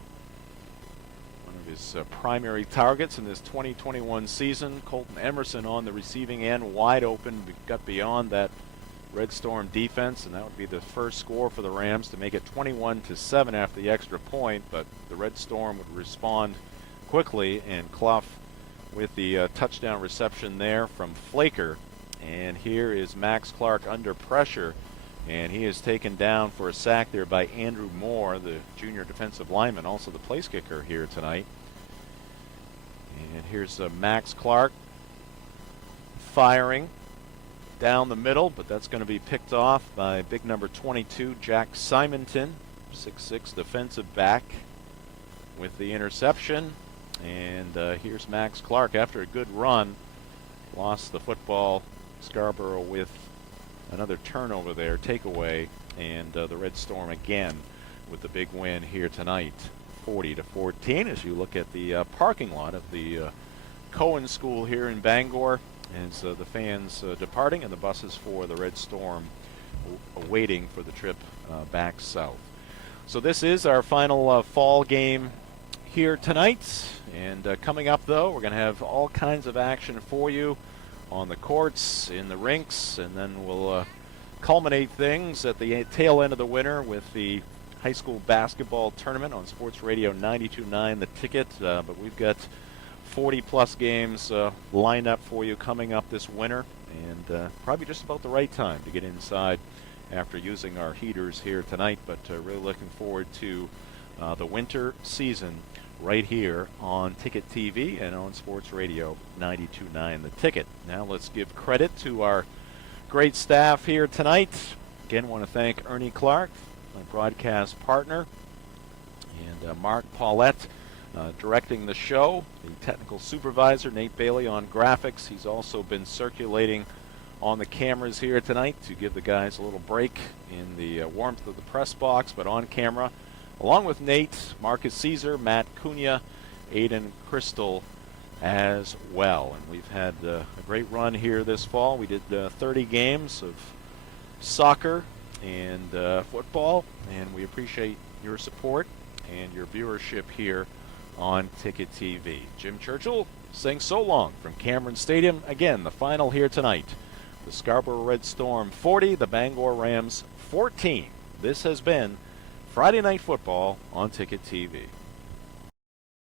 one of his primary targets in this 2021 season. Colton Emerson on the receiving end, wide open, got beyond that Red Storm defense, and that would be the first score for the Rams to make it 21-7 after the extra point. But the Red Storm would respond quickly, and Clough with the touchdown reception there from Flaker. And here is Max Clark under pressure, and he is taken down for a sack there by Andrew Moore, the junior defensive lineman, also the place kicker here tonight. And here's Max Clark firing down the middle, but that's going to be picked off by big number 22, Jack Simonton, 6'6" defensive back, with the interception. And here's Max Clark after a good run. Lost the football. Scarborough with another turnover there, takeaway, and the Red Storm again with the big win here tonight, 40-14. As you look at the parking lot of the Cohen School here in Bangor, as the fans departing and the buses for the Red Storm waiting for the trip back south. So this is our final fall game here tonight. And coming up, though, we're going to have all kinds of action for you on the courts, in the rinks, and then we'll culminate things at the tail end of the winter with the high school basketball tournament on Sports Radio 92.9 The Ticket. But we've got 40-plus games lined up for you coming up this winter, and probably just about the right time to get inside after using our heaters here tonight. But really looking forward to the winter season right here on Ticket TV and on Sports Radio 92.9 The Ticket. Now let's give credit to our great staff here tonight. Again, want to thank Ernie Clark, my broadcast partner, and Mark Paulette directing the show, the technical supervisor, Nate Bailey on graphics. He's also been circulating on the cameras here tonight to give the guys a little break in the warmth of the press box, but on camera, along with Nate, Marcus Caesar, Matt Cunha, Aiden Crystal as well. And we've had a great run here this fall. We did 30 games of soccer and football, and we appreciate your support and your viewership here on Ticket TV. Jim Churchill saying so long from Cameron Stadium. Again, the final here tonight. The Scarborough Red Storm 40, the Bangor Rams 14. This has been Friday Night Football on Ticket TV.